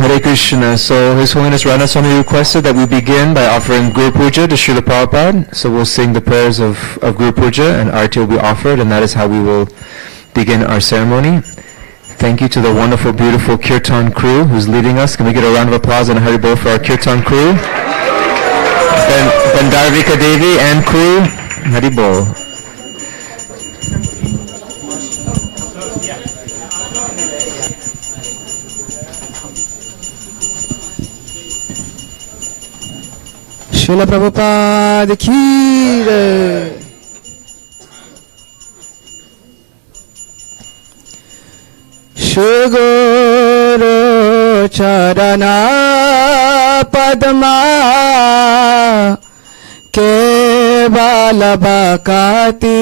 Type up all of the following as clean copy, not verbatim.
Hare Krishna. So His Holiness Radhanath Swami requested that we begin by offering Guru Puja to Srila Prabhupada. So we'll sing the prayers of Guru Puja and Arti will be offered, and that is how we will begin our ceremony. Thank you to the wonderful, beautiful Kirtan crew who's leading us. Can we get a round of applause and a Hari Bol for our Kirtan crew? Bandarvika Devi and crew, Hari Bol. Srila Prabhupada ki jai. Shri Guru Charana Padma Kevala Bhakati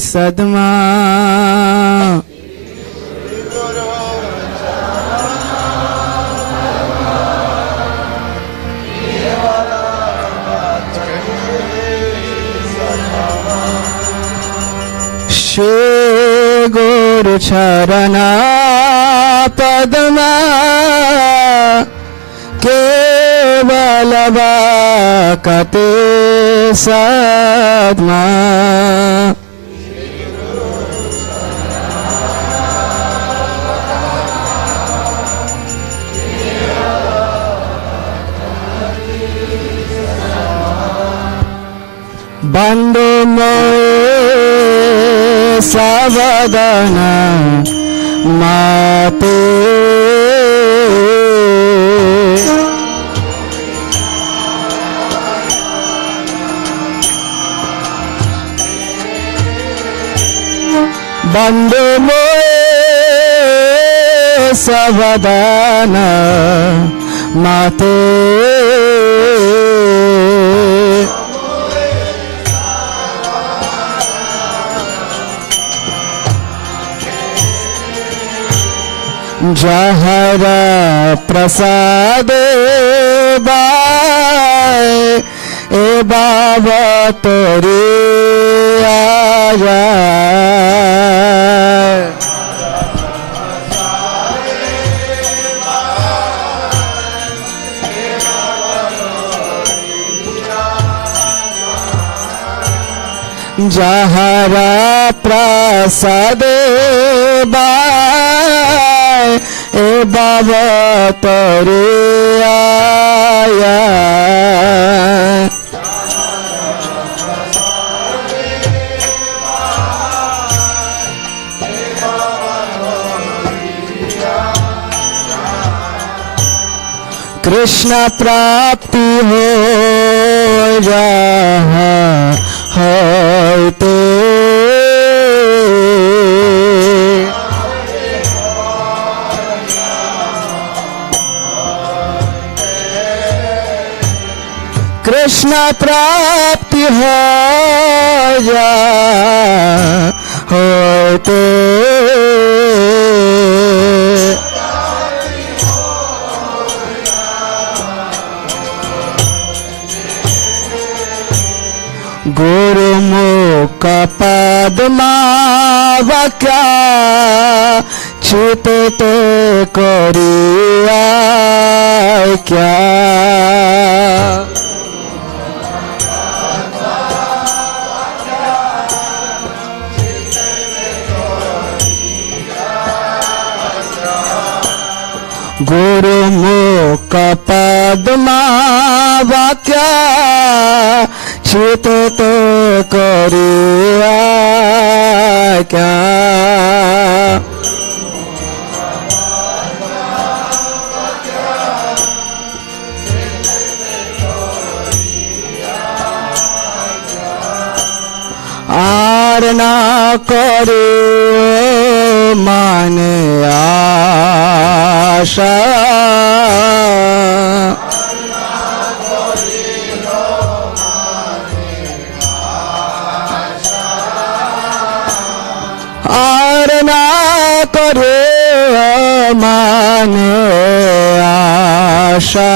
Sadma. Shri Guru Charana Padma Kevala Bhakati Sadma. Bandhu moe savadana mate. Bandhu moe savadana mate. Jahara prasad baay e baba tori aaya. Jahara prasad baay e baba tori aaya. Krishna prapti ho jaha hote. Krishna prapti ho jaha hote. Guru mukha padma vakya chute koriya kya. Guru mukha padma vakya chute koriya kya. Aar na kore mane আর না করে মানে আশা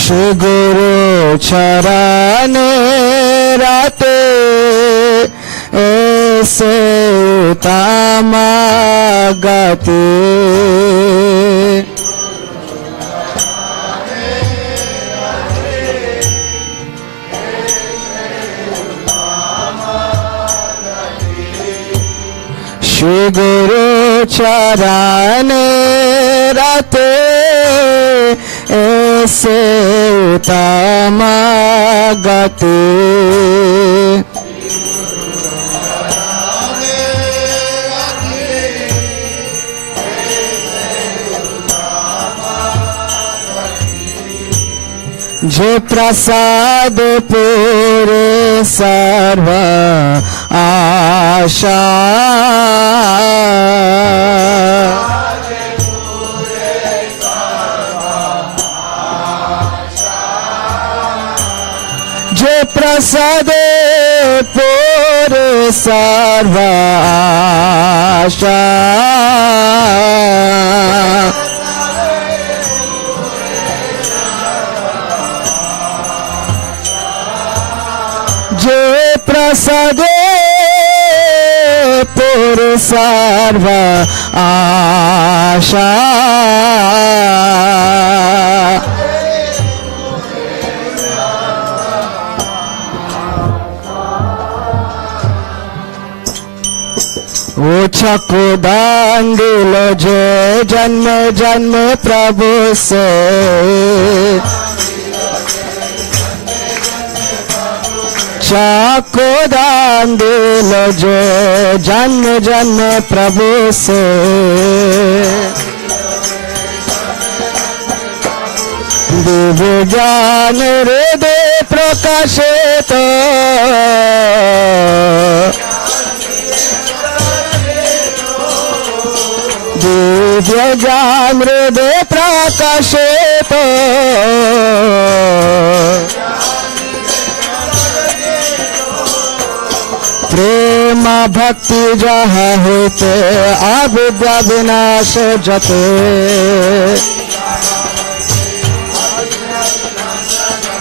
সে গুরু চরণে রাতে এসে তামাগতে শ্রী গুরু চরণে রাতে এসে তামাগতে যে প্রসাদ পুরে সর্ব আশা যে প্রসাদে পুরে সর্ব আশা যে প্রসাদে পুর সর্ব আশা ওছাকো দান দিল যে জন্ম জন্ম প্রভু সে চাকো দান দিল যে জন্ম জন্ম প্রভু সে দিব্য জ্ঞান হৃদয় প্রকাশিত দিব্য জ্ঞান হৃদয় প্রকাশিত প্রেম ভক্তি যাহা হইতে অবিদ্যা বিনাশ যতে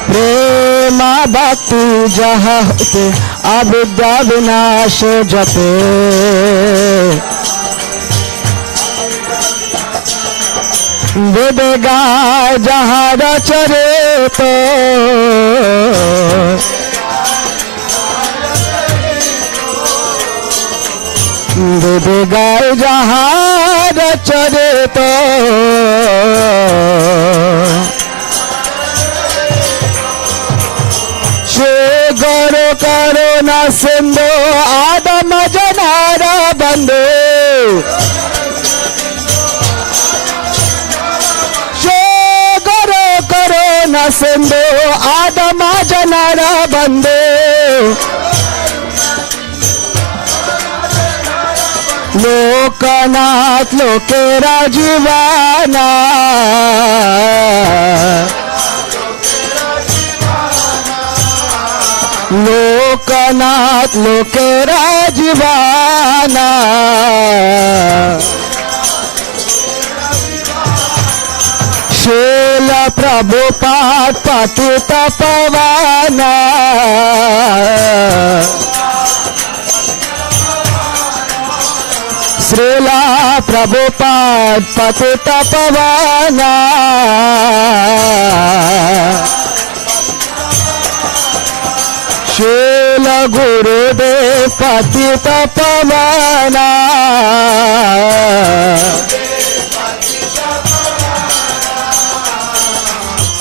প্রেম ভক্তি যাহা হইতে অবিদ্যা বিনাশ যতে বেদ গায় যাহার চরিত বেদ গায় যাহার চরিত সে গর করুণা সিন্ধু আদম জনার বন্ধু সে গর করুণা সিন্ধু আদম জনার বন্ধু লোকনাথ লোকেরা জীবানা লোকনাথ লোকেরা জীবানা শিল প্রভুপাদ পতিত পাবনা শ্রীলা প্রভুপাদ পতিত পাবনা শিল গুরুদেব পতিত পাবনা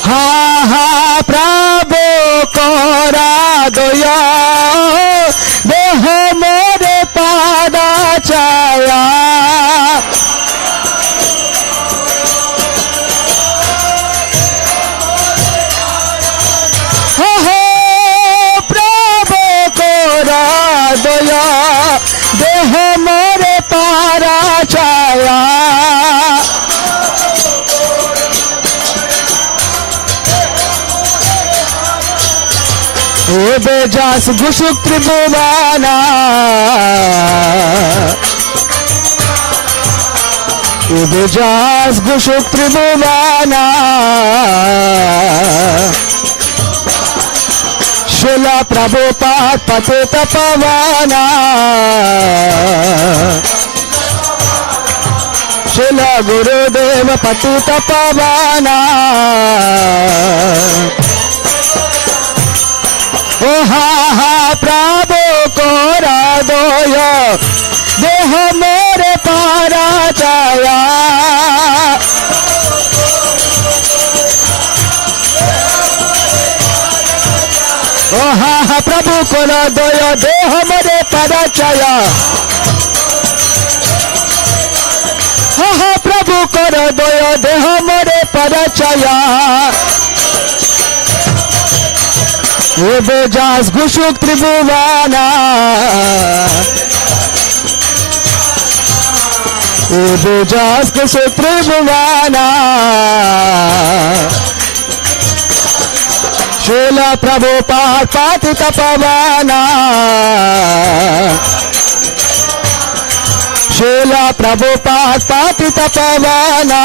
হা হা প্রভু করা দয়া দেহ মোরে পাদা চায়া প্রভু করা দয়া দেহ মোরে পারা চায়া বেজাস ঘুষুক ত্রিভুবানা বেজাস ঘুষুক ত্রিভুবানা শিলা প্রভুপাদ পতিত পাবনা শিলা গুরুদেব পতিত পাবনা ও হা হা প্রভু কোরা দয় দেহ মোরে পরাজয়া ও হা হা প্রভু কোরা দয় দেহ মোরে পরাজয়া হা হা প্রভু কোরা দয় দেহ মোরে পরাজয়া বেজাস ঘুষুক ত্রিভুবানা বেজাস ঘুষুক ত্রিভুবানা শিলা প্রভুপাদ পতিত পাবনা শিলা প্রভুপাদ পতিত পাবনা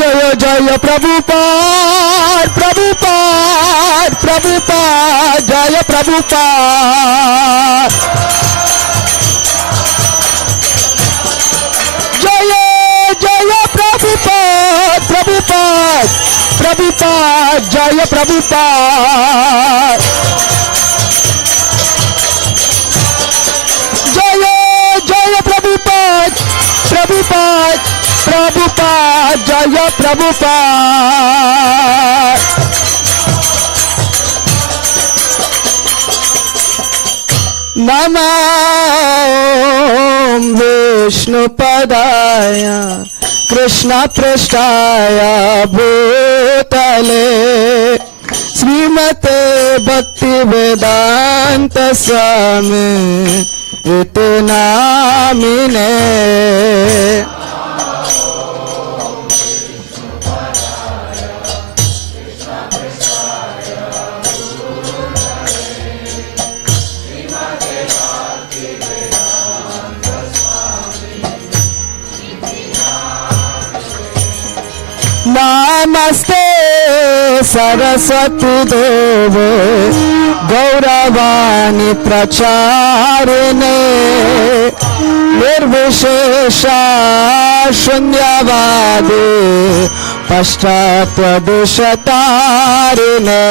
জয় জয় প্রভুপাদ প্রভুপাদ প্রভুপাদ জয় প্রভুপাদ জয় জয় প্রভুপাদ প্রভুপাদ প্রভুপাদ জয় প্রভুপাদ জয় জয় প্রভুপাদ প্রভুপাদ প্রভুপাদ জয় প্রভুপাদ নমো বিষ্ণুপদায় কৃষ্ণ পৃষ্ঠায় ভূতলে শ্রীমতে ভক্তি বেদান্ত স্বামী ইতি নামিনে नमस्ते सरस्वती देवे गौरवाणी प्रचारिणे निर्विशेषा शून्यवादी पश्चात्प्रदेशतारिणे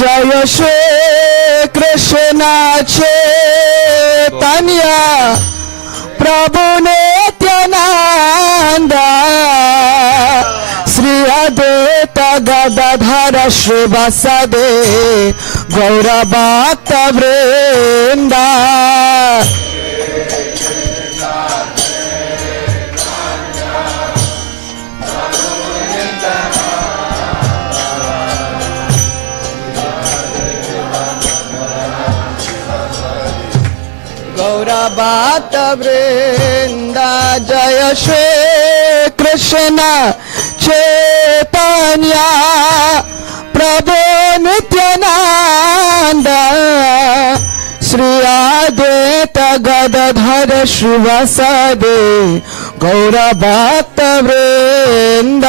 जय श्री कृष्ण चैतन्य प्रभु नित्यानंद श्री अद्वैत गदाधर श्रीवासदे गौर भक्त वृंद भक्त वृंद जय श्री कृष्ण चैतन्य प्रभु नित्यानंद श्री अद्वैत गदाधर श्रीवासदे गौर भक्त वृंद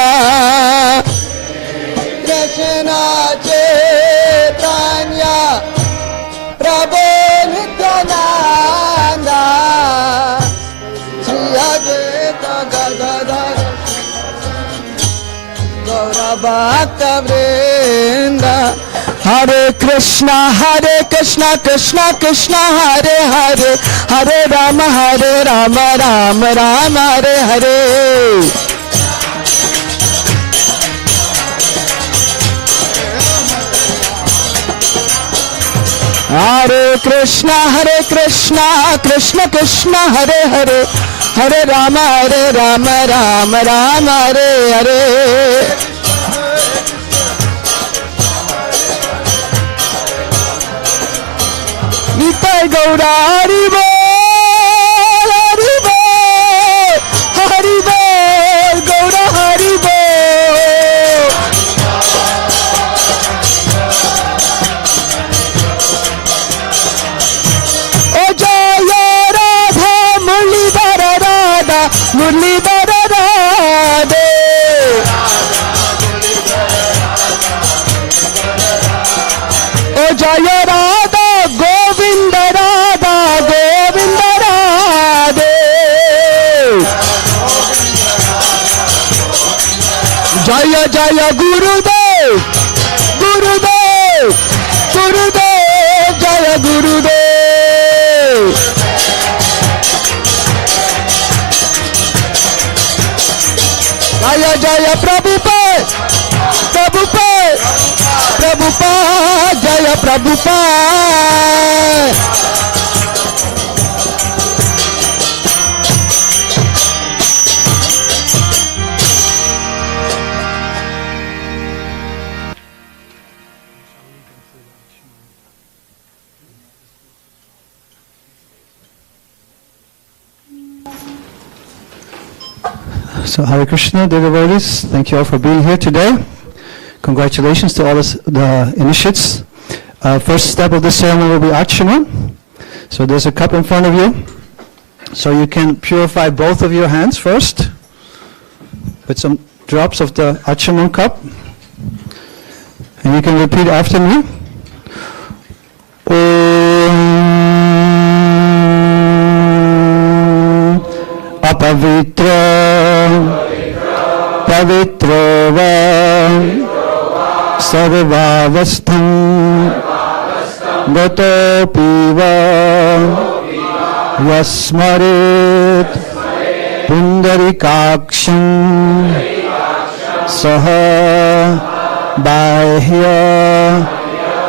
कृष्ण चैतन्य प्रभु नित्यानंद भक्त वृंद हरे Krishna Krishna Krishna Hare Hare Hare Ram Ram Ram Hare Hare Hare Krishna Krishna Krishna Hare Hare Hare Rama Rama Rama Hare Hare. Nitai Gaura Hari Bol, Hari Bol, Hari Bol, Gaura Hari Bol. O Jaya Radha Murlidhara Radha Murlidhara Radhe. O Jaya Radha Govinda Radha Govinda Radhe. Jaya Jaya Gurudev Gurudev Gurudev Jaya Gurudev. Jaya Jaya Prabhupada Prabhupada Prabhupada Jaya Prabhupada. So Hare Krishna, dear devotees, thank you all for being here today. Congratulations to all the initiates. First step of the ceremony will be Archana. So there's a cup in front of you. So you can purify both of your hands first with some drops of the Archana cup. And you can repeat after me. Om Apavitra Pavitro Va Sarvavastham Gatopi Va Yasmarit Pundarikaksham Saha Bahya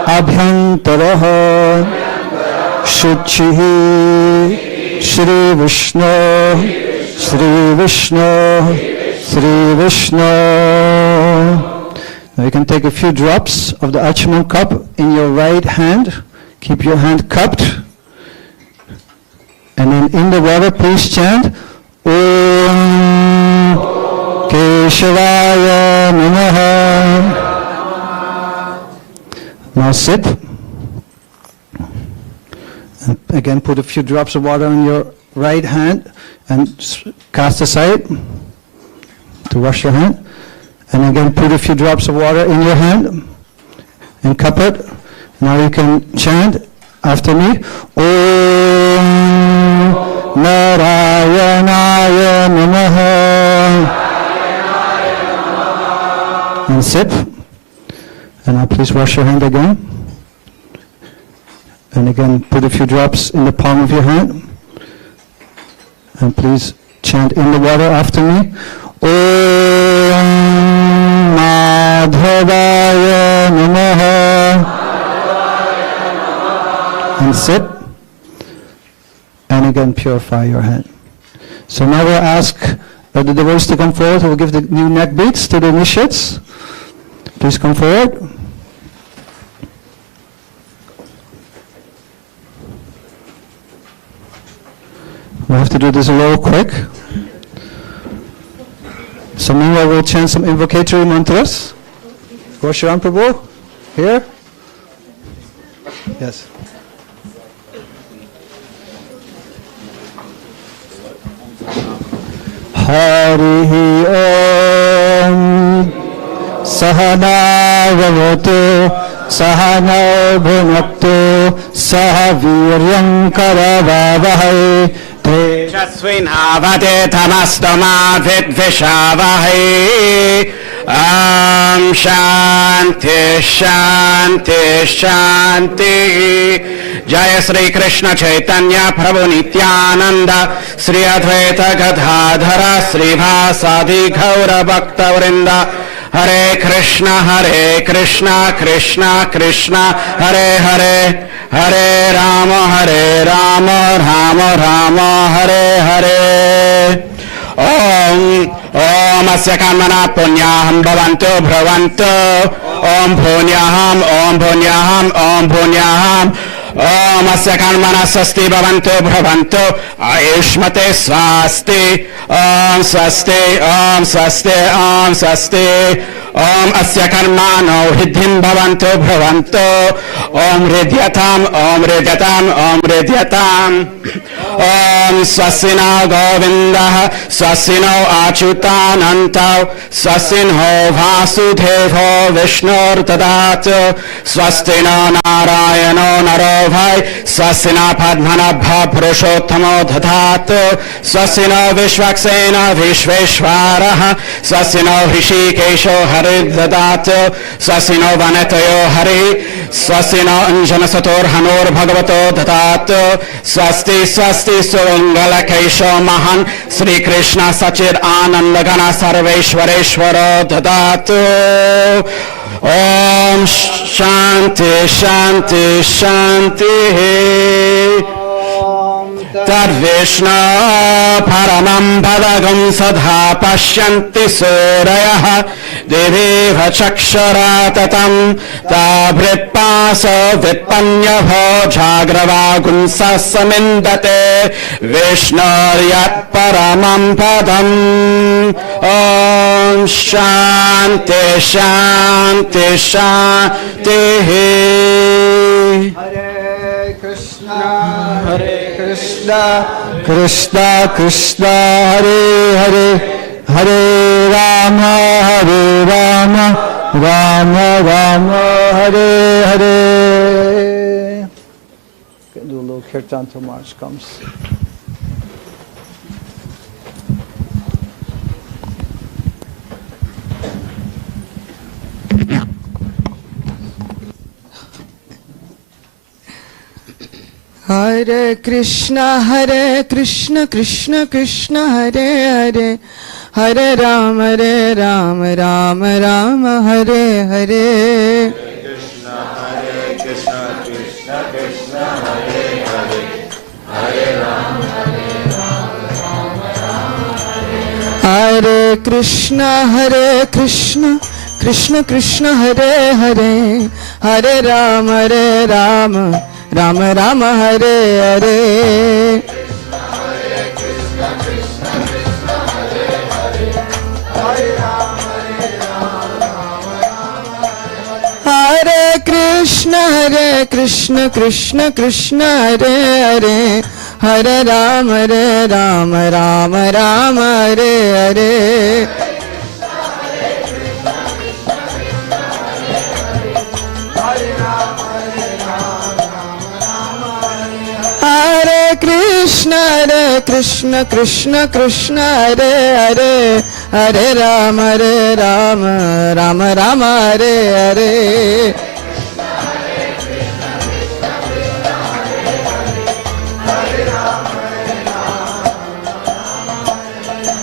Abhyantaraha Shuchihi Shri Vishnu Shri Vishnu Shri Vishnu. Now you can take a few drops of the Archana cup in your right hand. Keep your hand cupped. And then in the water, please chant Om Keshavaya Namaha. Now sit. And again, put a few drops of water on your right hand and cast aside to wash your hand. And again, put a few drops of water in your hand and cup it. Now you can chant after me. Om Narayanaya Namaha. And sip. And now please wash your hand again. And again, put a few drops in the palm of your hand. And please chant in the water after me. Om Madhavaya Namaha. And sit. And again, purify your hand. So now we'll ask the devotees to come forward. We'll give the new neck beads to the initiates. Please come forward. We have to do this a little quick. So meanwhile we'll chant some invocatory mantras. Gosharam Prabhu, here? Yes. Hari Om Sahana Vavatu Sahana Bhunaktu Sahaviryam Karavavahai Tejasvinavate Tamastama Vidvishavahi Am Shanti Shanti Shanti Jaya Sri Krishna Chaitanya Prabhu Nityananda Sri Advaita Gadadhara Sri Vasadi Gaura Bhakta Vrinda Hare Krishna Krishna Krishna Hare Hare Hare Rama Rama Rama Hare Hare Om Asya Karmana Punyaham Bhavanto Bhavanto Om Bhunyaham Om Asya Karmana Swasti Bhavanto Bhavanto Ayushmate Swasti Om Swasti Om Asya Karmano Hiddhim Bhavanto Bhavanto Om Ridyatam Om Swasino Govinda Swasino Achyutananto Swasino Vasudevo Vishnur Tadato Swastino Narayano Narovai Swastina Padmanabha Purushottamo Dadato Swasino Vishvaksena Vishveshwaraha Swasino Hrishikesho Dadato Swasino Vanetayo Hari Swasino Anjana Sator Hanor Bhagavato Dadato Swasti Surangala Kesho Mahan Sri Krishna Sachir Anandagana Sarveshwareshwaro Dadato Om Shanti Tad Vishnu Paramam Padagam Sadha Pashyanti Surayah Deviva Chakshara-tatam Tabhripasa Vipanyabho Jagravagumsa Samindate Vishnuryat Paramam Padam Om Shanti Hare Krishna Krishna Hare Hare Hare Rama Rama Rama Hare Hare. Can do a little kirtan till March comes. Hare Krishna Krishna Krishna Hare Hare Hare Rama Rama Rama Hare Hare Hare Krishna Krishna Krishna Hare Hare Hare Rama Rama Rama Hare Hare Hare Krishna Krishna Krishna Hare Hare Hare Rama Rama Hare Hare Hare Krishna Krishna Hare Hare Hare Rama Rama Hare Hare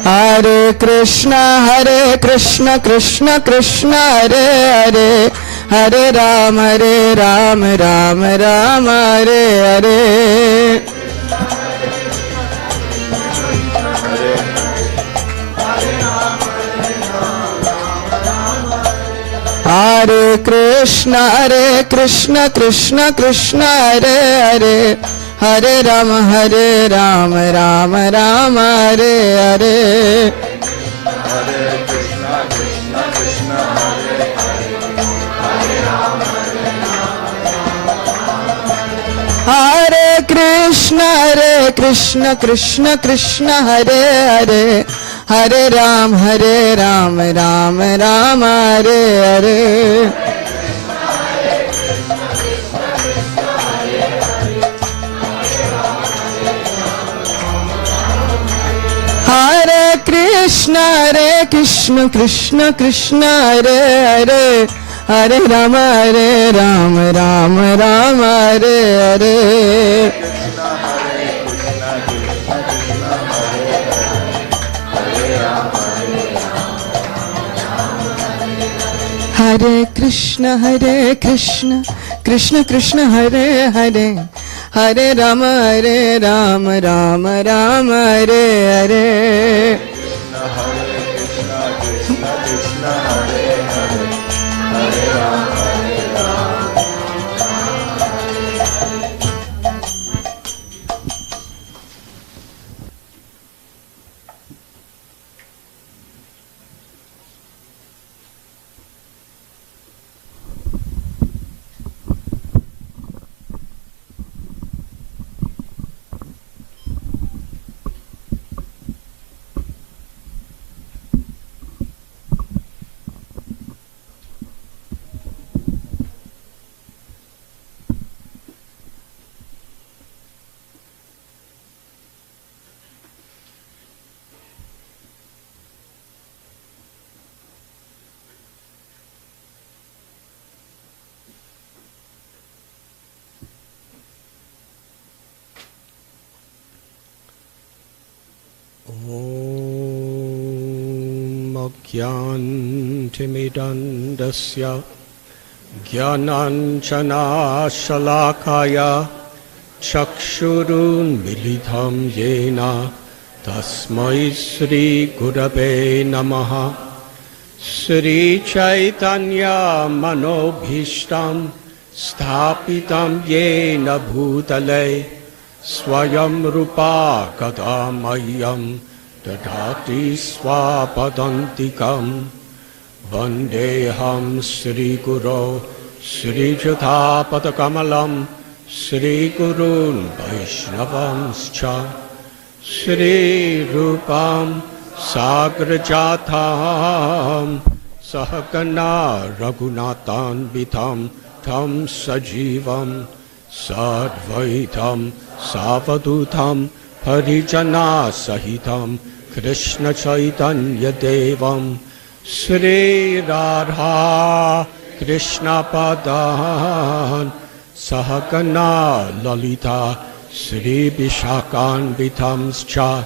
Hare Krishna Krishna Hare Hare Hare Rama Rama Hare Hare Hare Krishna Krishna Hare Hare Hare Rama Rama Hare Hare Hare Krishna Krishna Hare Hare Hare Rama Rama Hare Hare Hare Krishna Krishna Hare Hare Hare Rama Rama Hare Hare Hare Krishna Krishna Krishna Hare Hare Hare Rama Rama Rama Hare Hare Gyantimidandasya Gyananchana Shalakaya Chakshurun Militham Yena Tasmai Sri Gurave Namaha Sri Chaitanya Manobhishtam Sthapitam Yena Bhutale Swayam Rupa Kadamayam Dadati Swapadantikam Vandeham Sri Guru Sri Jathapatakamalam Sri Gurun Vaishnavamscha Sri Rupam Sagrajatham Sahagana Raghunathan Vitam Tam Sajivam Sadvaitam Savadutam Harijana Sahitam Krishna Chaitanya Devam Sri Radha Krishna Padan Sahagana Lalita Sri Vishakan Vitamscha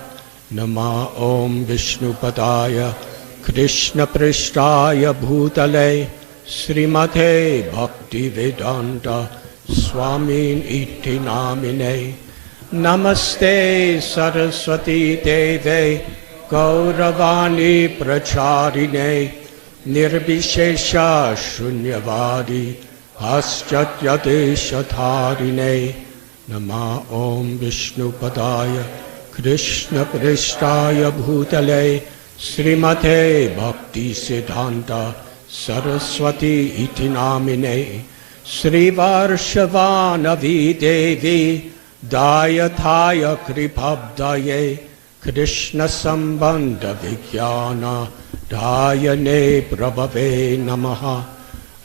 Nama Om Vishnu Padaya Krishna Prishtaya Bhutale Srimate Bhakti Vedanta Swami Iti Namine Namaste Saraswati Deve Gauravani Pracharine Nirvishesha Shunyavadi Paschatyadesh Nama Om Vishnu Padaya Krishna Prishtaya Bhutale Srimate Bhakti Siddhanta Saraswati Iti Namine Sri Varshavanavi Devi Dayathaya Kripabdaye Krishna Sambandha Vijnana Dayane Prabhave Namaha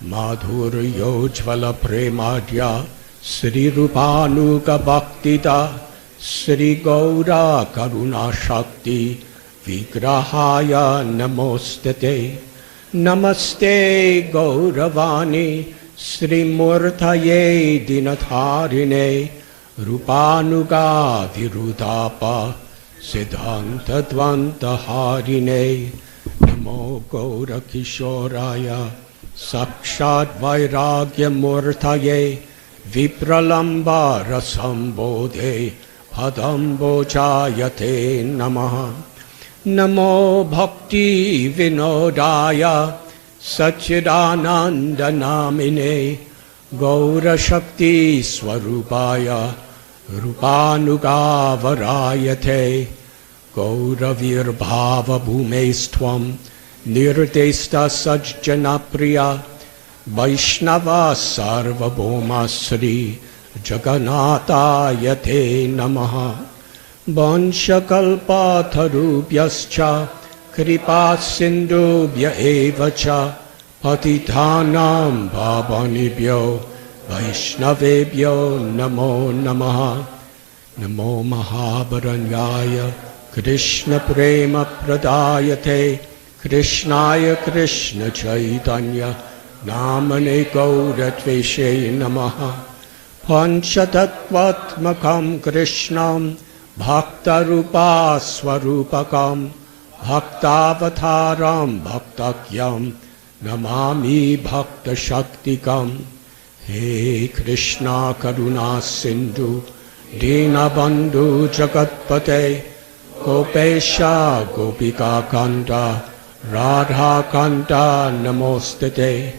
Madhuryo Jvala Premadya Sri Rupanuga Bhaktida Sri Gaura Karuna Shakti Vigrahaya Namostate Namaste Gauravani Sri Murtaye Dinatharine Rupanuga Virudapa Siddhanta Dvanta Harine Namo Gaura Kishoraya Sakshat Vairagya Murtaye Vipralamba Rasambodhe Padambo Chayate Namaha Namo Bhakti Vinodaya Satchidananda Namine Gaura Shakti Swarupaya Rupanuga Varayate Gaura Virbhava Bhumestvam Nirdesta Sajjana Priya Vaishnava Sarvabhoma Sri Jagannatha Yate Namaha Vanshakalpa Tharubhyascha Kripa Sindhubhya Evacha Patithanam Bhavanibhyo Vaishnavebhyo Namo Namaha Namo Mahabharanyaya Krishna Prema Pradayate Krishnaya Krishna Chaitanya Namane Gauratveshe Namaha Panchatattvatmakam Krishnam Bhaktarupa Swarupakam Bhaktavataram Bhaktakyam Namami Bhakta Shaktikam. He Krishna Karuna Sindhu Dinabandhu Jagatpate Gopesha Gopika Kanta Radha Kanta Namostate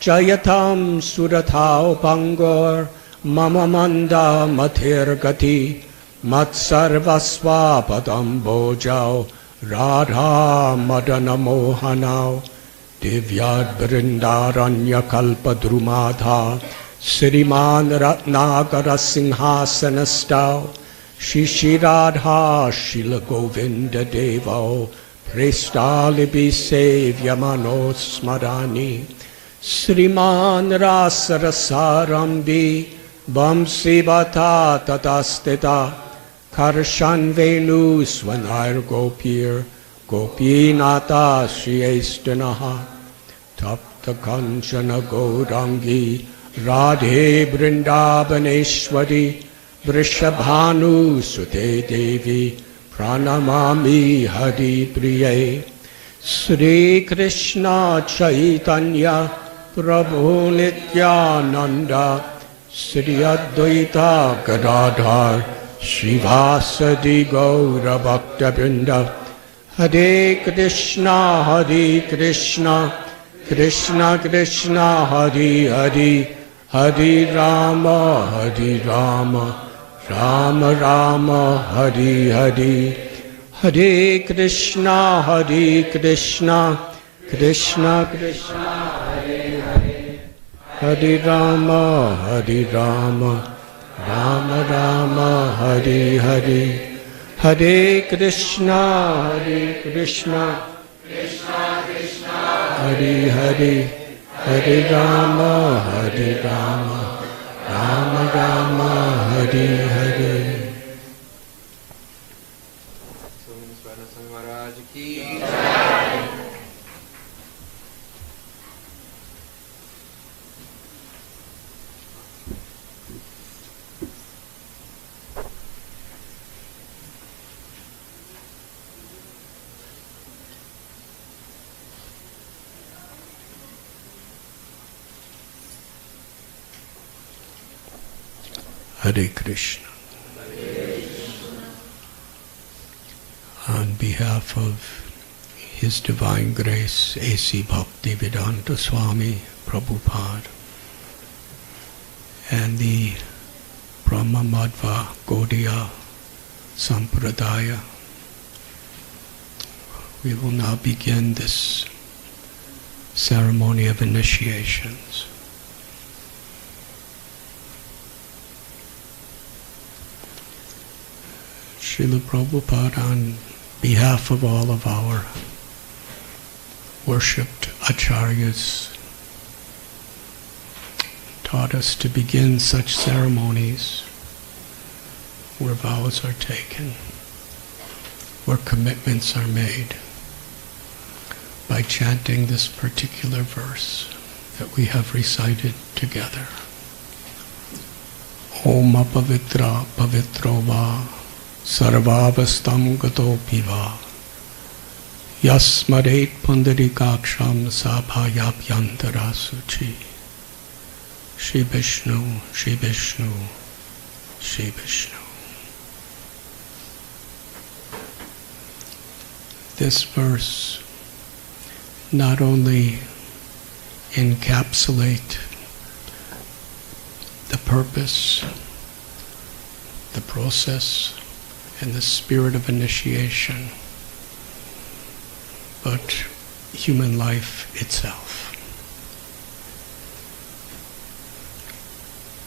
Jayatam Suratha Pangor Mama Manda Mathir Gati Matsarvasva Padam Bojao Radha Madana Mohanao Divyad Vrindaranya Kalpa Drumadha Sriman Ratnagara Singhasanastao Shishi Radha Shila Govinda Devo Prestalibi Sevyamano Smarani Sriman Rasarasarambi Vamsi Bata Tatastita Karshan Venu Swanar Gopir Gopinata Shriyestanaha Tapta Kanchana Gaurangi Radhe Vrindavaneshwari Vrishabhanu Sute Devi Pranamami Hari Priye Sri Krishna Chaitanya Prabhu Nityananda Sri Advaita Gadadhar Srivasadi Gaura Bhakta Vrinda Hare Krishna, Krishna Krishna, Hare Hare, Hare Rama, Rama Rama, Hare Hare, Hare Krishna, Krishna Krishna, Hare Hare, Hare Rama, Rama Rama, Hare Hare. Hare Krishna, Krishna Krishna, Hare Hare, Hare Rama, Rama Rama, Hare Hare. Hare Krishna. On behalf of His Divine Grace, A.C. Bhaktivedanta Swami Prabhupada, and the Brahma Madhva Gaudiya Sampradaya, we will now begin this ceremony of initiations. Srila Prabhupada, on behalf of all of our worshipped acharyas, taught us to begin such ceremonies where vows are taken, where commitments are made, by chanting this particular verse that we have recited together. Om apavitra pavitro va sarvavastam gato piva yasmaret pundarikaksham sabhayapyantara suchi. Shri Vishnu, Shri Vishnu, Shri Vishnu. This verse not only encapsulate the purpose, the process, and the spirit of initiation, but human life itself.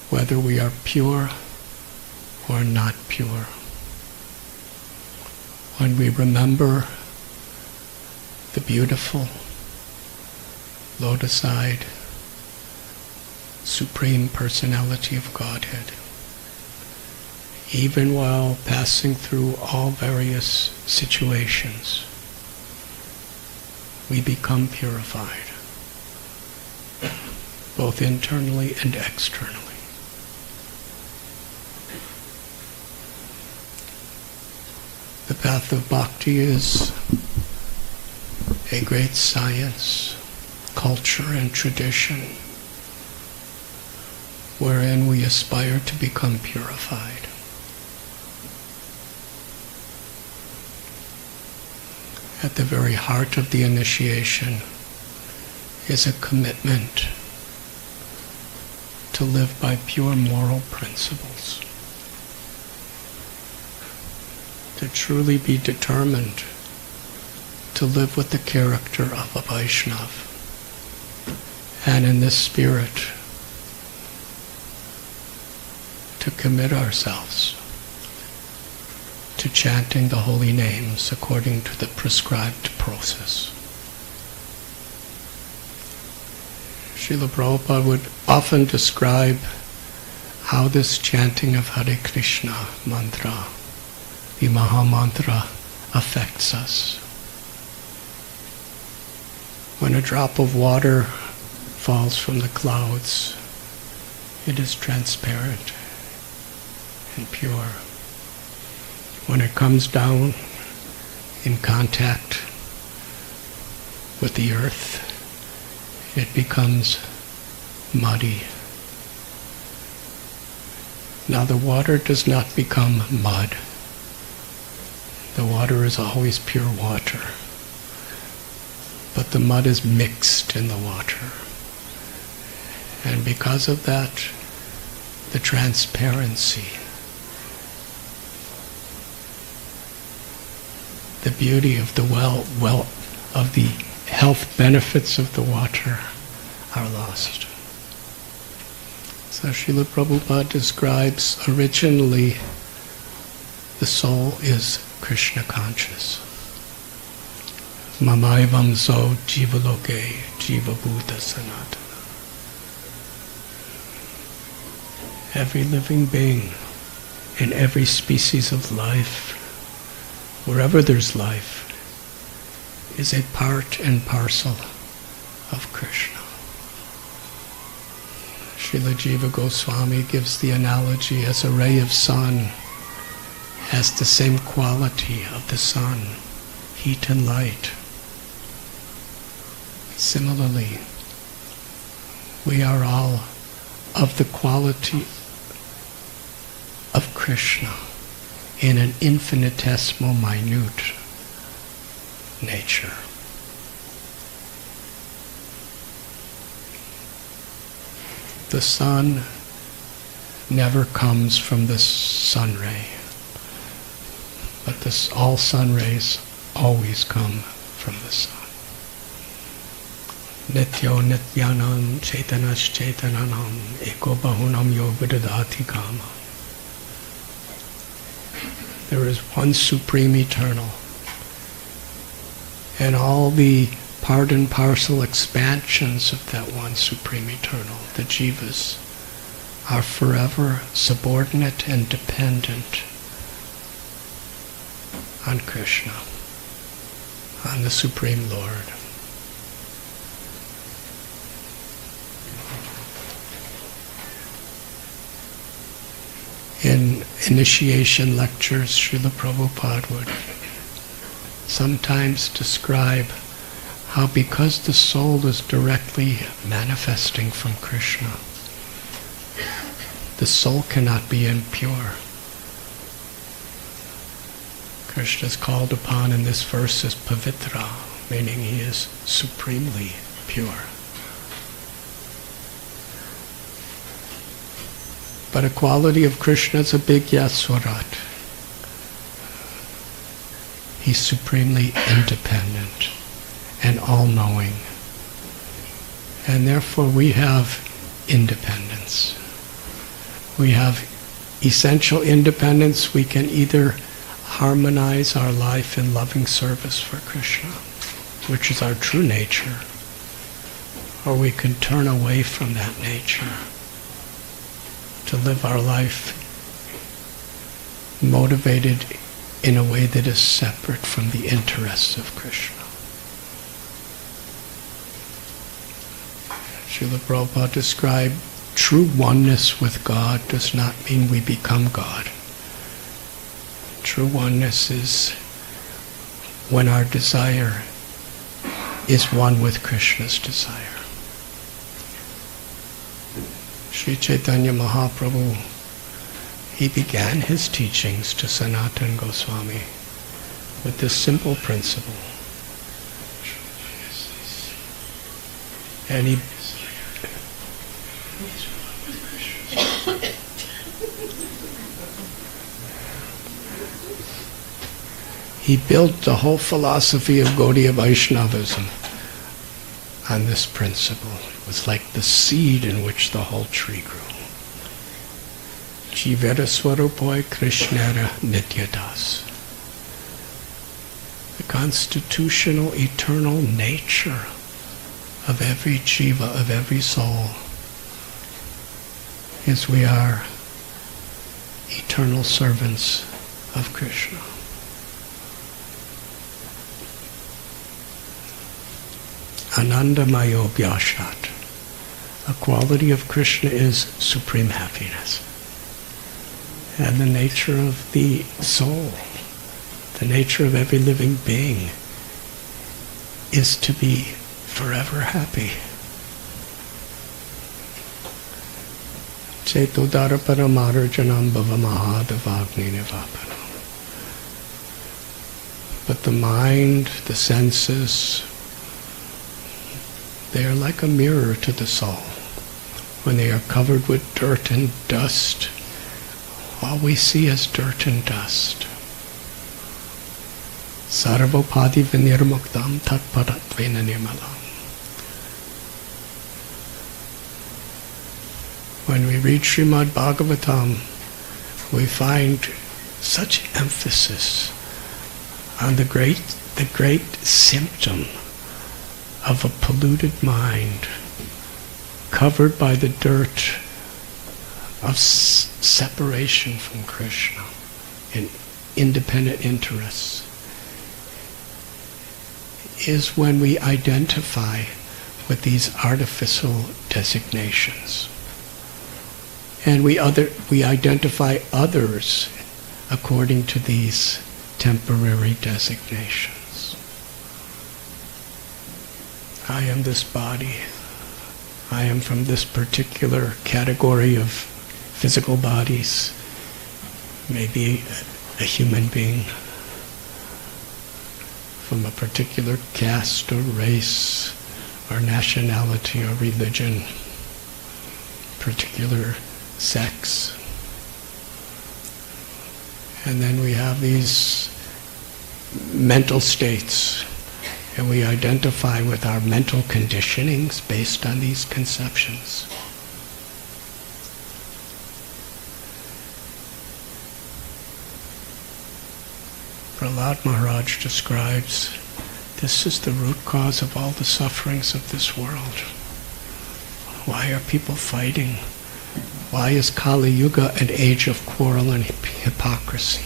Whether we are pure or not pure, when we remember the beautiful, lotus-eyed, Supreme Personality of Godhead, even while passing through all various situations, we become purified, both internally and externally. The path of bhakti is a great science, culture and tradition wherein we aspire to become purified. At the very heart of the initiation is a commitment to live by pure moral principles, to truly be determined to live with the character of a Vaishnava, and in this spirit to commit ourselves to chanting the holy names according to the prescribed process. Srila Prabhupada would often describe how this chanting of Hare Krishna mantra, the Maha Mantra, affects us. When a drop of water falls from the clouds, it is transparent and pure. When it comes down in contact with the earth, it becomes muddy. Now the water does not become mud. The water is always pure water. But the mud is mixed in the water. And because of that, the transparency, the beauty of the of the health benefits of the water are lost. So Srila Prabhupada describes originally the soul is Krishna conscious. Mamaivam so jivaloke jiva bhuta sanatana. Every living being in every species of life, wherever there's life, is a part and parcel of Krishna. Srila Jiva Goswami gives the analogy as a ray of sun has the same quality of the sun, heat and light. Similarly, we are all of the quality of Krishna in an infinitesimal, minute nature. The sun never comes from the sun ray, but all sun rays always come from the sun. Nityo nityanam chaitanash chaitananam eko bahunam yo vidadati kama. There is one supreme eternal, and all the part and parcel expansions of that one supreme eternal, the jivas, are forever subordinate and dependent on Krishna, on the Supreme Lord. In initiation lectures, Srila Prabhupada would sometimes describe how because the soul is directly manifesting from Krishna, the soul cannot be impure. Krishna is called upon in this verse as Pavitra, meaning he is supremely pure. But a quality of Krishna is a big Yaswarat. He's supremely independent and all-knowing. And therefore we have independence. We have essential independence. We can either harmonize our life in loving service for Krishna, which is our true nature, or we can turn away from that nature to live our life motivated in a way that is separate from the interests of Krishna. Srila Prabhupada described true oneness with God does not mean we become God. True oneness is when our desire is one with Krishna's desire. Sri Chaitanya Mahaprabhu, he began his teachings to Sanatana Goswami with this simple principle. And he built the whole philosophy of Gaudiya Vaishnavism on this principle. It was like the seed in which the whole tree grew. Jivera Swarupoi Krishnara Nityadas. The constitutional, eternal nature of every jiva, of every soul, is we are eternal servants of Krishna. Anandamayo Vyashat. A quality of Krishna is supreme happiness. And the nature of the soul, the nature of every living being, is to be forever happy. Cetodara paramarjanam bhavamahadavagni nivapanam. But the mind, the senses, they are like a mirror to the soul. When they are covered with dirt and dust, all we see is dirt and dust. Sarvopadi vinirmuktam tatparatvena nirmalam. When we read Srimad Bhagavatam, we find such emphasis on the great symptom of a polluted mind, covered by the dirt of separation from Krishna and independent interests, is when we identify with these artificial designations. And we identify others according to these temporary designations. I am this body. I am from this particular category of physical bodies, maybe a human being, from a particular caste or race or nationality or religion, particular sex. And then we have these mental states, and we identify with our mental conditionings based on these conceptions. Prahlad Maharaj describes this is the root cause of all the sufferings of this world. Why are people fighting? Why is Kali Yuga an age of quarrel and hypocrisy?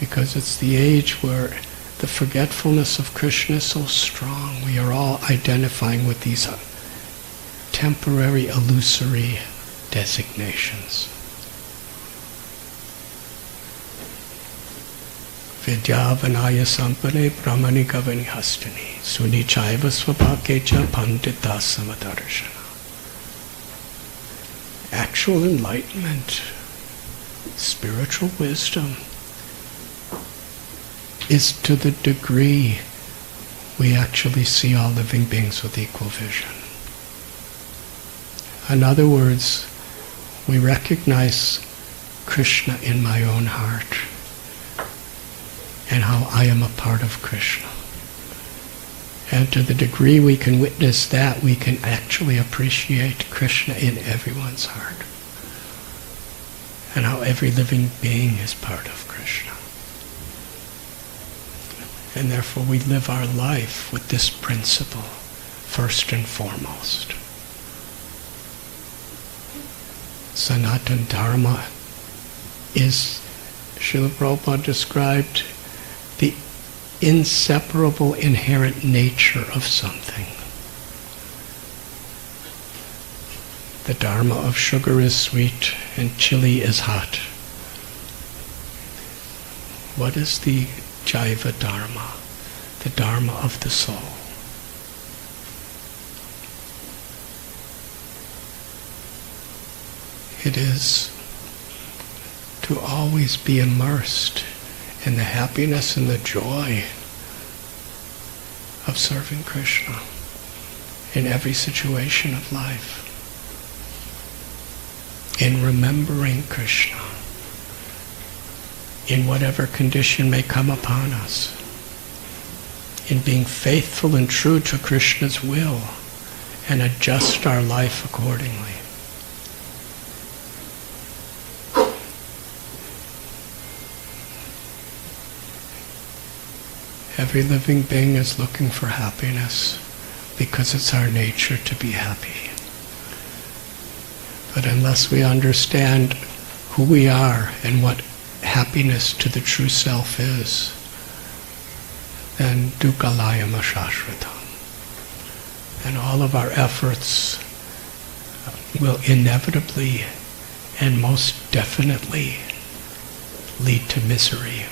Because it's the age where the forgetfulness of Krishna is so strong. We are all identifying with these temporary, illusory designations. Vidyavanaya sampane brahmani gavani hastani sunichaiva svapakecha pandita samadarshana. Actual enlightenment, spiritual wisdom, is to the degree we actually see all living beings with equal vision. In other words, we recognize Krishna in my own heart and how I am a part of Krishna. And to the degree we can witness that, we can actually appreciate Krishna in everyone's heart and how every living being is part of Krishna. And therefore we live our life with this principle first and foremost. Sanatana Dharma is, Srila Prabhupada described, the inseparable inherent nature of something. The Dharma of sugar is sweet and chili is hot. What is the Jaiva Dharma? The Dharma of the soul. it is to always be immersed in the happiness and the joy of serving Krishna in every situation of life, in remembering Krishna in whatever condition may come upon us, in being faithful and true to Krishna's will and adjust our life accordingly. Every living being is looking for happiness because it's our nature to be happy. But unless we understand who we are and what happiness to the true self is, then dukkhalayam ashashvatam. And all of our efforts will inevitably and most definitely lead to misery.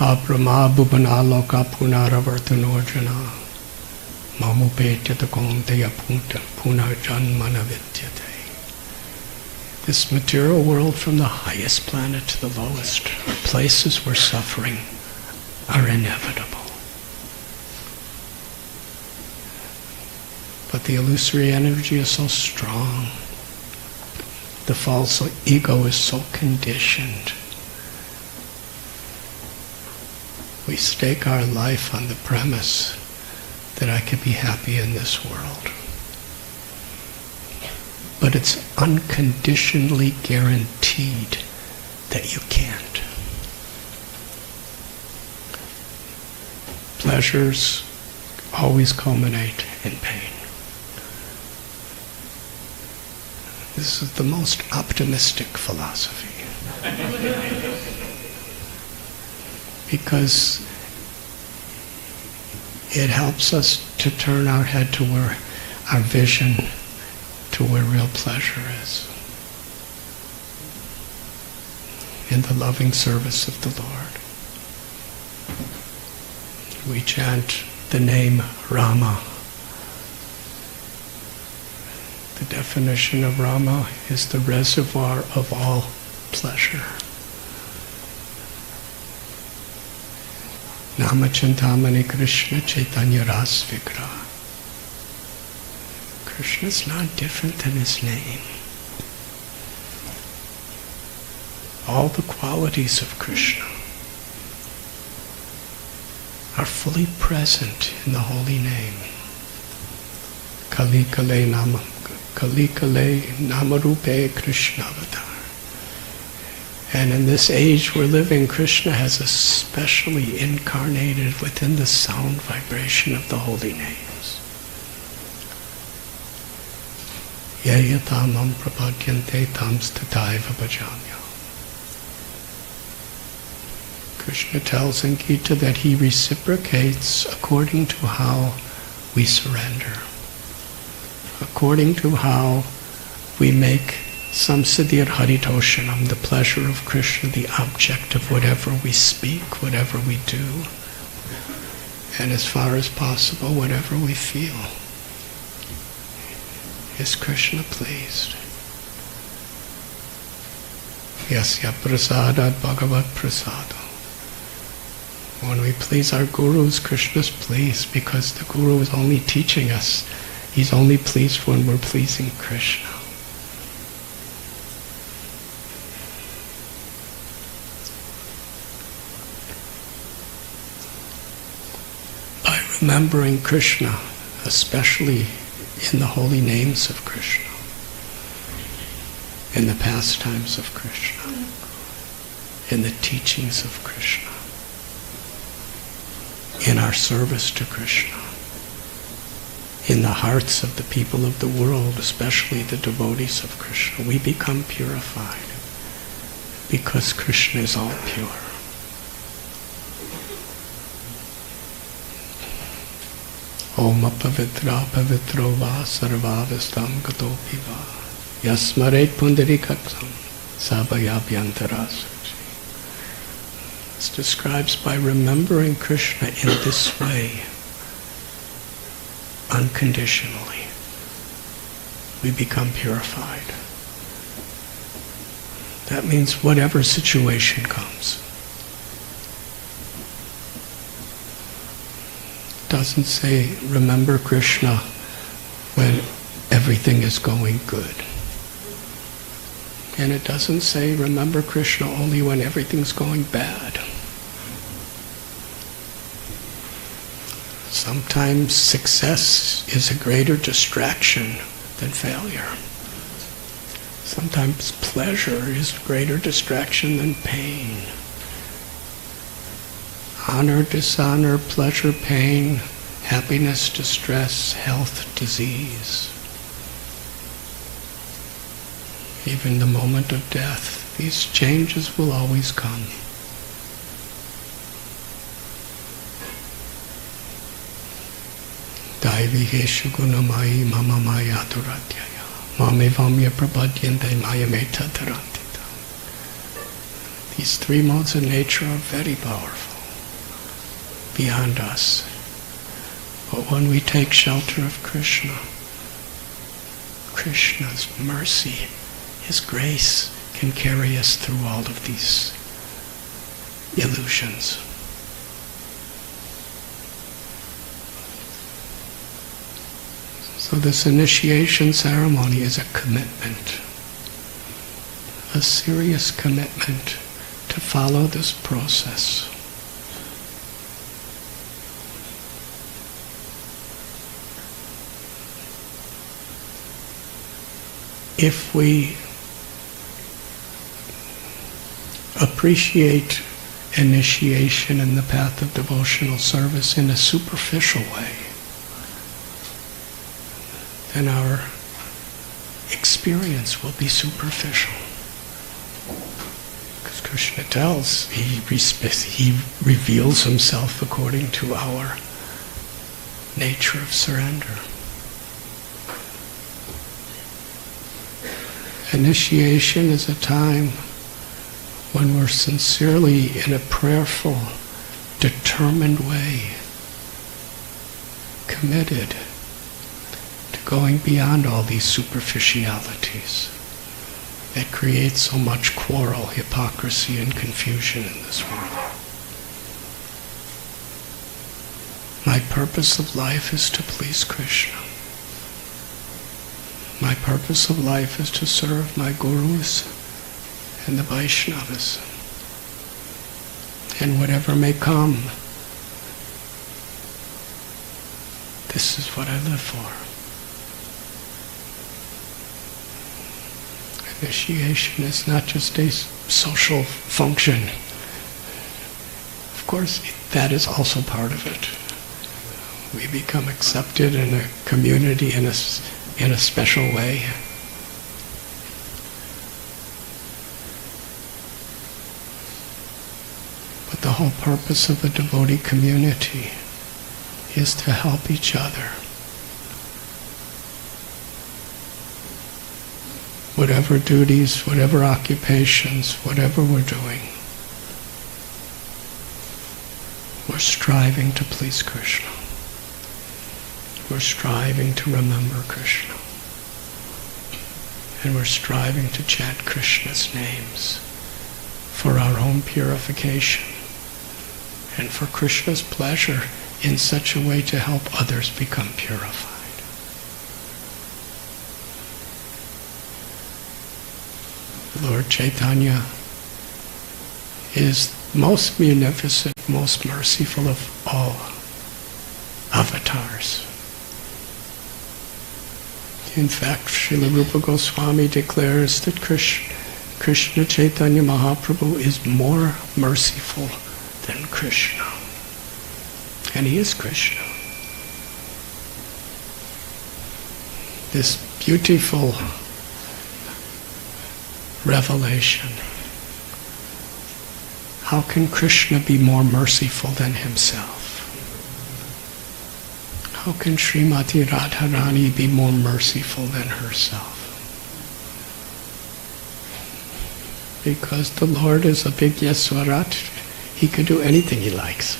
Abrahma bhuvana loka punaravartanorjana mamupetya kaunteya punarjanmana vidyate. This material world, from the highest planet to the lowest, are places where suffering are inevitable. But the illusory energy is so strong. The false ego is so conditioned. We stake our life on the premise that I can be happy in this world. But it's unconditionally guaranteed that you can't. Pleasures always culminate in pain. This is the most optimistic philosophy. Because it helps us to turn our head to where our vision, to where real pleasure is, in the loving service of the Lord. We chant the name Rama. The definition of Rama is the reservoir of all pleasure. Namachintamani Krishna Chaitanya Ras Vigra. Krishna is not different than his name. All the qualities of Krishna are fully present in the holy name. Kali Kale Namarupe Krishna Avatar. And in this age we're living, Krishna has especially incarnated within the sound vibration of the holy names. Yayatamam prapadyante tamstataiva bhajamya. Krishna tells in Gita that he reciprocates according to how we surrender, according to how we make Samsiddhir Haritoshanam, the pleasure of Krishna, the object of whatever we speak, whatever we do, and as far as possible, whatever we feel. Is Krishna pleased? Yasya prasadat bhagavat prasada. When we please our gurus, Krishna's pleased because the guru is only teaching us. He's only pleased when we're pleasing Krishna. Remembering Krishna, especially in the holy names of Krishna, in the pastimes of Krishna, in the teachings of Krishna, in our service to Krishna, in the hearts of the people of the world, especially the devotees of Krishna, we become purified because Krishna is all pure. Om apavitra pavitro va sarvavastam gatopi va yasmaret pundarikaksam sabayabhyantarasachi. This describes by remembering Krishna in this way, unconditionally, we become purified. That means whatever situation comes. Doesn't say remember Krishna when everything is going good. And it doesn't say remember Krishna only when everything's going bad. Sometimes success is a greater distraction than failure. Sometimes pleasure is a greater distraction than pain. Honor, dishonor, pleasure, pain, happiness, distress, health, disease. Even the moment of death, these changes will always come. Daiviheshu gunamayi mama maya duratyaya mame vamya prapadyante maya metta tarantita. These three modes of nature are very powerful, beyond us. But when we take shelter of Krishna, Krishna's mercy, His grace can carry us through all of these illusions. So this initiation ceremony is a commitment, a serious commitment to follow this process. If we appreciate initiation in the path of devotional service in a superficial way, then our experience will be superficial. Because Krishna tells, he reveals himself according to our nature of surrender. Initiation is a time when we're sincerely, in a prayerful, determined way, committed to going beyond all these superficialities that create so much quarrel, hypocrisy, and confusion in this world. My purpose of life is to please Krishna. My purpose of life is to serve my gurus and the Vaishnavas. And whatever may come, this is what I live for. Initiation is not just a social function. Of course, that is also part of it. We become accepted in a community in a special way. But the whole purpose of a devotee community is to help each other. Whatever duties, whatever occupations, whatever we're doing, we're striving to please Krishna. We're striving to remember Krishna. And we're striving to chant Krishna's names for our own purification and for Krishna's pleasure in such a way to help others become purified. Lord Chaitanya is most munificent, most merciful of all avatars. In fact, Srila Rupa Goswami declares that Krishna Chaitanya Mahaprabhu is more merciful than Krishna. And he is Krishna. This beautiful revelation. How can Krishna be more merciful than himself? How can Srimati Radharani be more merciful than herself? Because the Lord is a big Yeswarat. He could do anything he likes.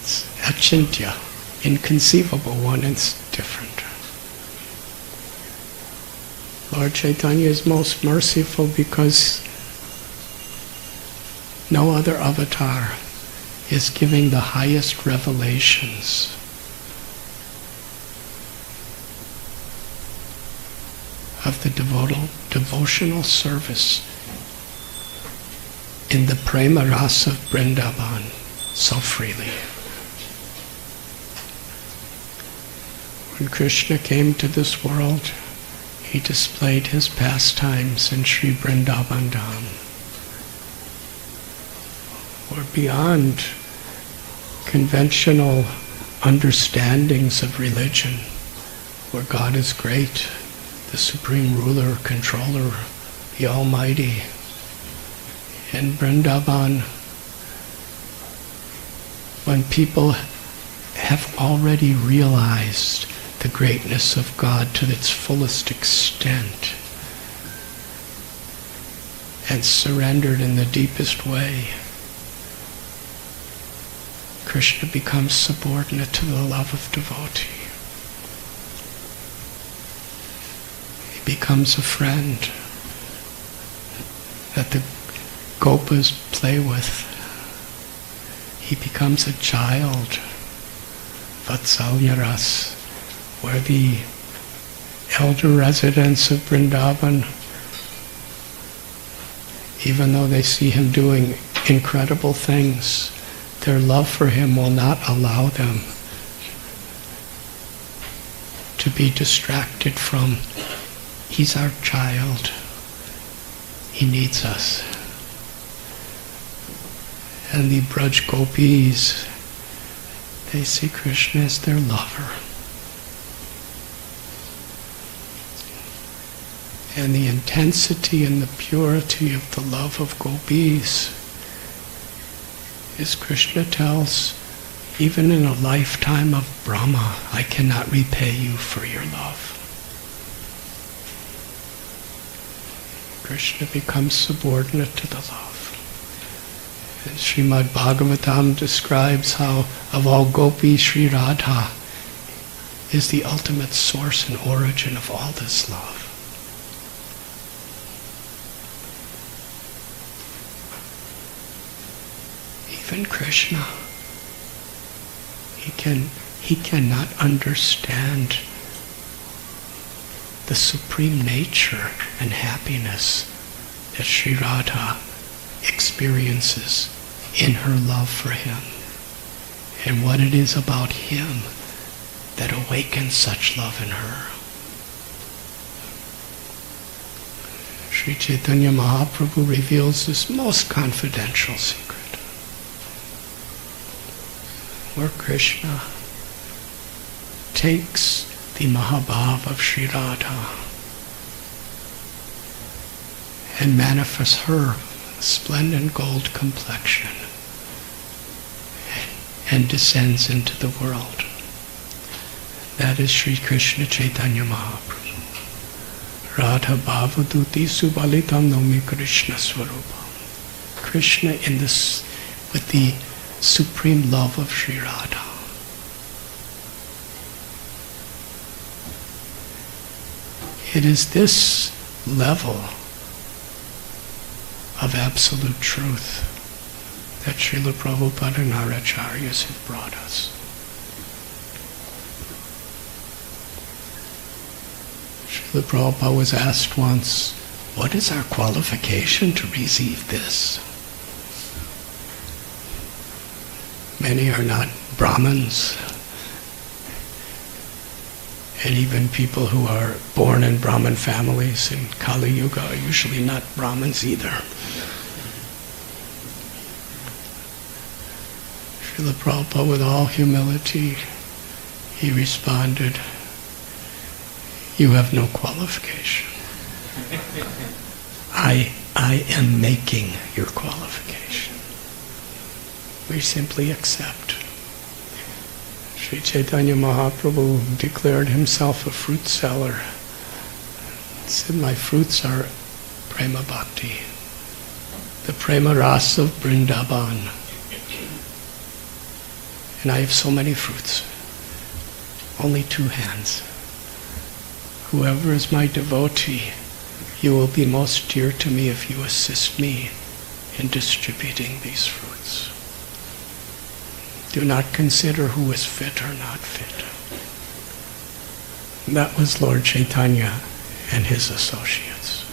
It's achintya, inconceivable one, it's different. Lord Chaitanya is most merciful because no other avatar is giving the highest revelations of the devotional service in the prema rasa of Vrindavan so freely. When Krishna came to this world, he displayed his pastimes in Sri Vrindavan Dham. We're beyond conventional understandings of religion, where God is great, the supreme ruler, controller, the Almighty. In Vrindavan, when people have already realized the greatness of God to its fullest extent and surrendered in the deepest way, Krishna becomes subordinate to the love of devotee. He becomes a friend that the gopas play with. He becomes a child, Vatsalya Ras, where the elder residents of Vrindavan, even though they see him doing incredible things, their love for him will not allow them to be distracted from, he's our child, he needs us. And the Braj Gopis, they see Krishna as their lover. And the intensity and the purity of the love of Gopis, as Krishna tells, even in a lifetime of Brahma, I cannot repay you for your love. Krishna becomes subordinate to the love. And Srimad Bhagavatam describes how of all gopis, Sri Radha is the ultimate source and origin of all this love. Even Krishna, he cannot understand the supreme nature and happiness that Sri Radha experiences in her love for him, and what it is about him that awakens such love in her. Sri Chaitanya Mahaprabhu reveals this most confidential secret, where Krishna takes the Mahabhav of Sri Radha and manifests her splendid gold complexion and descends into the world. That is Sri Krishna Chaitanya Mahaprabhu. Radha Bhavaduti Subalitam Nomi Krishna Swarupam. Krishna in this, with the supreme love of Sri Radha. It is this level of absolute truth that Srila Prabhupada and our acharyas have brought us. Srila Prabhupada was asked once, what is our qualification to receive this? Many are not Brahmins, and even people who are born in Brahmin families in Kali Yuga are usually not Brahmins either. Srila Prabhupada, with all humility, he responded, you have no qualification. I am making your qualification. We simply accept. Sri Chaitanya Mahaprabhu declared himself a fruit seller. He said, my fruits are prema bhakti, the prema rasa of Vrindavan. And I have so many fruits, only 2 hands. whoever is my devotee, you will be most dear to me if you assist me in distributing these fruits. Do not consider who is fit or not fit. That was Lord Chaitanya and his associates.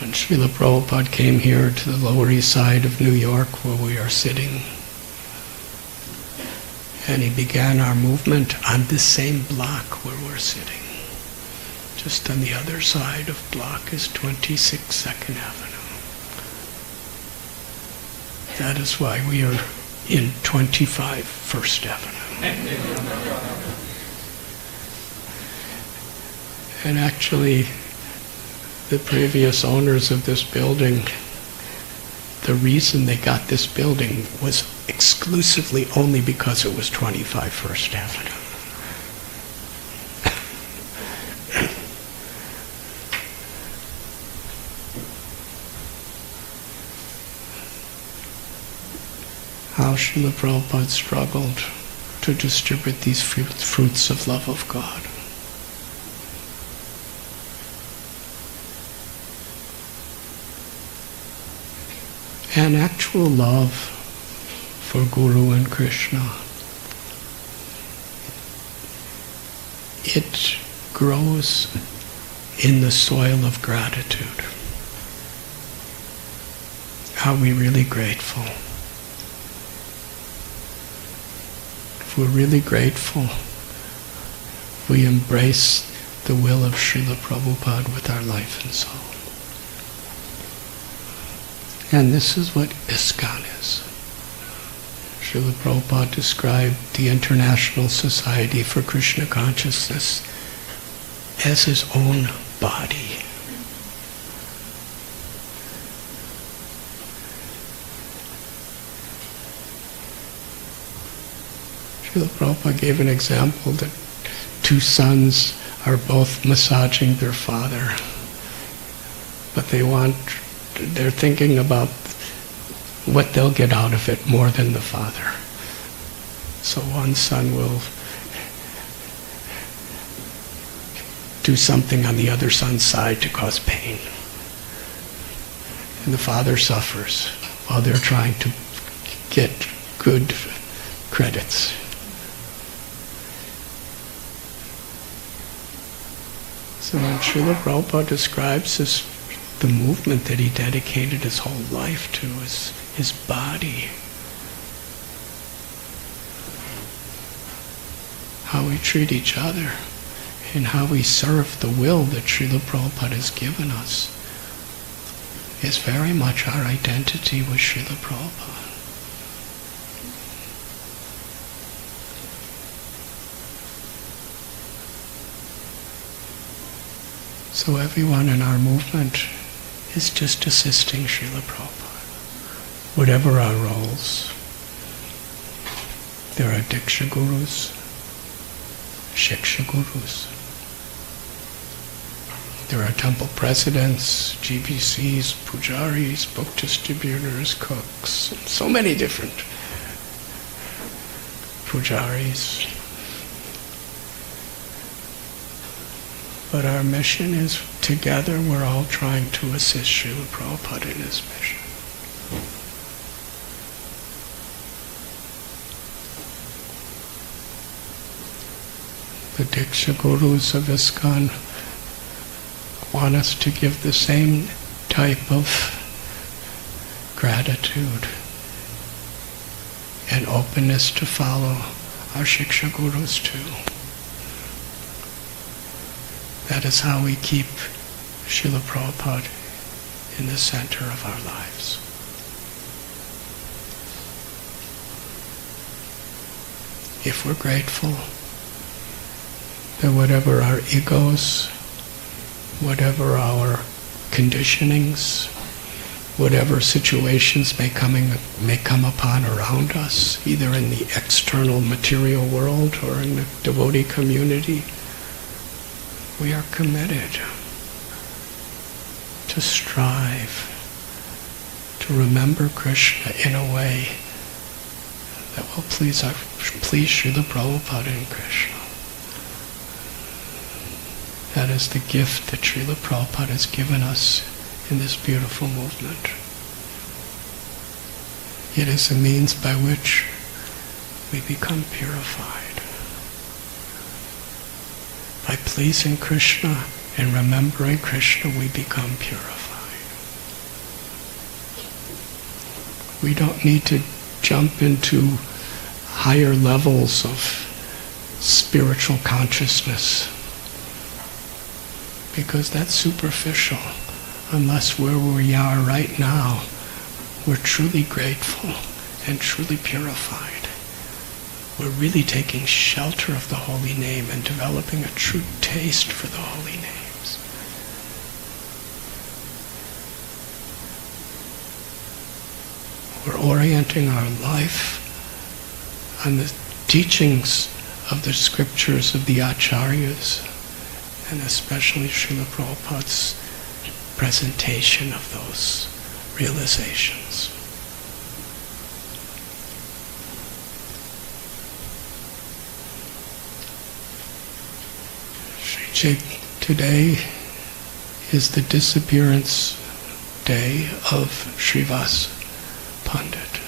When Srila Prabhupada came here to the Lower East Side of New York, where we are sitting, and he began our movement on this same block where we're sitting. Just on the other side of block is 26 2nd Avenue. That is why we are in 25 1st Avenue. And actually, the previous owners of this building, the reason they got this building was exclusively only because it was 25 1st Avenue. How Srila Prabhupada struggled to distribute these fruits of love of God. And actual love for Guru and Krishna, it grows in the soil of gratitude. Are we really grateful? If we're really grateful, we embrace the will of Srila Prabhupada with our life and soul. And this is what ISKCON is. Srila Prabhupada described the International Society for Krishna Consciousness as his own body. Srila Prabhupada gave an example that two sons are both massaging their father, but they're thinking about what they'll get out of it more than the father. So one son will do something on the other son's side to cause pain. And the father suffers while they're trying to get good credits. So when Srila Prabhupada describes the movement that he dedicated his whole life to is his body, how we treat each other, and how we serve the will that Srila Prabhupada has given us is very much our identity with Srila Prabhupada. So everyone in our movement is just assisting Srila Prabhupada. Whatever our roles. There are Diksha Gurus, Shiksha Gurus. There are temple presidents, GBCs, pujaris, book distributors, cooks, and so many different pujaris. But our mission is, together we're all trying to assist Srila Prabhupada in his mission. The Diksha Gurus of ISKCON want us to give the same type of gratitude and openness to follow our Shiksha Gurus too. That is how we keep Srila Prabhupada in the center of our lives. If we're grateful, then whatever our egos, whatever our conditionings, whatever situations may come upon around us, either in the external material world or in the devotee community, we are committed to strive to remember Krishna in a way that will please Srila Prabhupada and Krishna. That is the gift that Srila Prabhupada has given us in this beautiful movement. It is a means by which we become purified. By pleasing Krishna and remembering Krishna, we become purified. We don't need to jump into higher levels of spiritual consciousness, because that's superficial. Unless where we are right now, we're truly grateful and truly purified. We're really taking shelter of the holy name and developing a true taste for the holy names. We're orienting our life on the teachings of the scriptures of the Acharyas, and especially Srila Prabhupada's presentation of those realizations. Today is the disappearance day of Srivas Pandit.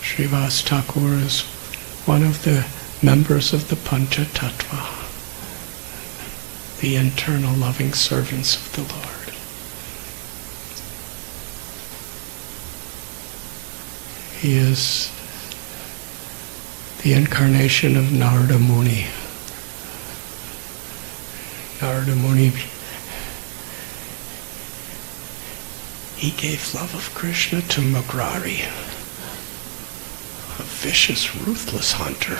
Srivas Thakur is one of the members of the Pancha Tattva, the internal loving servants of the Lord. He is the incarnation of Narada Muni. Narada Muni, he gave love of Krishna to Magrari, a vicious, ruthless hunter.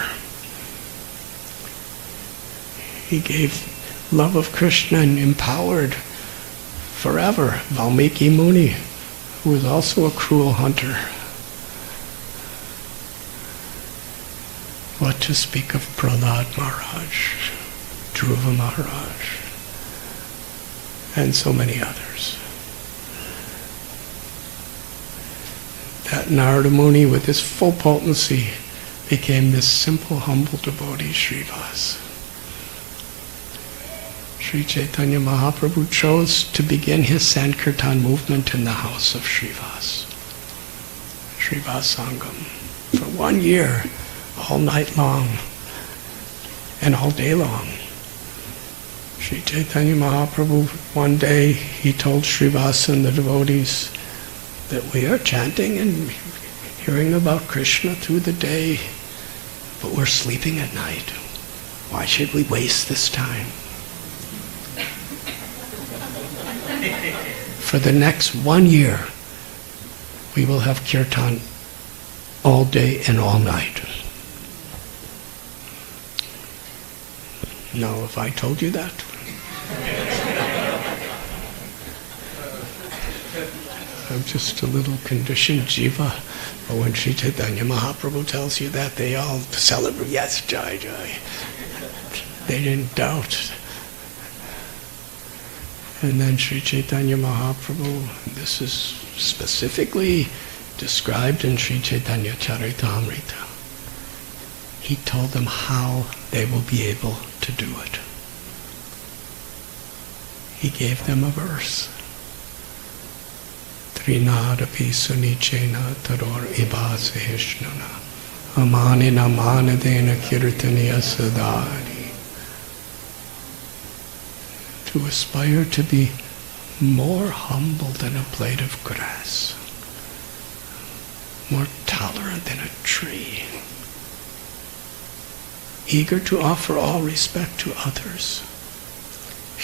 He gave love of Krishna and empowered forever Valmiki Muni, who was also a cruel hunter. What to speak of Prahlad Maharaj, Dhruva Maharaj, and so many others. That Narada Muni, with his full potency, became this simple, humble devotee, Srivas. Sri Chaitanya Mahaprabhu chose to begin his Sankirtan movement in the house of Srivas. Srivas Sangam. For 1 year, all night long and all day long. Sri Chaitanya Mahaprabhu, one day, he told Srivas and the devotees that we are chanting and hearing about Krishna through the day, but we're sleeping at night. Why should we waste this time? For the next 1 year, we will have kirtan all day and all night. Now, if I told you that, I'm just a little conditioned jiva. But when Sri Chaitanya Mahaprabhu tells you that, they all celebrate. Yes, Jai Jai. They didn't doubt. And then Sri Chaitanya Mahaprabhu, this is specifically described in Sri Chaitanya Charitamrita. He told them how they will be able to do it. He gave them a verse. Trinadapi sunichena taror ibaseheshnana amanina manadena kirtaniya sadari. To aspire to be more humble than a blade of grass, more tolerant than a tree, eager to offer all respect to others,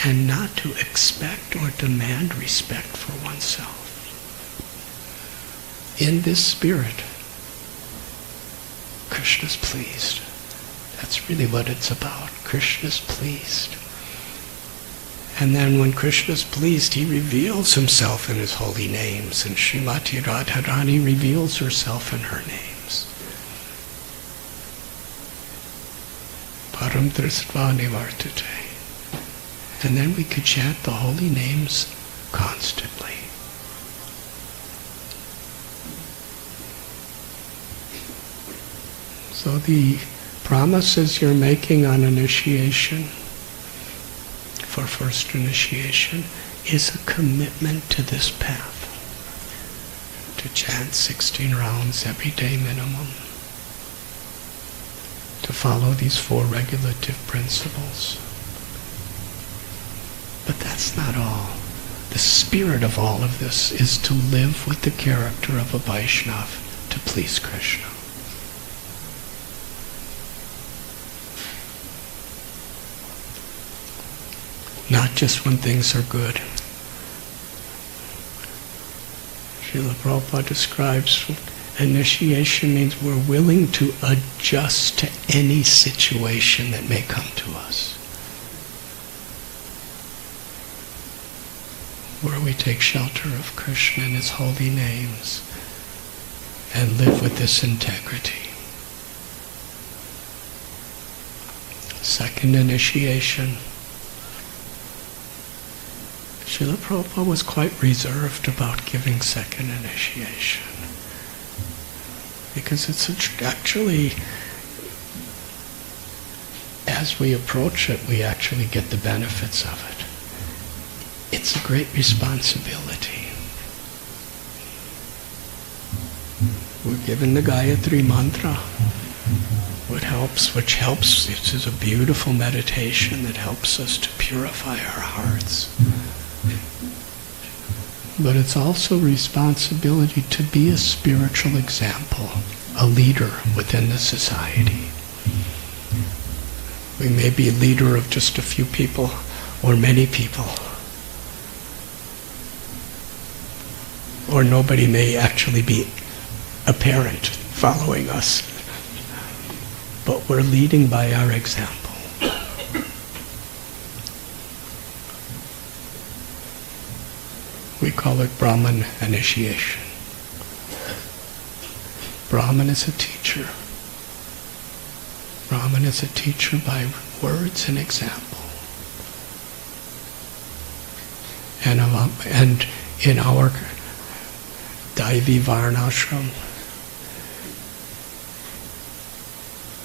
and not to expect or demand respect for oneself. In this spirit, Krishna's pleased. That's really what it's about. Krishna's pleased. And then when Krishna's pleased, he reveals himself in his holy names, and Srimati Radharani reveals herself in her names. Param Dristva Nivartate. And then we could chant the holy names constantly. So the promises you're making on initiation, for first initiation, is a commitment to this path. To chant 16 rounds every day minimum. To follow these 4 regulative principles. But that's not all. The spirit of all of this is to live with the character of a Vaishnava to please Krishna. Not just when things are good. Srila Prabhupada describes initiation means we're willing to adjust to any situation that may come to us. Where we take shelter of Krishna and His holy names and live with this integrity. Second initiation. Srila Prabhupada was quite reserved about giving second initiation. Because it's actually, as we approach it, we actually get the benefits of it. It's a great responsibility. We're given the Gayatri mantra, which helps, it is a beautiful meditation that helps us to purify our hearts. But it's also responsibility to be a spiritual example, a leader within the society. We may be a leader of just a few people or many people. Or nobody may actually be apparent following us. But we're leading by our example. We call it Brahman initiation. Brahman is a teacher. Brahman is a teacher by words and example. And in our Daivi Varnashram,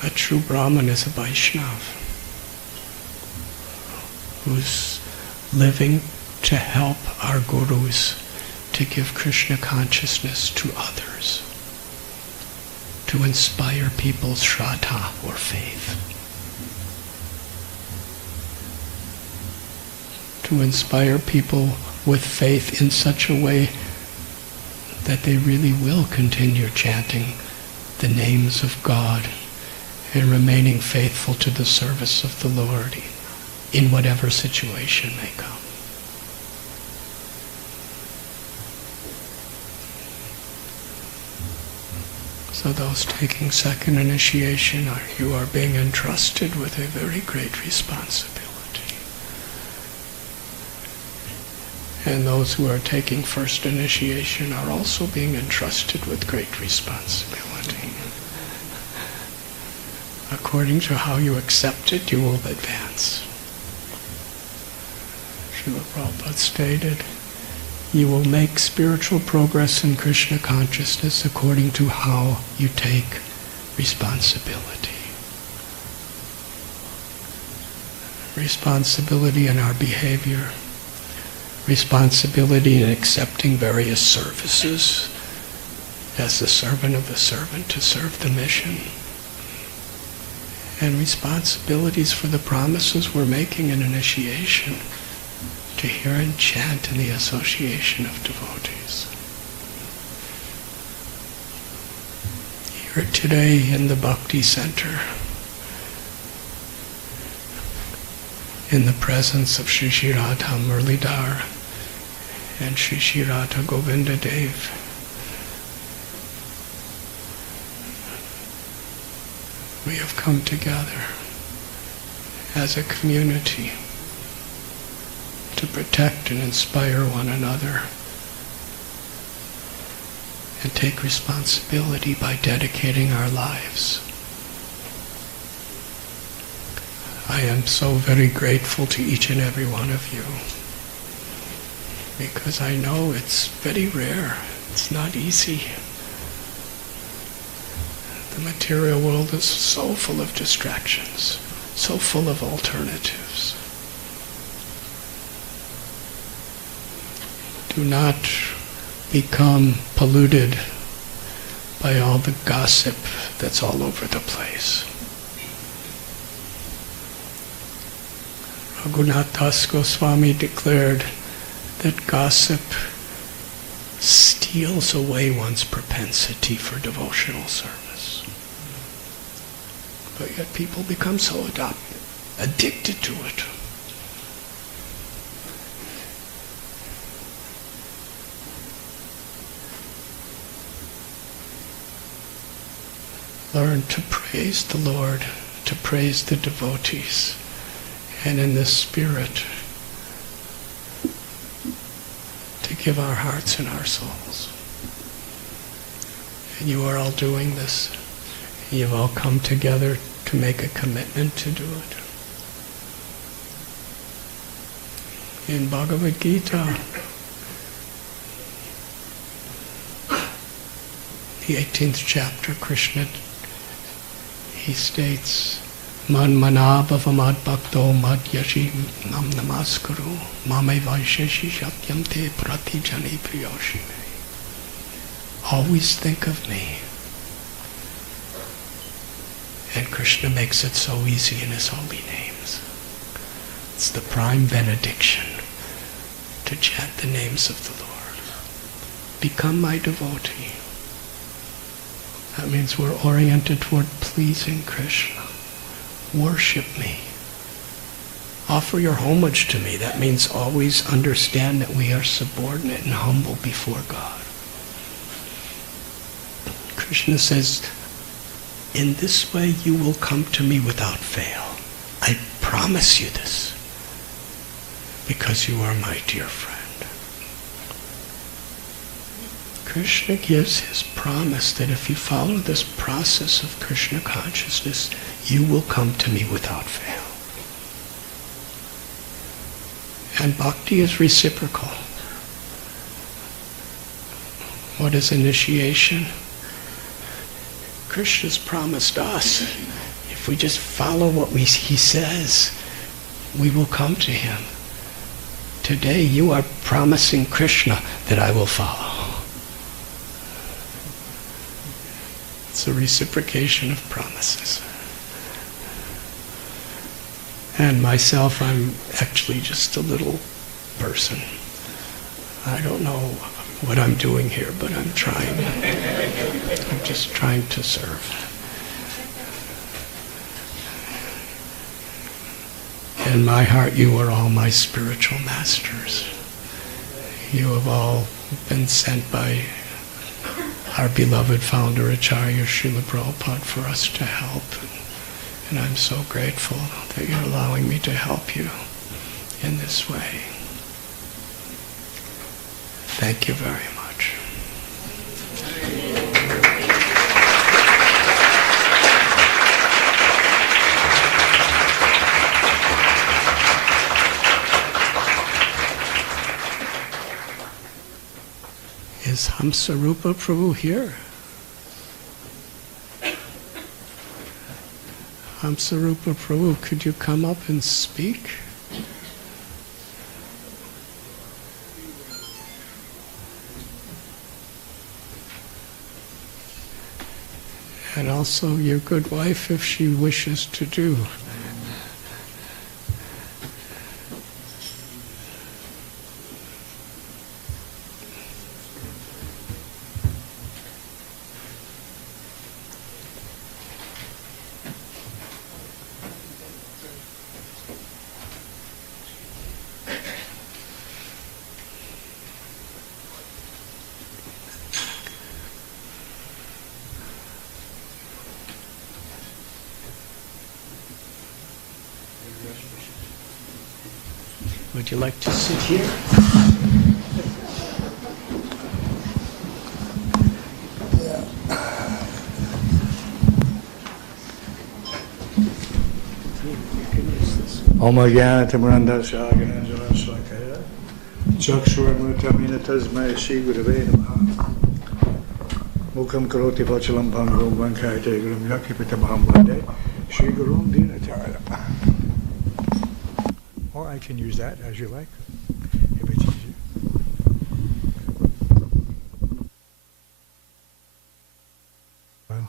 a true Brahman is a Vaishnava who's living to help our gurus to give Krishna consciousness to others, to inspire people's shraddha or faith, to inspire people with faith in such a way that they really will continue chanting the names of God and remaining faithful to the service of the Lord in whatever situation may come. So those taking second initiation, you are being entrusted with a very great responsibility. And those who are taking first initiation are also being entrusted with great responsibility. According to how you accept it, you will advance. Srila Prabhupada stated, you will make spiritual progress in Krishna consciousness according to how you take responsibility. Responsibility in our behavior. Responsibility in accepting various services as the servant of the servant to serve the mission. And responsibilities for the promises we're making in initiation to hear and chant in the association of devotees. Here today in the Bhakti Center, in the presence of Shri Shri Radha Murlidhar and Shri Shri Radha Govinda Dev, we have come together as a community to protect and inspire one another and take responsibility by dedicating our lives. I am so very grateful to each and every one of you because I know it's very rare. It's not easy. The material world is so full of distractions, so full of alternatives. Do not become polluted by all the gossip that's all over the place. Radhanath Das Goswami declared that gossip steals away one's propensity for devotional service. But yet people become so addicted to it. Learn to praise the Lord, to praise the devotees, and in this spirit, to give our hearts and our souls. And you are all doing this. You've all come together to make a commitment to do it. In Bhagavad Gita, the 18th chapter, Krishna, he states, Man manabhava mad bhakto mad yashi nam namaskaru mame vaisheshi shatyam te prati jani priyoshime. Always think of me. And Krishna makes it so easy in his holy names. It's the prime benediction to chant the names of the Lord. Become my devotee. That means we're oriented toward pleasing Krishna. Worship me. Offer your homage to me. That means always understand that we are subordinate and humble before God. Krishna says, in this way you will come to me without fail. I promise you this, because you are my dear friend. Krishna gives his promise that if you follow this process of Krishna consciousness, you will come to me without fail. And bhakti is reciprocal. What is initiation? Krishna's promised us, if we just follow what he says, we will come to him. Today you are promising Krishna that I will follow. It's a reciprocation of promises. And myself, I'm actually just a little person. I don't know what I'm doing here, but I'm trying. I'm just trying to serve. In my heart, you are all my spiritual masters. You have all been sent by our beloved founder, Acharya Srila Prabhupada, for us to help. And I'm so grateful that you're allowing me to help you in this way. Thank you very much. Is Hamsarupa Prabhu here? Hamsarupa Prabhu, could you come up and speak? And also your good wife, if she wishes to do. Would you like to sit here? Om Jnana-timirandasya Gnana-jalasalakaya Chakshura-mritamina Tasmai Shri Gurave Namaha. Mukam karoti vachalam bhangam vankayate gurum yakipita bhambande Shri Gurum Dinacharya. Or I can use that as you like, if it's easier. Well,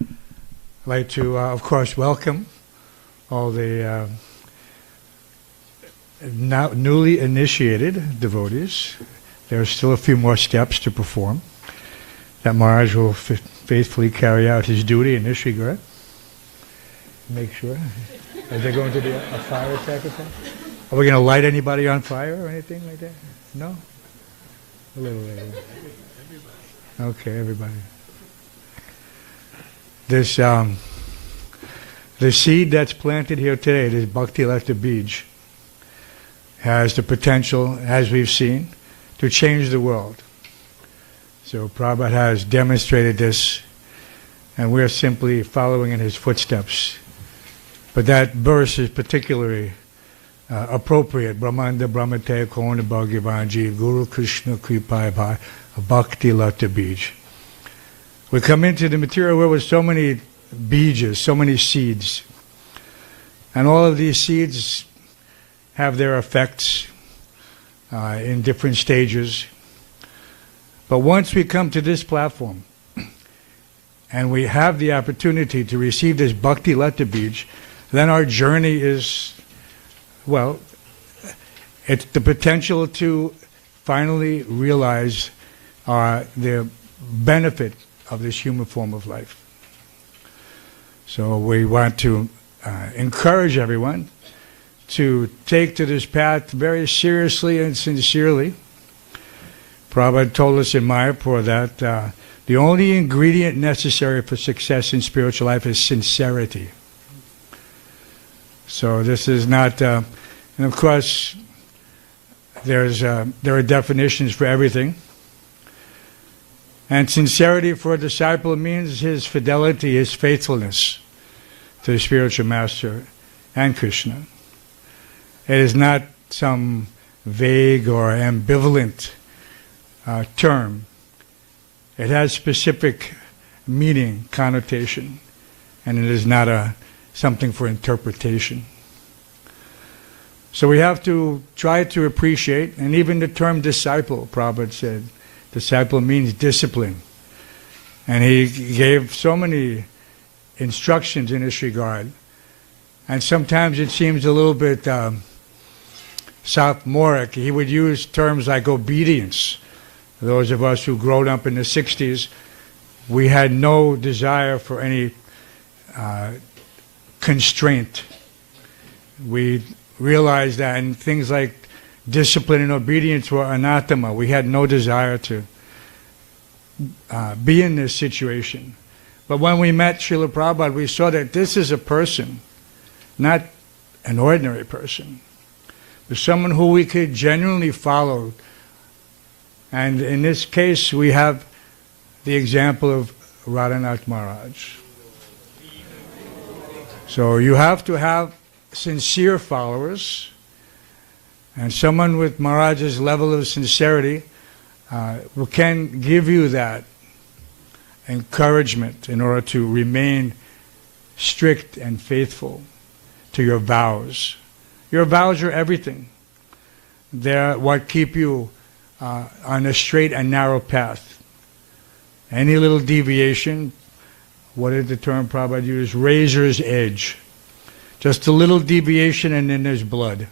I'd like to, of course, welcome all the now newly initiated devotees. There are still a few more steps to perform. That Maharaj will faithfully carry out his duty in this regard. Make sure. Is there going to be a fire sacrifice? Are we going to light anybody on fire or anything like that? No? A little later. Okay, everybody. This, the seed that's planted here today, this Bhakti Lata Bij, has the potential, as we've seen, to change the world. So Prabhupada has demonstrated this, and we're simply following in his footsteps. But that verse is particularly appropriate. Brahmanda Brahmate Kona Bhagavanji Guru Krishna Kripai Bhai Bhakti Lata Bij. We come into the material world with so many bijas, so many seeds. And all of these seeds have their effects in different stages. But once we come to this platform and we have the opportunity to receive this Bhakti Lata Bij, then our journey is, well, it's the potential to finally realize the benefit of this human form of life. So we want to encourage everyone to take to this path very seriously and sincerely. Prabhupada told us in Mayapur that the only ingredient necessary for success in spiritual life is sincerity. So this is not, and of course, there are definitions for everything. And sincerity for a disciple means his fidelity, his faithfulness to the spiritual master and Krishna. It is not some vague or ambivalent term. It has specific meaning, connotation, and it is not something for interpretation. So we have to try to appreciate, and even the term disciple, Prabhupada said, disciple means discipline. And he gave so many instructions in this regard. And sometimes it seems a little bit sophomoric. He would use terms like obedience. Those of us who grew up in the 60s, we had no desire for any constraint. We realized that, and things like discipline and obedience were anathema. We had no desire to be in this situation. But when we met Srila Prabhupada, we saw that this is a person, not an ordinary person, but someone who we could genuinely follow. And in this case, we have the example of Radhanath Maharaj. So you have to have sincere followers, and someone with Maharaj's level of sincerity who can give you that encouragement in order to remain strict and faithful to your vows. Your vows are everything. They're what keep you on a straight and narrow path. Any little deviation, what did the term Prabhupada use? Razor's edge. Just a little deviation and then there's blood.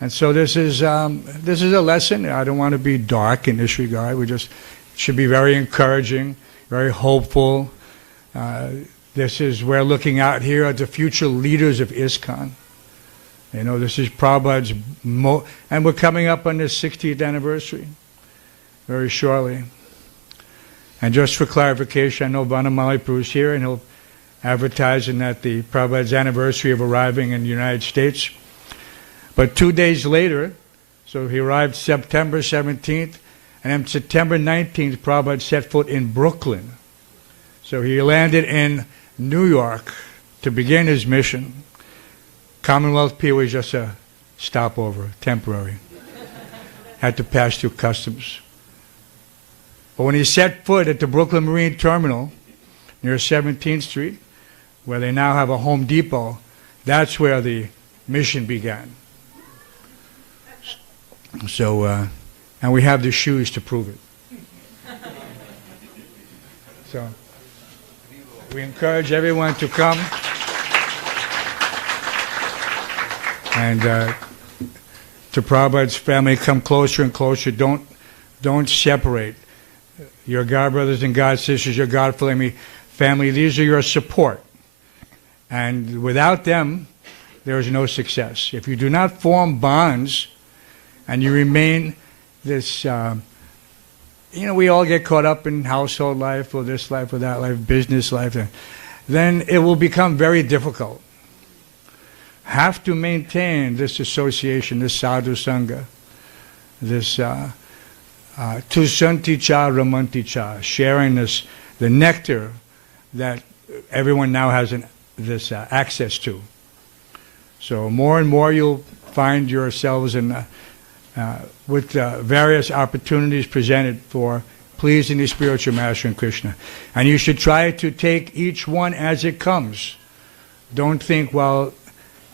And so this is a lesson. I don't want to be dark in this regard. We just should be very encouraging, very hopeful. This is, we're looking out here at the future leaders of ISKCON. You know, this is Prabhupada's, and we're coming up on this 60th anniversary very shortly. And just for clarification, I know Vanamali is here, and he'll advertise that the Prabhupada's anniversary of arriving in the United States. But 2 days later, so he arrived September 17th, and on September 19th, Prabhupada set foot in Brooklyn. So he landed in New York to begin his mission. Commonwealth P was just a stopover, temporary. Had to pass through customs. But when he set foot at the Brooklyn Marine Terminal near 17th Street, where they now have a Home Depot, that's where the mission began. So, and we have the shoes to prove it. So, we encourage everyone to come and to Prabhupada's family, come closer and closer. Don't separate. Your God brothers and God sisters, your God family, these are your support. And without them, there is no success. If you do not form bonds and you remain this, we all get caught up in household life or this life or that life, business life, then it will become very difficult. Have to maintain this association, this sadhu sangha, this tusanti cha ramanti cha, sharing this, the nectar that everyone now has this access to. So more and more you'll find yourselves with various opportunities presented for pleasing the spiritual master and Krishna. And you should try to take each one as it comes. Don't think, well,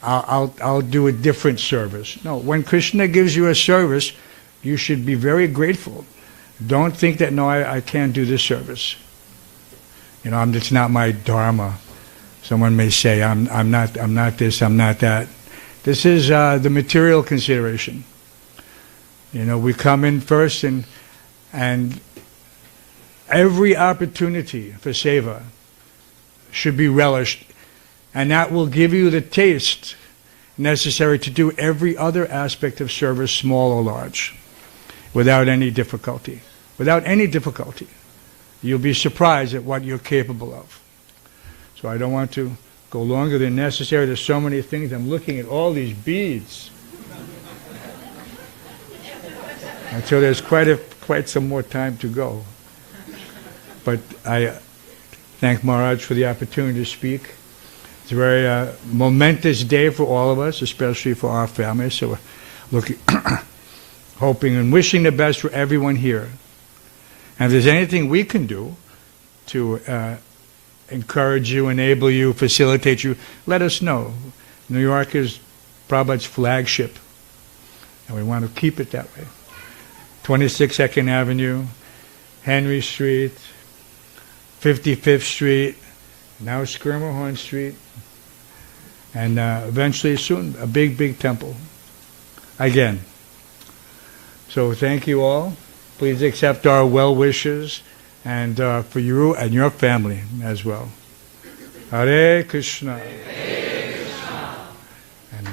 I'll do a different service. No, when Krishna gives you a service, you should be very grateful. Don't think that, no, I can't do this service. It's not my dharma. Someone may say, I'm not this, I'm not that. This is the material consideration. We come in first, and every opportunity for seva should be relished, and that will give you the taste necessary to do every other aspect of service, small or large, without any difficulty. Without any difficulty. You'll be surprised at what you're capable of. So I don't want to go longer than necessary. There's so many things. I'm looking at all these beads. And so there's quite some more time to go. But I thank Maharaj for the opportunity to speak. It's a very momentous day for all of us, especially for our family. So we're looking, hoping and wishing the best for everyone here. And if there's anything we can do to encourage you, enable you, facilitate you, let us know. New York is Prabhupada's flagship, and we want to keep it that way. 26 2nd Avenue, Henry Street, 55th Street, now Skirmerhorn Street, and eventually soon a big temple again. So thank you all. Please accept our well wishes, and for you and your family as well. Hare Krishna. Hare Krishna. And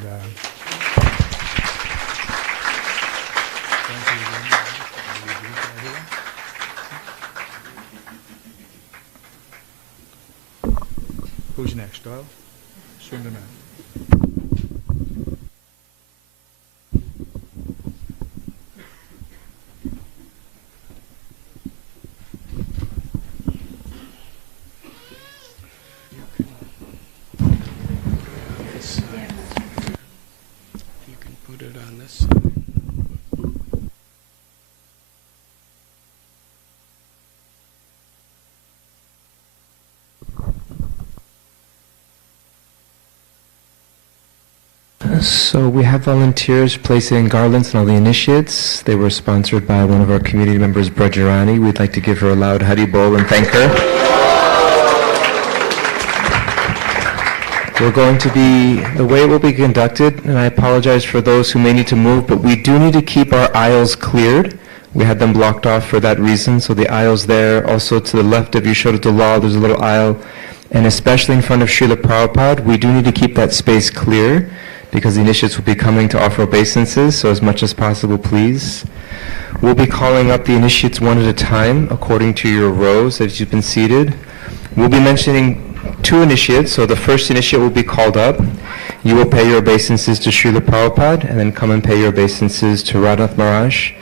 who's next? Sundaram. You can put it on this side. So we have volunteers placing garlands on all the initiates. They were sponsored by one of our community members, Brajarani. We'd like to give her a loud Hari Bol and thank her. We're going to the way it will be conducted, and I apologize for those who may need to move, but we do need to keep our aisles cleared. We had them blocked off for that reason, so the aisles there, also to the left of Yashodhatullah, there's a little aisle, and especially in front of Srila Prabhupada, we do need to keep that space clear, because the initiates will be coming to offer obeisances, so as much as possible, please. We'll be calling up the initiates one at a time, according to your rows as you've been seated. We'll be mentioning 2 initiates, so the first initiate will be called up. You will pay your obeisances to Srila Prabhupada, and then come and pay your obeisances to Radhanath Maharaj.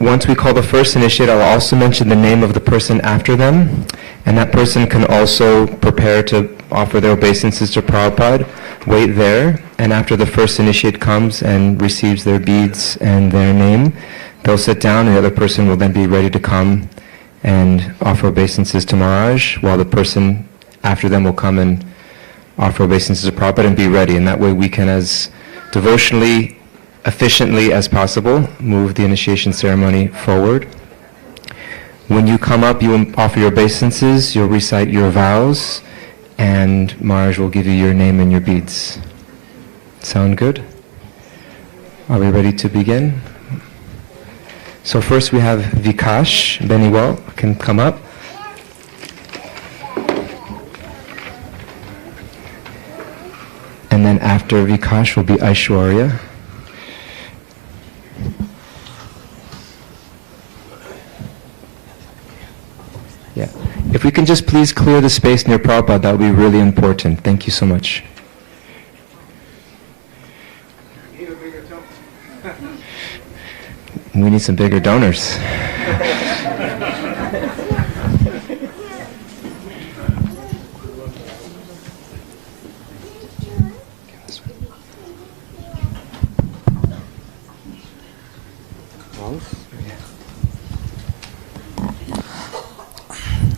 Once we call the first initiate, I'll also mention the name of the person after them, and that person can also prepare to offer their obeisances to Prabhupada. Wait there, and after the first initiate comes and receives their beads and their name, They'll sit down, and the other person will then be ready to come and offer obeisances to Maharaj, while the person after them will come and offer obeisances to Prabhupada and be ready. And that way we can, as devotionally, efficiently as possible, move the initiation ceremony forward. When you come up, you will offer your obeisances, you'll recite your vows, and Maharaj will give you your name and your beads. Sound good? Are we ready to begin? So first we have Vikash Beniwal can come up. And then after Vikash will be Aishwarya. Yeah. If we can just please clear the space near Prabhupada, that would be really important. Thank you so much. We need some bigger donors.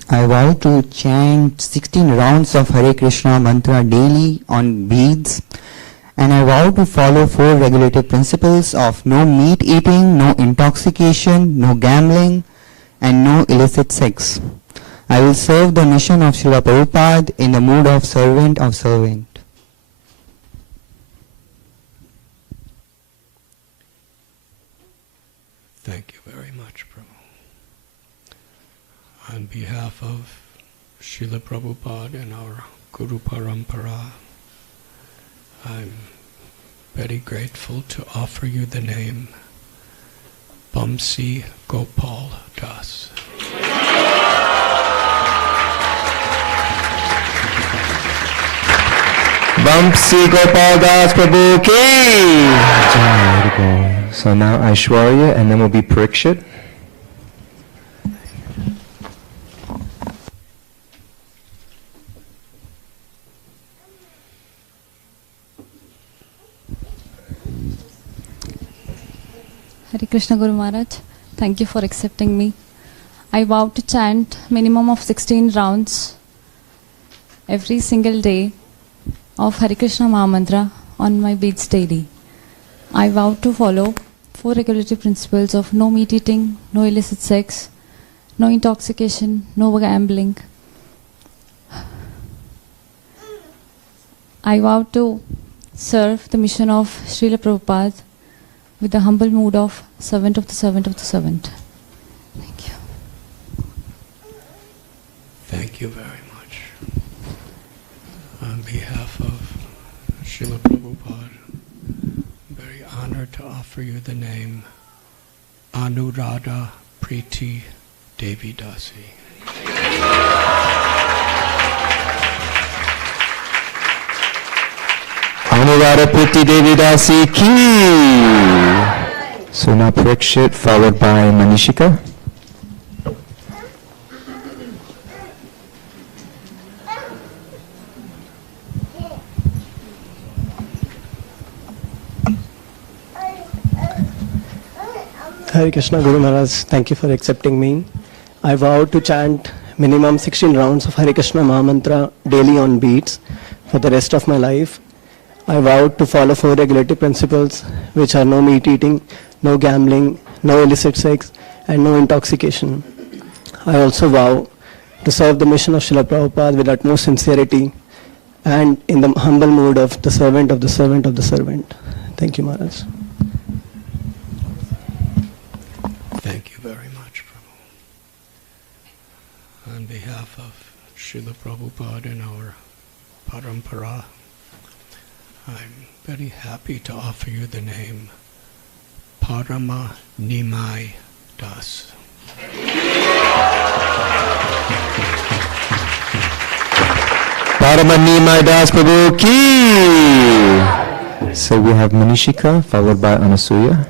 I vow to chant 16 rounds of Hare Krishna mantra daily on beads, and I vow to follow 4 regulative principles of no meat eating, no intoxication, no gambling, and no illicit sex. I will serve the mission of Srila Prabhupada in the mood of servant of servant. Thank you very much, Prabhu. On behalf of Srila Prabhupada and our Guru Parampara, I'm very grateful to offer you the name Bamsi Gopal Das. Bamsi Gopal Das Prabhu ki! Jai. So now Aishwarya, and then will be Parikshit. Hare Krishna Guru Maharaj, thank you for accepting me. I vow to chant minimum of 16 rounds every single day of Hare Krishna Mahamantra on my beads daily. I vow to follow 4 regulative principles of no meat eating, no illicit sex, no intoxication, no gambling. I vow to serve the mission of Srila Prabhupada with the humble mood of servant of the servant of the servant. Thank you. Thank you very much. On behalf of Srila Prabhupada, I'm very honored to offer you the name Anuradha Priti Devi Dasi. Anuradha Priti Devi Dasi ki! So now Parikshit, followed by Manishika. Hare Krishna Guru Maharaj, thank you for accepting me. I vow to chant minimum 16 rounds of Hare Krishna Mahamantra daily on beats for the rest of my life. I vow to follow 4 regulative principles, which are no meat eating, no gambling, no illicit sex, and no intoxication. I also vow to serve the mission of Srila Prabhupada with utmost sincerity and in the humble mood of the servant of the servant of the servant. Thank you, Maharaj. Thank you very much, Prabhu. On behalf of Srila Prabhupada and our Parampara, I'm very happy to offer you the name Parama Nimai Das. Parama Nimai Das Prabhu ki! So we have Manishika, followed by Anasuya.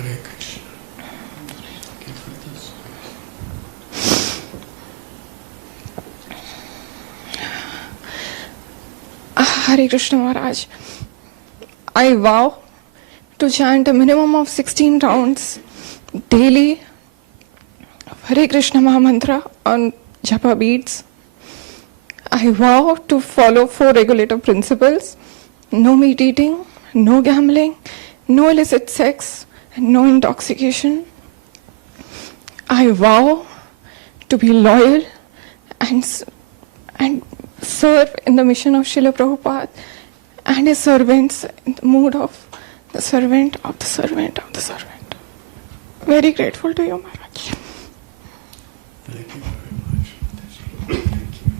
Hare Krishna. Give her this. Hare Krishna Maharaj. I vow to chant a minimum of 16 rounds daily of Hare Krishna Mahamantra on japa beads. I vow to follow 4 regulative principles: no meat eating, no gambling, no illicit sex, and no intoxication. I vow to be loyal and serve in the mission of Srila Prabhupada and his servants in the mood of the servant of the servant of the servant. Very grateful to you, Maharaj. Thank you very much. Thank you.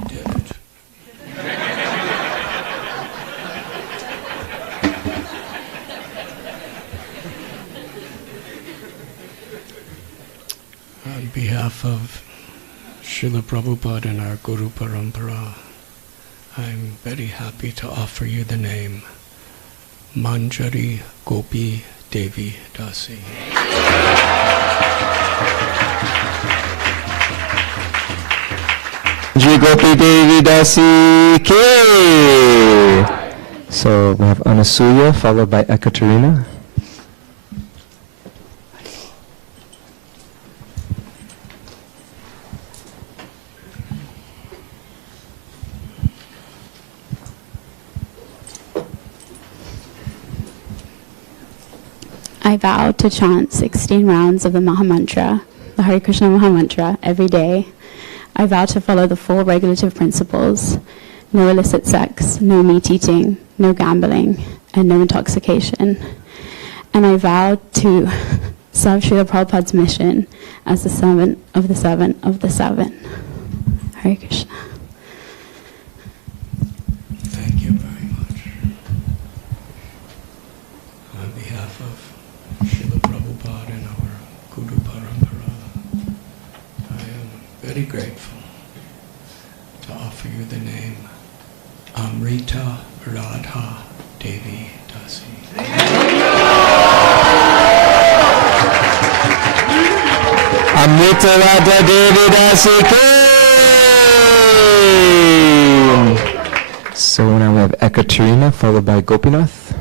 You did it. On behalf of Srila Prabhupada and our Guru Parampara, I'm very happy to offer you the name Manjari Gopi Devi Dasi. Jai Gopi Devi Dasi Ke. So we have Anasuya followed by Ekaterina. I vow to chant 16 rounds of the Mahamantra, the Hare Krishna Mahamantra, every day. I vow to follow the 4 regulative principles: no illicit sex, no meat eating, no gambling, and no intoxication. And I vow to serve Srila Prabhupada's mission as the 7 of the 7 of the 7. Hare Krishna. Thank you very much. On behalf of Srila Prabhupada and our Guru Parampara, I am very grateful to offer you the name Amrita Radha Devi Dasi. Amrita Radha Devi Dasi Ke. So now we have Ekaterina followed by Gopinath.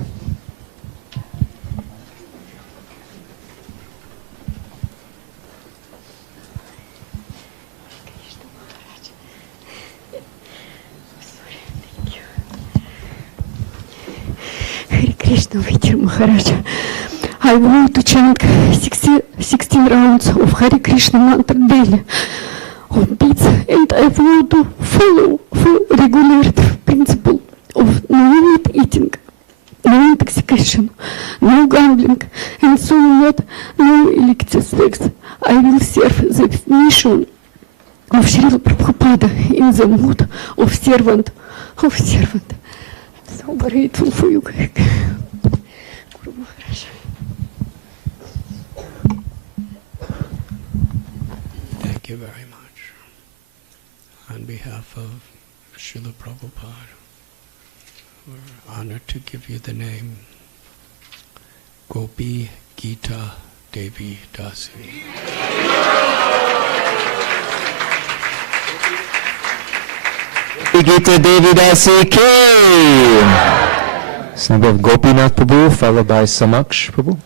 Hare Krishna, Vidyar Maharaj. I want to chant 16 rounds of Hare Krishna mantra daily on beats, and I want to follow 4 regulative principle of no meat eating, no intoxication, no gambling, and so not no illicit sex. I will serve the mission of Srila Prabhupada in the mood of servant. I'm so grateful for you, Guru Maharaj. Thank you very much. On behalf of Srila Prabhupada, we're honored to give you the name Gopi Gita Devi Dasi. Gita Devi Dasi Ke. So now we have Gopinath Prabhu followed by Samaksh Prabhu.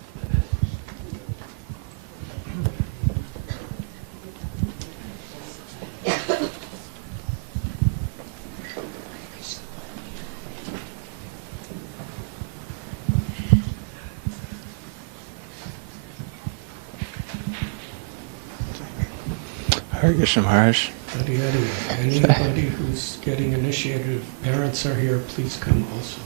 Hare Krishna Maharaj. Hari Hari. Anybody who's getting initiated, if parents are here, please come also.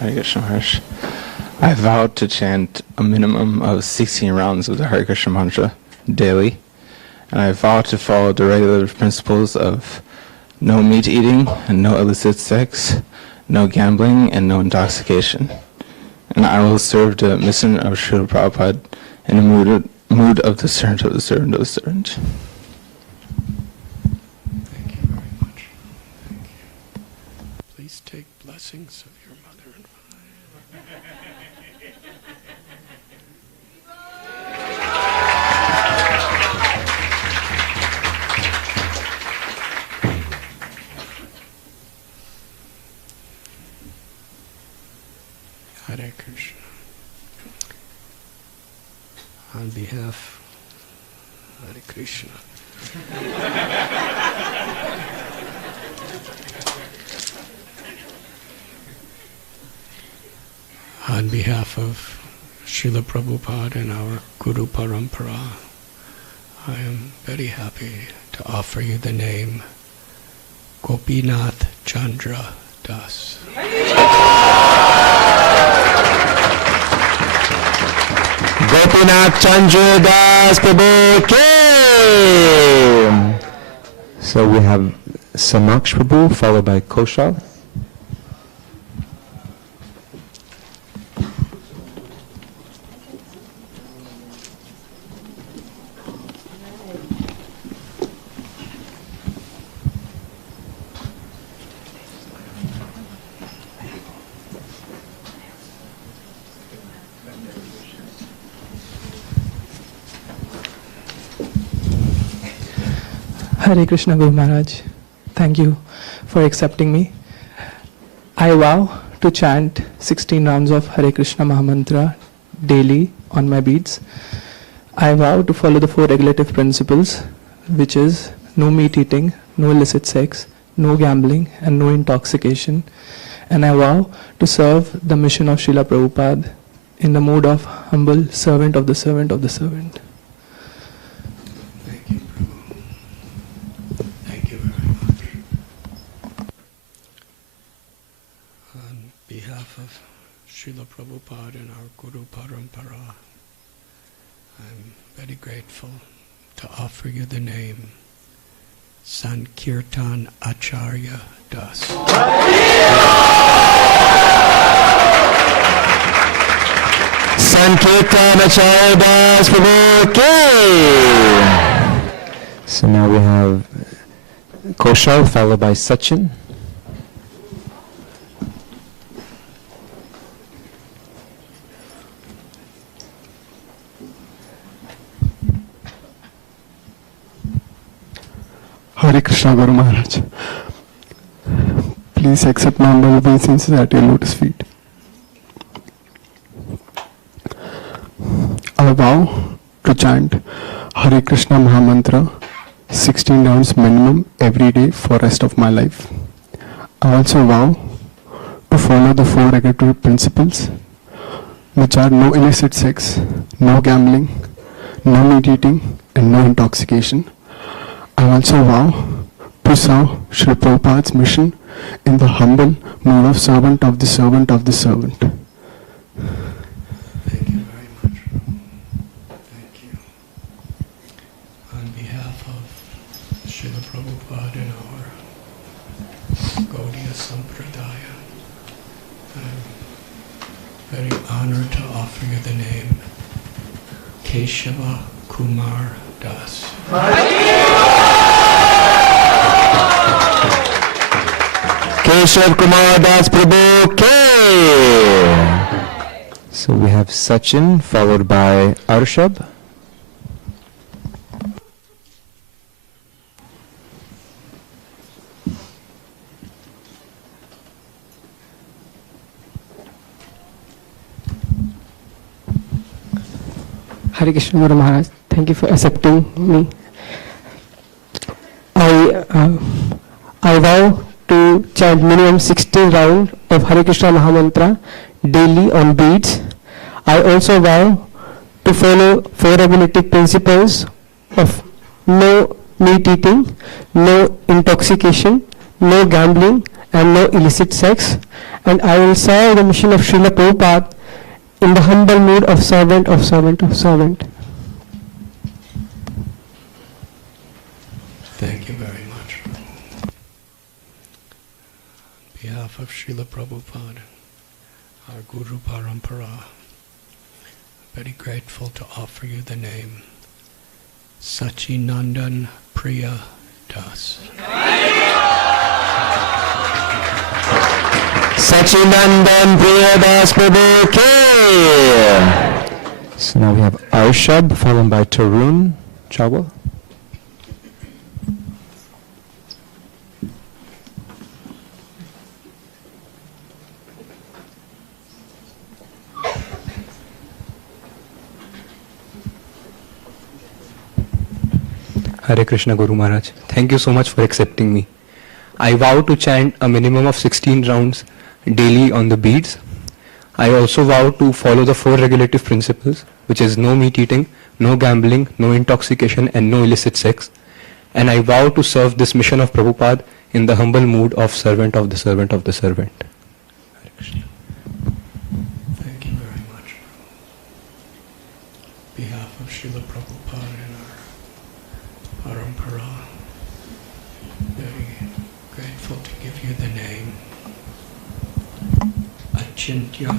Hare Krishna Maharaj. I vowed to chant a minimum of 16 rounds of the Hare Krishna mantra daily, and I vow to follow the regulative principles of no meat eating and no illicit sex, no gambling and no intoxication. And I will serve the mission of Srila Prabhupada in a mood of the servant of the servant of the servant. Thank you very much. Thank you. Please take blessings of your mother and Hare Krishna. On behalf, Hare Krishna. On behalf of Srila Prabhupada and our Guru Parampara, I am very happy to offer you the name Gopinath Chandra Das. Gopinath Chandra Das Prabhu Ki! So we have Samaksh Prabhu followed by Koshal. Hare Krishna Guru Maharaj, thank you for accepting me. I vow to chant 16 rounds of Hare Krishna Mahamantra daily on my beads. I vow to follow the 4 regulative principles, which is no meat eating, no illicit sex, no gambling, and no intoxication. And I vow to serve the mission of Srila Prabhupada in the mode of humble servant of the servant of the servant. Thank you, Prabhu. Thank you very much. On behalf of Srila Prabhupada and our Guru Parampara, I'm very grateful to offer you the name Sankirtan Acharya Das. Sankirtan Acharya Das Prabhu Ki! So now we have Koshal followed by Sachin. Hare Krishna Guru Maharaj. Please accept my humble obeisances at your lotus feet. I vow to chant Hare Krishna Mahamantra 16 rounds minimum every day for rest of my life. I also vow to follow the 4 regulative principles, which are no illicit sex, no gambling, no meat eating, and no intoxication. I also vow to serve Srila Prabhupada's mission in the humble mode of servant of the servant of the servant. Thank you very much. Thank you. On behalf of Srila Prabhupada and our Gaudiya Sampradaya, I'm very honored to offer you the name Keshava Kumar Das. Keshav Kumar Das Prabhu Ki! So we have Sachin followed by Arshab. Hare Krishna Guru Maharaj, thank you for accepting me. I vow to chant minimum 16 rounds of Hare Krishna Mahamantra daily on beads. I also vow to follow 4 regulative principles of no meat eating, no intoxication, no gambling, and no illicit sex. And I will serve the mission of Srila Prabhupada in the humble mood of servant of servant of servant. Thank you very much. On behalf of Srila Prabhupada, our Guru Parampara, very grateful to offer you the name Sachinandan Priya Das. Sachinandan Priya Das Prabhu Ki. So now we have Arshab, followed by Tarun Chawla. Hare Krishna Guru Maharaj. Thank you so much for accepting me. I vow to chant a minimum of 16 rounds daily on the beads. I also vow to follow the 4 regulative principles, which is no meat eating, no gambling, no intoxication, and no illicit sex. And I vow to serve this mission of Prabhupada in the humble mood of servant of the servant of the servant. Hare Krishna. Thank you very much. On behalf of Srila Prabhupada and our Parampara, very grateful to give you the name Achintya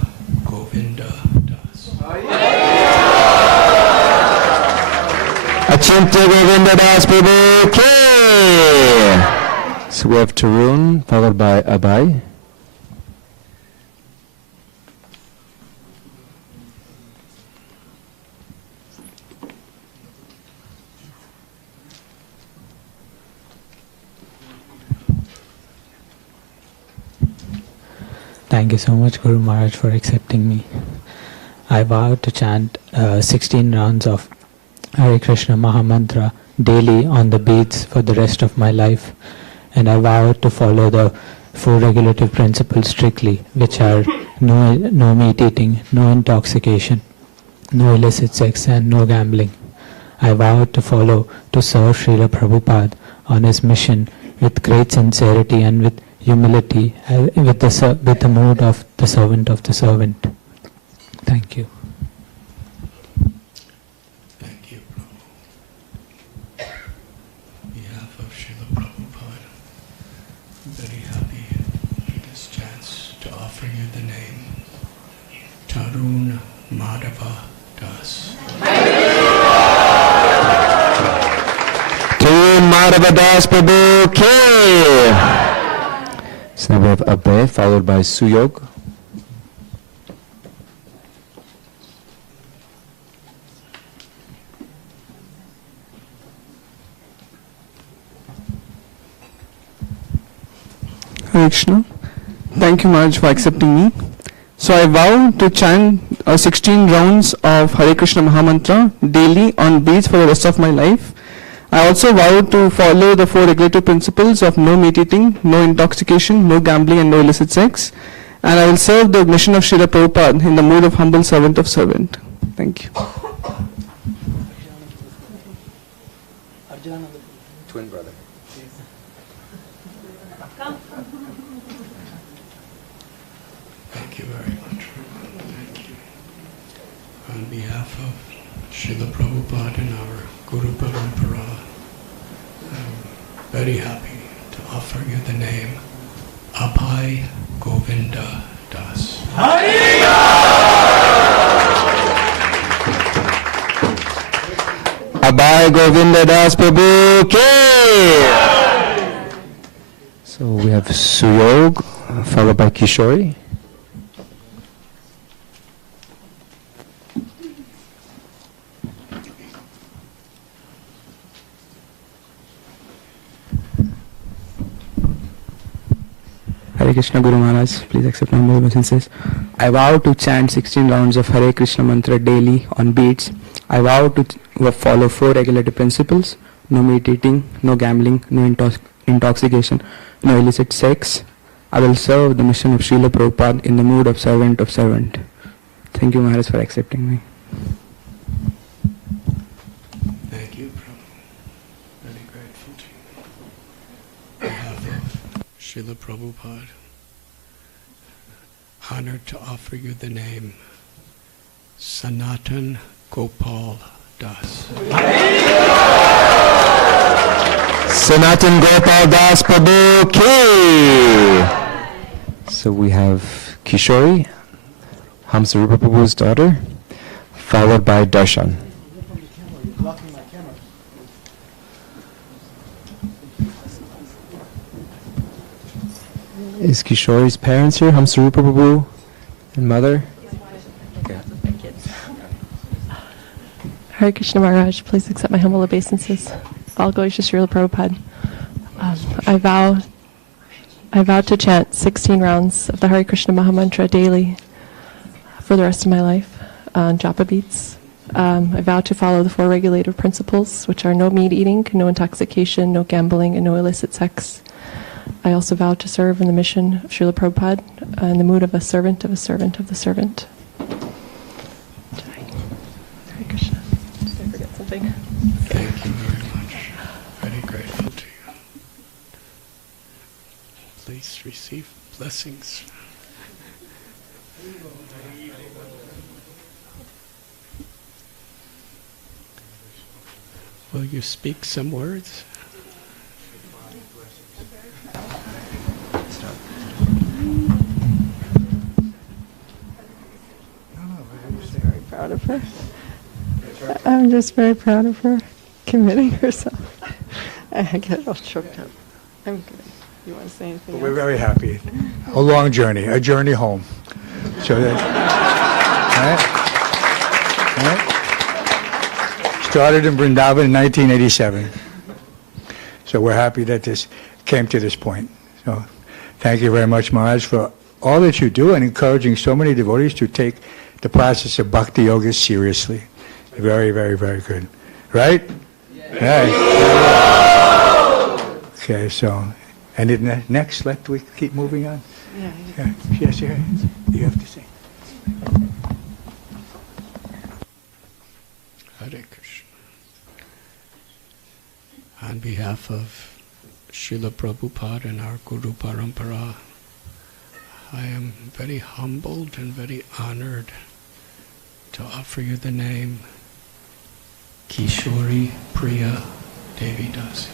Govinda Das. Achintya Govinda Das Prabhu Ki. So we have Tarun, followed by Abai. Thank you so much, Guru Maharaj, for accepting me. I vow to chant 16 rounds of Hare Krishna Mahamantra daily on the beads for the rest of my life. And I vow to follow the 4 regulative principles strictly, which are no meat eating, no intoxication, no illicit sex, and no gambling. I vow to serve Srila Prabhupada on his mission with great sincerity and with humility, with the mood of the servant of the servant. Thank you. Thank you, Prabhu. On behalf of Srila Prabhupada, I'm very happy for this chance to offer you the name Tarun Madhava Das. Tarun Madhava Das Prabhu Ki. So now we have Abhay, followed by Suyog. Hare Krishna. Thank you, Maharaj, for accepting me. So I vow to chant 16 rounds of Hare Krishna Mahamantra daily on beads for the rest of my life. I also vow to follow the 4 regulative principles of no meat eating, no intoxication, no gambling, and no illicit sex. And I will serve the mission of Srila Prabhupada in the mood of humble servant of servant. Thank you. Twin brother. Thank you very much. Thank you. On behalf of Srila Prabhupada and our Guru Parampara, I'm very happy to offer you the name Abhay Govinda Das. Abhay Govinda Das Prabhu Ki. So we have Suyog, followed by Kishori. Hare Krishna Guru Maharaj, please accept my humble obeisances. I vow to chant 16 rounds of Hare Krishna mantra daily on beats. I vow to follow 4 regulative principles: no meat eating, no gambling, no intoxication, no illicit sex. I will serve the mission of Srila Prabhupada in the mood of servant. Thank you, Maharaj, for accepting me. Thank you, Prabhu. Very grateful to you. On behalf of Srila Prabhupada, honored to offer you the name Sanatan Gopal Das. Sanatan Gopal Das Prabhu Ki! So we have Kishori, Hamsarupa Prabhu's daughter, followed by Darshan. Is Kishori's parents here, Hamsarupa Prabhu and mother? Okay. Hare Krishna Maharaj, please accept my humble obeisances. All glories to Srila Prabhupada. I vow to chant 16 rounds of the Hare Krishna Mahamantra daily for the rest of my life on japa beats. I vow to follow the 4 regulative principles, which are no meat eating, no intoxication, no gambling, and no illicit sex. I also vow to serve in the mission of Srila Prabhupada in the mood of a servant of a servant of the servant. Hare Krishna. Did I forget something? Thank you very much. Very grateful to you. Please receive blessings. Will you speak some words? Proud of her. I'm just very proud of her committing herself. I get all choked up. I'm good. You want to say anything else? We're very happy. A long journey, a journey home. So that, right? Started in Vrindavan in 1987. So we're happy that this came to this point. So thank you very much, Maharaj, for all that you do and encouraging so many devotees to take the process of bhakti yoga seriously. Very, very, very good. Right? Right. Okay, so, and then next, let we keep moving on. Yeah. Yes, you have to say. Hare Krishna. On behalf of Srila Prabhupada and our Guru Parampara, I am very humbled and very honored to offer you the name Kishori Priya Devi Dasi.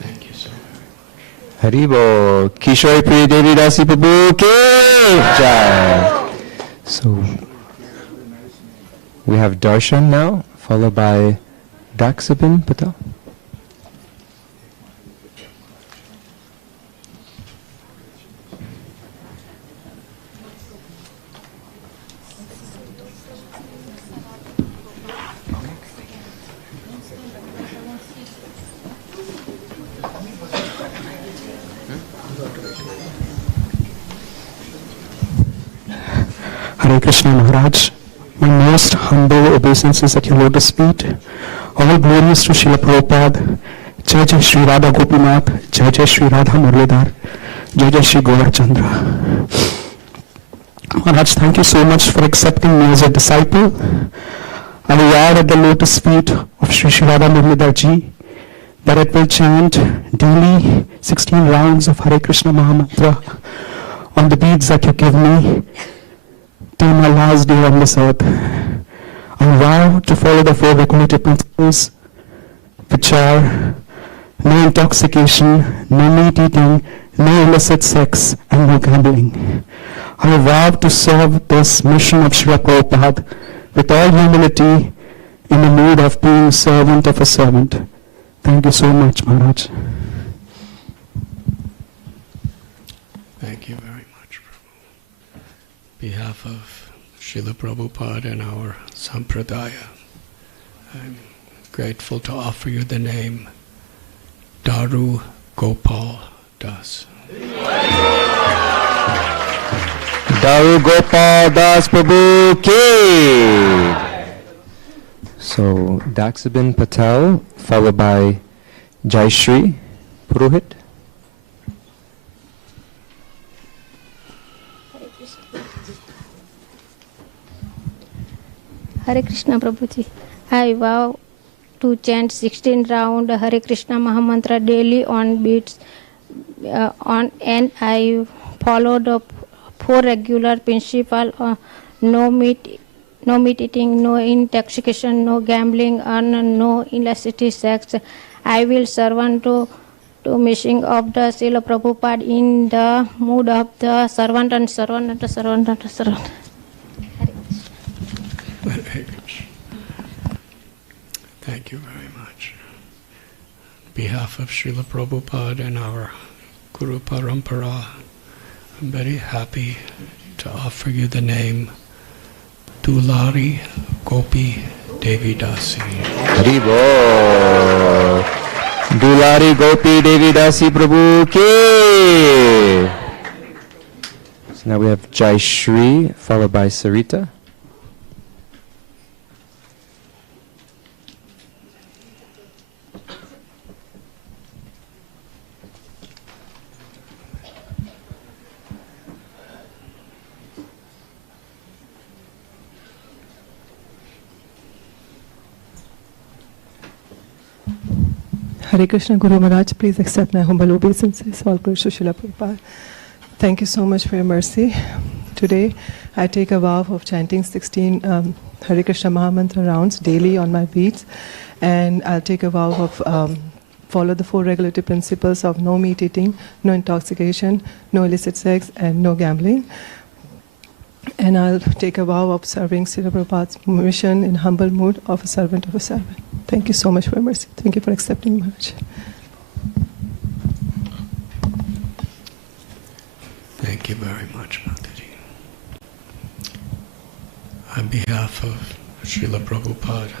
Thank you so much. Haribo, Kishori Priya Devi Dasi Prabhu Ki Jai. So we have Darshan now, followed by Daksabin Patel. Hare Krishna Maharaj, my most humble obeisances at your lotus feet. All glories to Srila Prabhupada. Jai Jai Shri Radha Gopinath, Jai Jai Shri Radha Murlidhar, Jai Jai Shri Govardhan Chandra. Maharaj, thank you so much for accepting me as a disciple. I vow at the lotus feet of Shri Shri Radha Murlidhar Ji that it will chant daily 16 rounds of Hare Krishna Mahamantra on the beads that you give me till my last day on this earth. I vow to follow the 4 regulative principles, which are no intoxication, no meat eating, no illicit sex, and no gambling. I vow to serve this mission of Srila Prabhupada with all humility in the mood of being servant of a servant. Thank you so much, Maharaj. Thank you very much, Prabhu. On behalf of Srila Prabhupada and our Sampradaya, I'm grateful to offer you the name Daru Gopal Das. Daru Gopal Das Prabhu Ki. So Daxabin Patel, followed by Jayashri Purohit. Hare Krishna Prabhuji. I vow to chant 16 round Hare Krishna Mahamantra daily on beats and I follow the 4 regular principles: no meat eating, no intoxication, no gambling, and no illicit sex. I will servant to mission of the Srila Prabhupada in the mood of the servant and servant and the servant and the servant. Thank you very much. On behalf of Srila Prabhupada and our Guru Parampara, I'm very happy to offer you the name Dulari Gopi Devi Dasi. Haribo. Dulari Gopi Devi Dasi Prabhu Ki. So now we have Jai Shri, followed by Sarita. Hare Krishna Guru Maharaj, please accept my humble obeisances. All glory to Srila Prabhupada. Thank you so much for your mercy. Today, I take a vow of chanting 16 Hare Krishna Mahamantra rounds daily on my beats, and I'll take a vow of follow the 4 regulative principles of no meat eating, no intoxication, no illicit sex, and no gambling. And I'll take a vow of serving Srila Prabhupada's mission in humble mood of a servant of a servant. Thank you so much for your mercy. Thank you for accepting Maharaj. Thank you very much, Mataji. On behalf of Srila Prabhupada,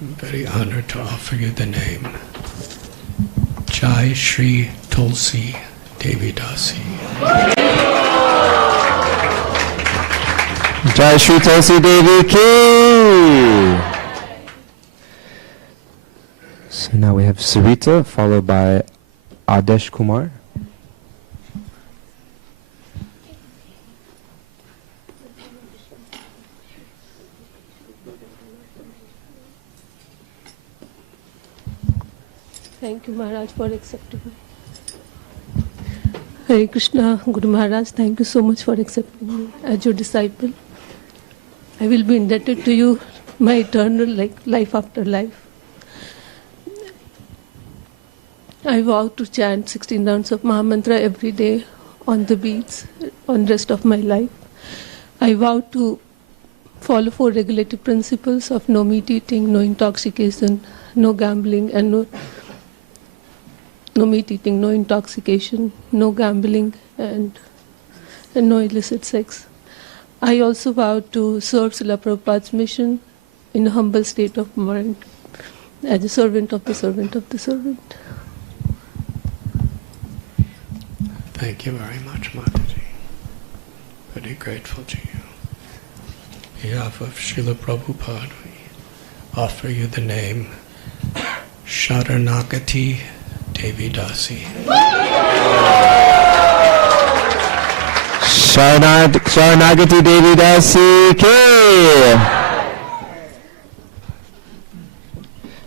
I'm very honored to offer you the name Jai Shri Tulsi Devi Dasi. Jai Shri Tulsi Devi Ki. So now we have Sarita, followed by Adesh Kumar. Thank you, Maharaj, for accepting me. Hare Krishna, Guru Maharaj, thank you so much for accepting me as your disciple. I will be indebted to you my eternal life after life. I vow to chant 16 rounds of Mahamantra every day on the beats on the rest of my life. I vow to follow 4 regulative principles of no meat eating, no intoxication, no gambling, and no meat eating, no intoxication, no gambling, and no illicit sex. I also vow to serve Srila Prabhupada's mission in a humble state of mind as a servant of the servant of the servant. Thank you very much, Mataji. Very grateful to you. On behalf of Srila Prabhupada, we offer you the name Sharanagati Devi Dasi. Sharanagati Devi Dasi Ki.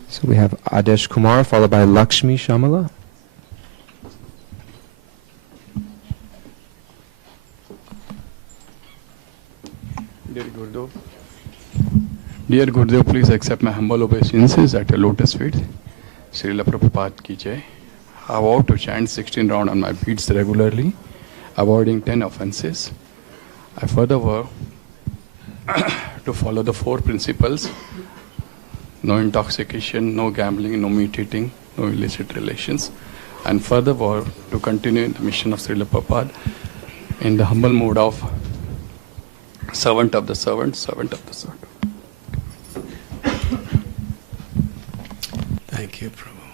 So we have Adesh Kumar, followed by Lakshmi Shamala. Dear Gurudev, please accept my humble obeisances at your lotus feet. Srila Prabhupada ki jai. I vow to chant 16 rounds on my beats regularly, avoiding 10 offenses. I further vow to follow the 4 principles: no intoxication, no gambling, no meat eating, no illicit relations. And further vow to continue in the mission of Srila Prabhupada in the humble mood of servant of the servant, servant of the servant. Thank you, Prabhu.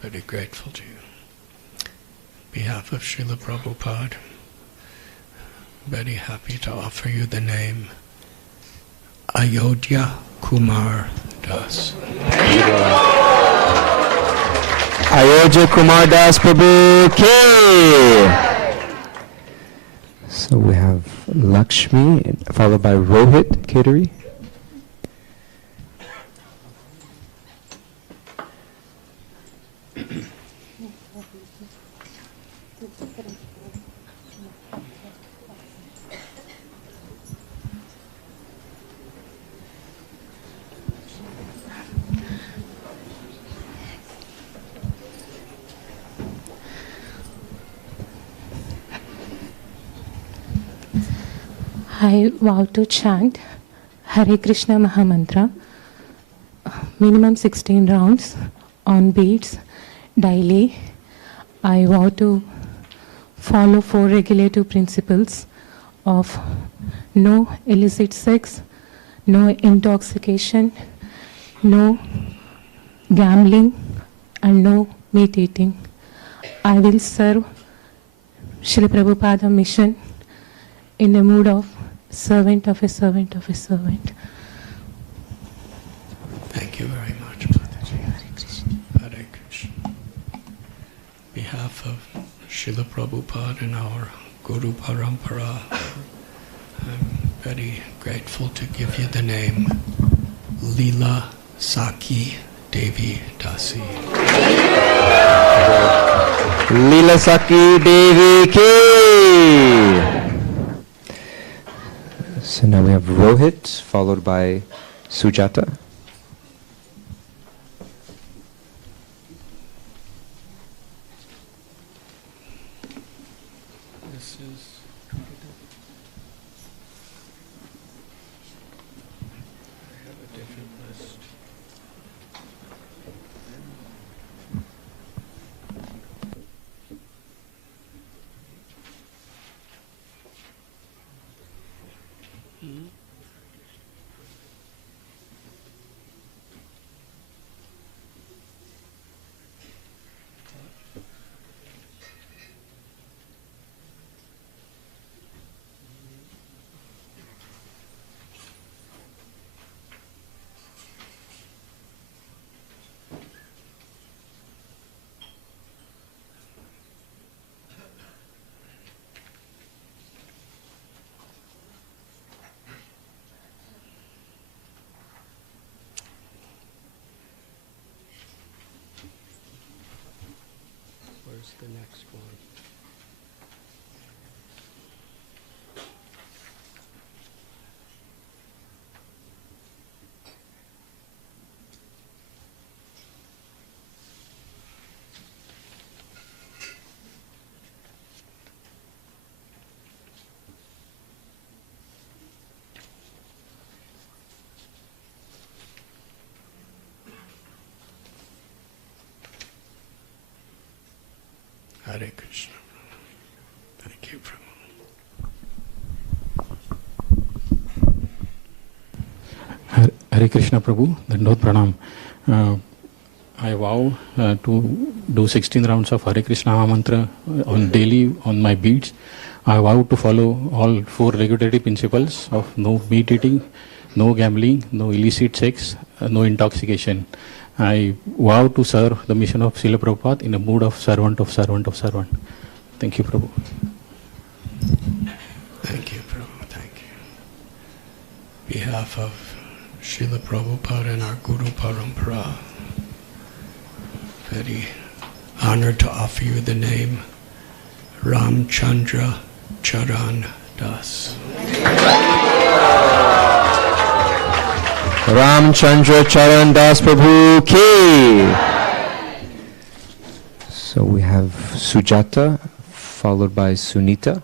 Very grateful to you. Behalf of Srila Prabhupada, very happy to offer you the name Ayodhya Kumar Das. Ayodhya Kumar Das Prabhu Ki. So we have Lakshmi, followed by Rohit Kedari. I vow to chant Hare Krishna Mahamantra, minimum 16 rounds on beats daily. I vow to follow 4 regulative principles of no illicit sex, no intoxication, no gambling, and no meat eating. I will serve Srila Prabhupada mission in the mood of servant of a servant of a servant. Thank you very much, Mataji. Hare Krishna. Behalf of Srila Prabhupada and our Guru Parampara, I'm very grateful to give you the name Leela Saki Devi Dasi. Leela Saki Devi Ki. So now we have Rohit, followed by Sujata. This is I have a different list. Where's the next one? Hare Krishna. Thank you, Prabhu. Hare Krishna Prabhu, Dandot Pranam. I vow to do 16 rounds of Hare Krishna mantra on daily on my beats. I vow to follow all 4 regulatory principles of no meat eating, no gambling, no illicit sex, no intoxication. I vow to serve the mission of Srila Prabhupada in a mood of servant of servant of servant. Thank you, Prabhu. Thank you, Prabhu. Thank you. Behalf of Srila Prabhupada and our Guru Parampara, very honored to offer you the name Ramchandra Charan Das. Ramchandra Charan Das Prabhu Ki. So we have Sujata, followed by Sunita.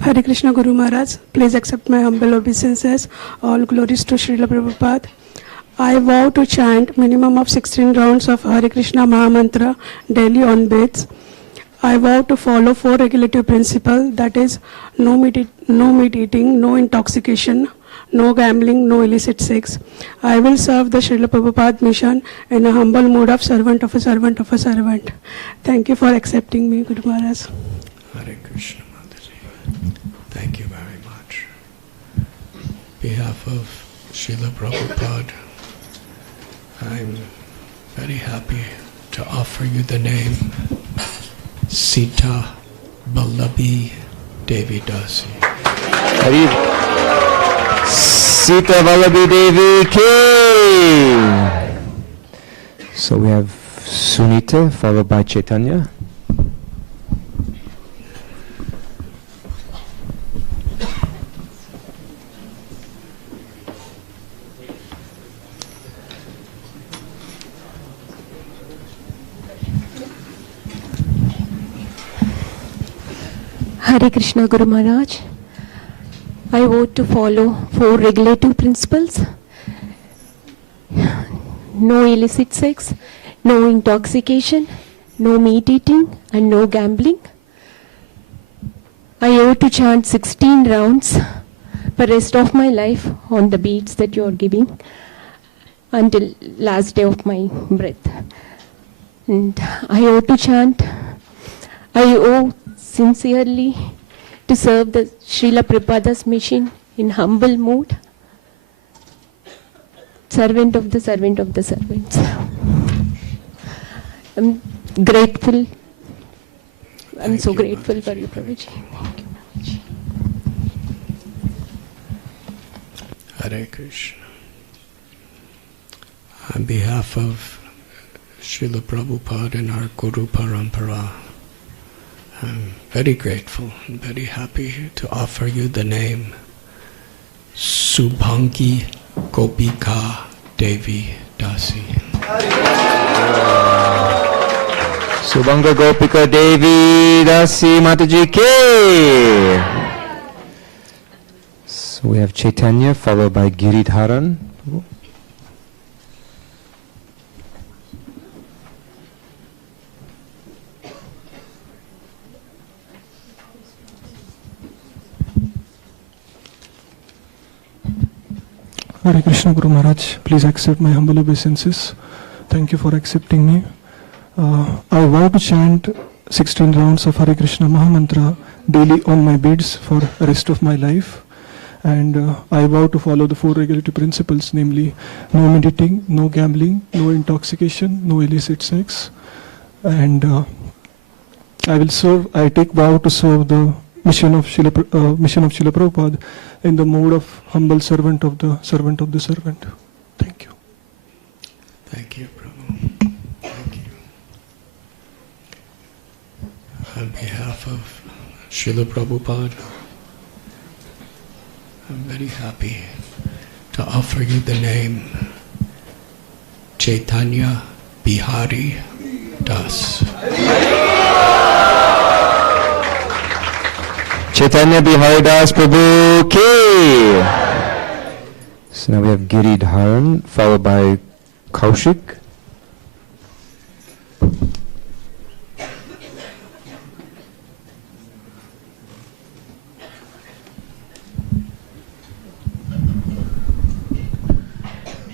Hare Krishna Guru Maharaj, please accept my humble obeisances. All glories to Srila Prabhupada. I vow to chant minimum of 16 rounds of Hare Krishna Mahamantra daily on beds. I vow to follow 4 regulative principles, that is, no meat eating, no intoxication, no gambling, no illicit sex. I will serve the Srila Prabhupada mission in a humble mood of servant of a servant of a servant. Thank you for accepting me, Guru Maharaj. Hare Krishna, Mataji. Thank you very much. On behalf of Srila Prabhupada, I'm very happy to offer you the name Sita Vallabhi Devi Dasi. Sita Vallabhi Devi Ki. So we have Sunita followed by Chaitanya. Hare Krishna Guru Maharaj. I vote to follow 4 regulative principles. No illicit sex, no intoxication, no meat eating, and no gambling. I vote to chant 16 rounds for rest of my life on the beats that you are giving until last day of my breath. And I owe to chant, I owe sincerely to serve the Srila Prabhupada's mission in humble mood, servant of the servants. I'm grateful. I'm so grateful for you, Prabhuji. Hare Krishna. On behalf of Srila Prabhupada and our Guru Parampara, I'm very grateful and very happy to offer you the name Subhangi Gopika Devi Dasi. Subhanga Gopika Devi Dasi Mataji Ki. So we have Chaitanya followed by Giridharan. Hare Krishna Guru Maharaj, please accept my humble obeisances. Thank you for accepting me. I vow to chant 16 rounds of Hare Krishna Mahamantra daily on my beads for the rest of my life. And I vow to follow the 4 regulative principles, namely no meditating, no gambling, no intoxication, no illicit sex. And I take vow to serve the mission of Srila Prabhupada in the mode of humble servant of the servant. Thank you. Thank you, Prabhu. Thank you. On behalf of Srila Prabhupada, I'm very happy to offer you the name Chaitanya Bihari Das. Chaitanya Bihari Das Prabhu Ki. So now we have Giridharan followed by Kaushik.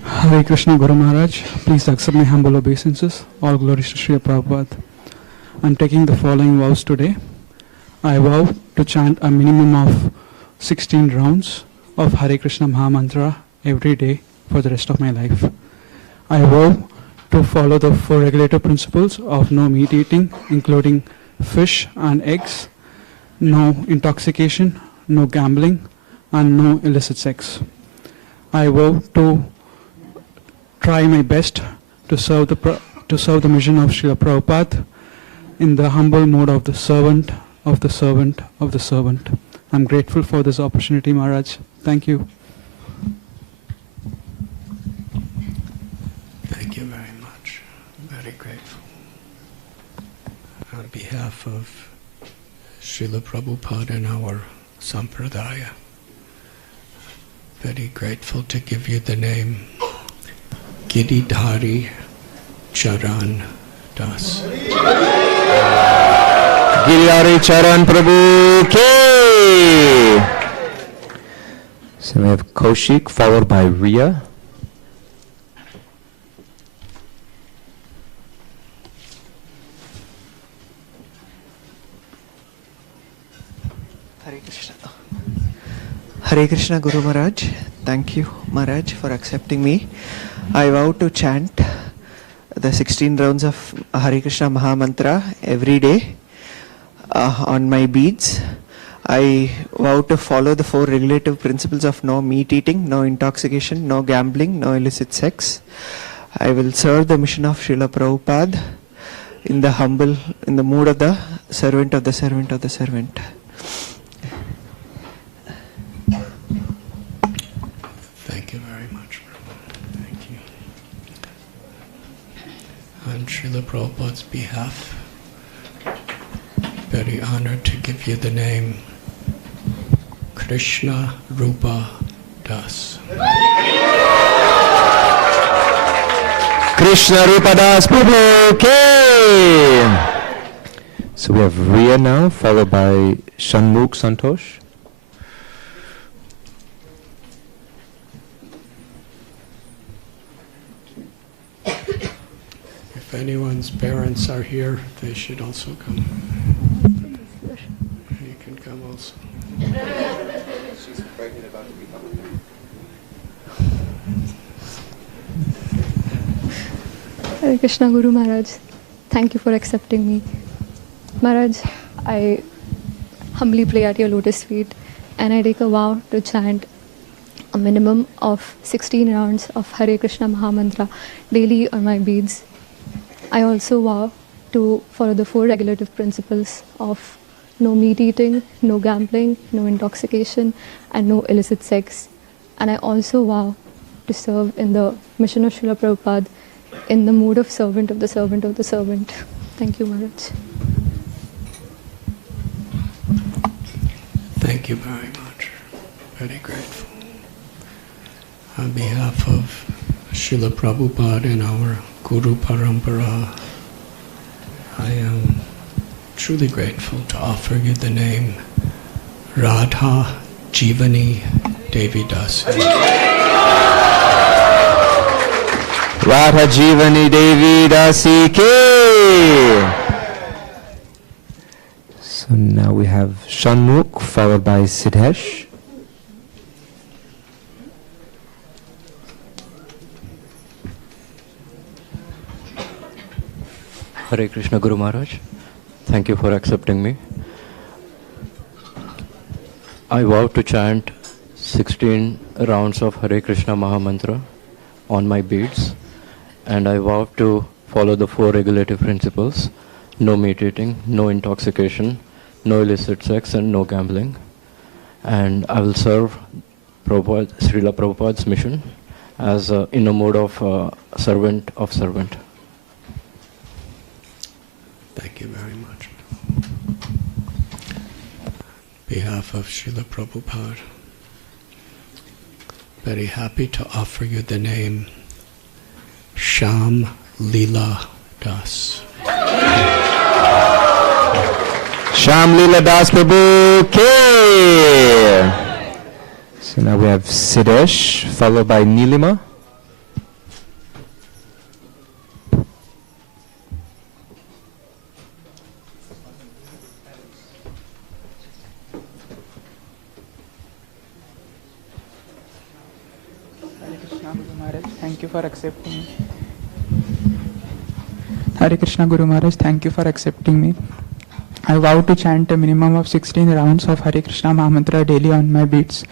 Hare Krishna Guru Maharaj, please accept my humble obeisances. All glories to Srila Prabhupada. I'm taking the following vows today. I vow to chant a minimum of 16 rounds of Hare Krishna Mahamantra every day for the rest of my life. I vow to follow the 4 regulative principles of no meat eating, including fish and eggs, no intoxication, no gambling, and no illicit sex. I vow to try my best to serve the mission of Srila Prabhupada in the humble mode of the servant of the servant of the servant. I'm grateful for this opportunity, Maharaj. Thank you. Thank you very much. I'm very grateful. On behalf of Srila Prabhupada and our Sampradaya, very grateful to give you the name Giridhari Charan Das. Giridhari Charan Prabhu Ki. So we have Kaushik followed by Ria. Hare Krishna. Hare Krishna Guru Maharaj. Thank you Maharaj for accepting me. I vow to chant the 16 rounds of Hare Krishna Mahamantra every day on my beads. I vow to follow the 4 regulative principles of no meat eating, no intoxication, no gambling, no illicit sex. I will serve the mission of Srila Prabhupada in the mood of the servant of the servant of the servant. Thank you very much, Prabhu. Thank you. On Srila Prabhupada's behalf, very honored to give you the name Krishna Rupa Das. Krishna Rupa Das Prabhu Ki. So we have Ria now, followed by Shanmukh Santosh. If anyone's parents are here, they should also come. You can come also. She's pregnant about to become a parent. Hare Krishna Guru Maharaj, thank you for accepting me. Maharaj, I humbly pray at your lotus feet and I take a vow to chant a minimum of 16 rounds of Hare Krishna Mahamantra daily on my beads. I also vow to follow the 4 regulative principles of no meat eating, no gambling, no intoxication, and no illicit sex. And I also vow to serve in the mission of Srila Prabhupada in the mood of servant of the servant of the servant. Thank you, Maharaj. Thank you very much. Very grateful. On behalf of Srila Prabhupada and our Guru Parampara, I am truly grateful to offer you the name Radha Jivani Devi Das. Radha Jivani Devi Dasi Ki. So now we have Shanmukh followed by Sidhesh. Hare Krishna Guru Maharaj, thank you for accepting me. I vow to chant 16 rounds of Hare Krishna Mahamantra on my beads, and I vow to follow the 4 regulative principles: no meat eating, no intoxication, no illicit sex, and no gambling. And I will serve Srila Prabhupada's mission as in a mode of servant of servant. Thank you very much. On behalf of Srila Prabhupada, very happy to offer you the name Sham Leela Das. Sham Leela Das Prabhu Ki. So now we have Sidhesh followed by Nilima. Thank you for accepting me. Hare Krishna Guru Maharaj, thank you for accepting me. I vow to chant a minimum of 16 rounds of Hare Krishna Mahamantra daily on my beads.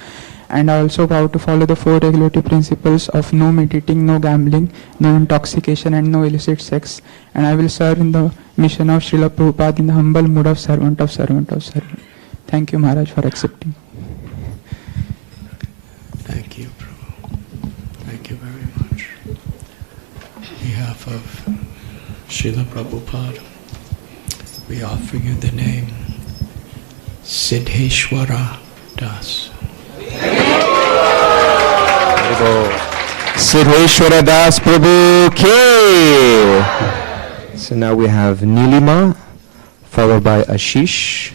And I also vow to follow the 4 regulative principles of no meat eating, no gambling, no intoxication, and no illicit sex. And I will serve in the mission of Srila Prabhupada in the humble mood of servant of servant of servant. Thank you, Maharaj, for accepting. Thank you, Prabhu. Thank you very much. On behalf of Srila Prabhupada, we offer you the name Siddheshwara Das. Siddheshwara Das Prabhu Ki. So now we have Nilima, followed by Ashish.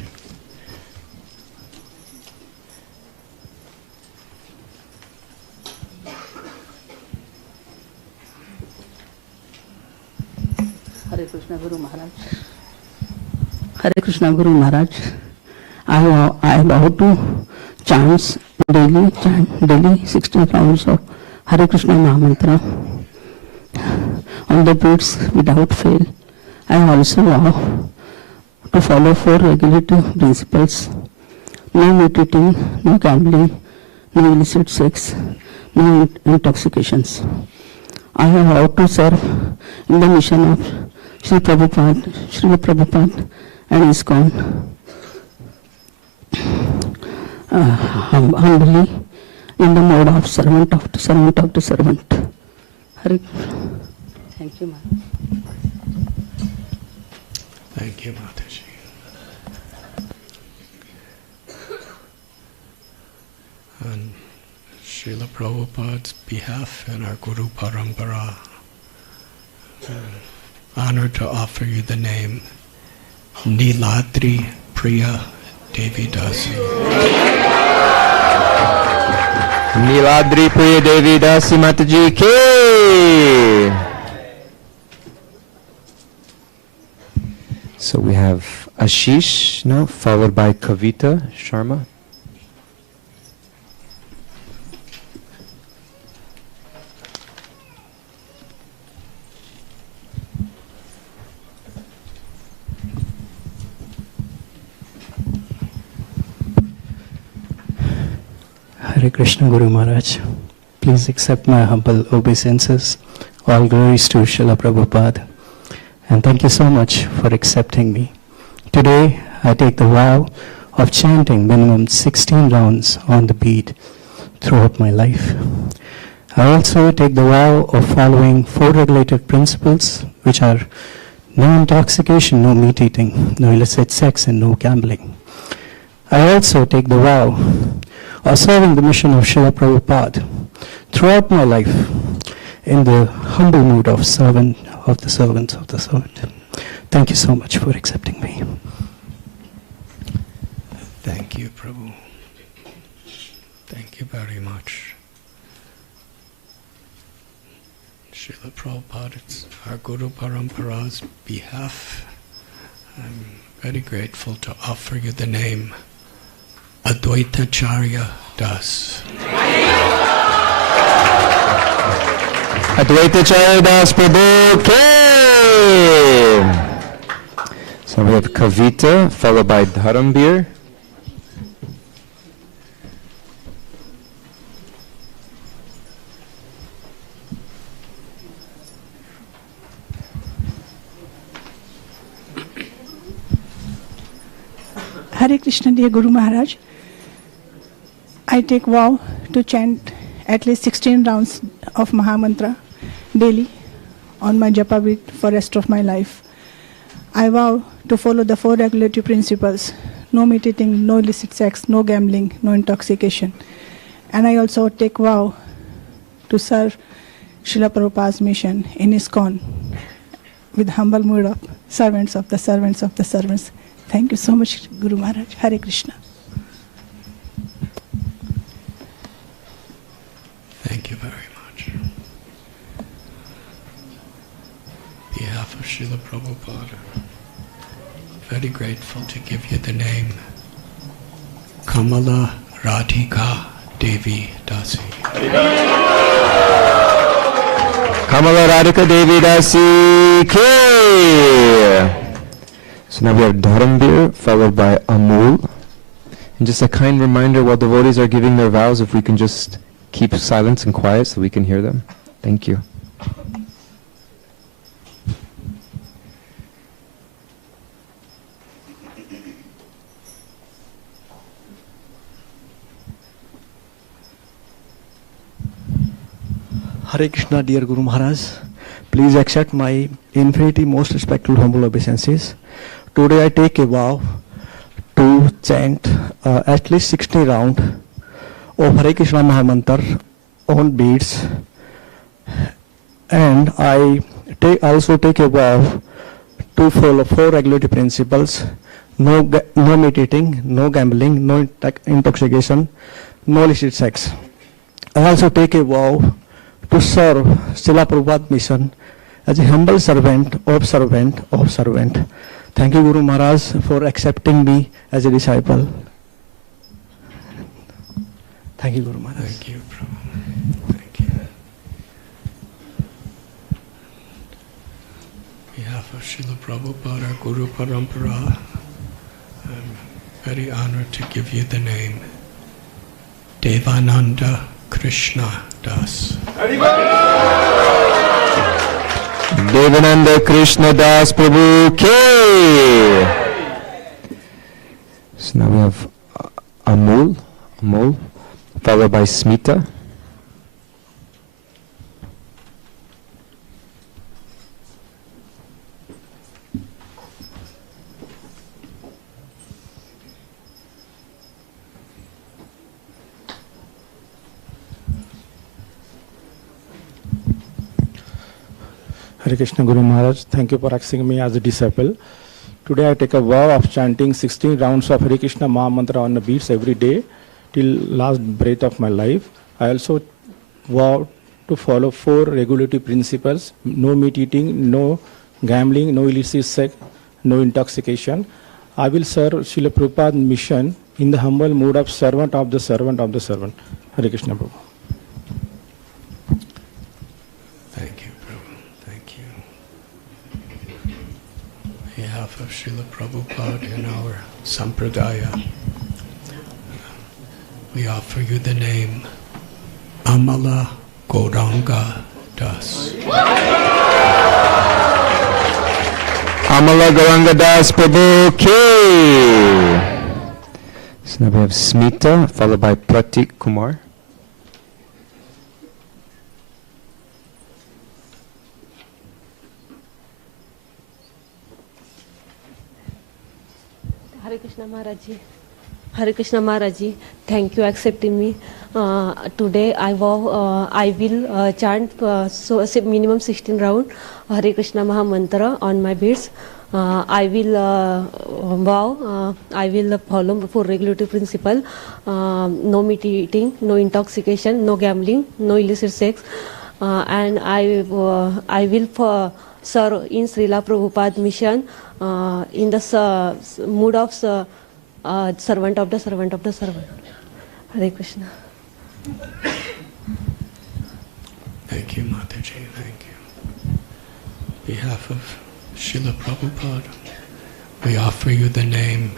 Hare Krishna Guru Maharaj. Hare Krishna Guru Maharaj. I vow to chant daily 16 rounds of Hare Krishna Mahamantra on the beats without fail. I also vow to follow 4 regulative principles: no meditating, no gambling, no illicit sex, no intoxications. I vow to serve in the mission of Sri Prabhupada and ISKCON humbly in the mode of servant of the servant. Hare. Thank you, Mataji. Thank you, Mataji. On Srila Prabhupada's behalf and our Guru Parampara, honored to offer you the name Niladri Priya Devi Dasi. Niladri Priya Devi Dasi Mataji Ki. So we have Ashish now, followed by Kavita Sharma. Hare Krishna Guru Maharaj, please accept my humble obeisances. All glories to Srila Prabhupada. And thank you so much for accepting me. Today, I take the vow of chanting minimum 16 rounds on the beat throughout my life. I also take the vow of following 4 regulative principles, which are no intoxication, no meat eating, no illicit sex, and no gambling. I also take the vow of serving the mission of Srila Prabhupada throughout my life in the humble mood of servant of the servants of the servant. Thank you so much for accepting me. Thank you, Prabhu. Thank you very much. Srila Prabhupada's, our Guru Parampara's behalf, I'm very grateful to offer you the name Advaitacharya Das. Advaitacharya Das Prabhu Ki. So we have Kavita, followed by Dharambir. Hare Krishna, dear Guru Maharaj. I take vow to chant at least 16 rounds of Mahamantra daily on my japa beat for rest of my life. I vow to follow the 4 regulative principles: no meat eating, no illicit sex, no gambling, no intoxication. And I also take vow to serve Srila Prabhupada's mission in ISKCON with humble mood of servants of the servants of the servants. Thank you so much, Guru Maharaj. Hare Krishna. Thank you very much. On behalf of Srila Prabhupada, very grateful to give you the name Kamala Radhika Devi Dasi. Kamala Radhika Devi Dasi Ki. So now we have Dharambir, followed by Amul. And just a kind reminder, while devotees are giving their vows, if we can just keep silence and quiet so we can hear them. Thank you. Hare Krishna, dear Guru Maharaj. Please accept my infinity most respectful humble obeisances. Today I take a vow to chant at least 60 rounds of Hare Krishna Mahamantra on beats And I also take a vow to follow 4 regulatory principles: no meat eating, no gambling, no intoxication, no illicit sex. I also take a vow to serve Srila Prabhupada mission as a humble servant of servant of servant. Thank you, Guru Maharaj, for accepting me as a disciple. Thank you, Guru Maharaj. Thank you, Prabhu. Thank you. On behalf of Srila Prabhupada, our Guru Parampara, I'm very honored to give you the name Devananda Krishna Das. Devananda Krishna Das Prabhu K. So now we have Amol, followed by Smita. Hare Krishna Guru Maharaj, thank you for accepting me as a disciple. Today I take a vow of chanting 16 rounds of Hare Krishna Maha Mantra on the beats every day till last breath of my life. I also vow to follow 4 regulative principles: no meat eating, no gambling, no illicit sex, no intoxication. I will serve Srila Prabhupada mission in the humble mood of servant of the servant of the servant. Hare Krishna Prabhu. Thank you, Prabhu. Thank you. On behalf of Srila Prabhupada and our Sampradaya, we offer you the name Amala Gauranga Das. Amala Gauranga Das Prabhu K. So now we have Smita, followed by Pratik Kumar. Hare Krishna Maharaj Ji. Hare Krishna Maharaj Ji, thank you accepting me. Today I vow I will chant minimum 16 round Hare Krishna Maha Mantra on my beads. I will vow I will follow 4 regulatory principles: no meat eating, no intoxication, no gambling, no illicit sex, and I will serve in Srila Prabhupada mission in the mood of servant of the servant of the servant. Hare Krishna. Thank you, Mataji. Thank you. On behalf of Srila Prabhupada, we offer you the name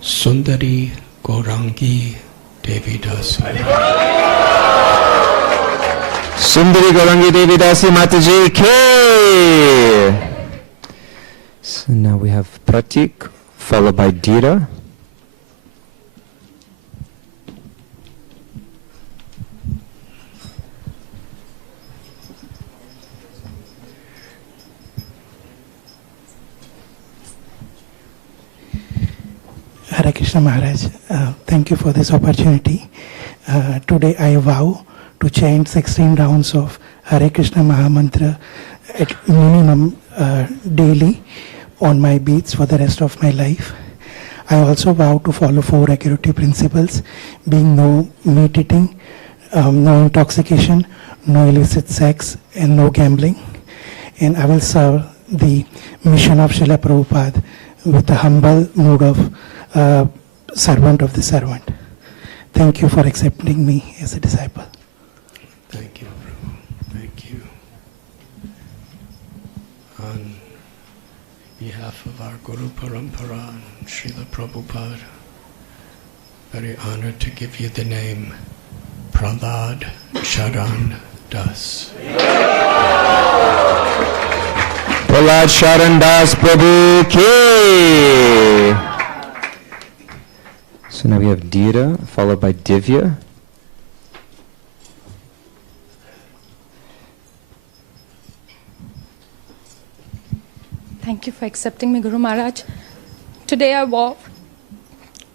Sundari Gaurangi Devi Dasi. Sundari Gaurangi Devi Dasi Mataji K. So now we have Pratik, followed by Dira. Hare Krishna Maharaj, thank you for this opportunity. Today I vow to chant 16 rounds of Hare Krishna Maha Mantra at minimum daily on my beats for the rest of my life. I also vow to follow 4 regulative principles, being no meat eating, no intoxication, no illicit sex, and no gambling. And I will serve the mission of Srila Prabhupada with the humble mood of servant of the servant. Thank you for accepting me as a disciple. Thank you, Prabhu. Thank you. On behalf of our Guru Parampara and Srila Prabhupada, very honored to give you the name Prahlad Charan Das. Prahlad Charan Das Prabhu K. So now we have Dira, followed by Divya. Thank you for accepting me, Guru Maharaj. Today I vow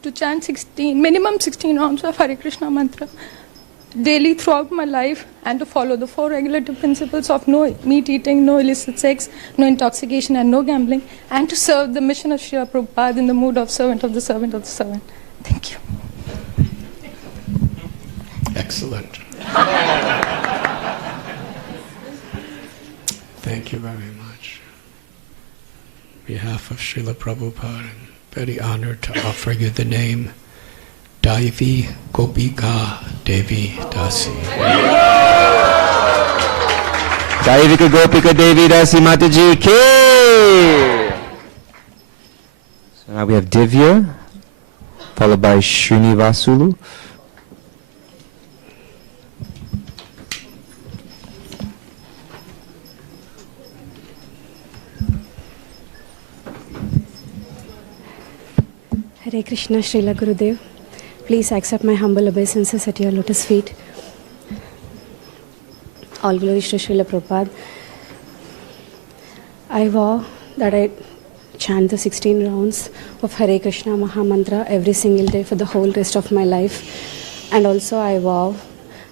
to chant minimum 16 rounds of Hare Krishna mantra daily throughout my life, and to follow the 4 regulative principles of no meat eating, no illicit sex, no intoxication, and no gambling, and to serve the mission of Srila Prabhupada in the mood of servant of the servant of the servant. Thank you. Excellent. Thank you very much. On behalf of Srila Prabhupada, I'm very honored to offer you the name Daivi Gopika Devi Dasi. Daivika Gopika Devi Dasi Mataji Ki! So now we have Divya, followed by Srinivasulu. Hare Krishna, Srila Gurudev. Please accept my humble obeisances at your lotus feet. All glories to Srila Prabhupada. I vow that I chant the 16 rounds of Hare Krishna Maha Mantra every single day for the whole rest of my life. And also I vow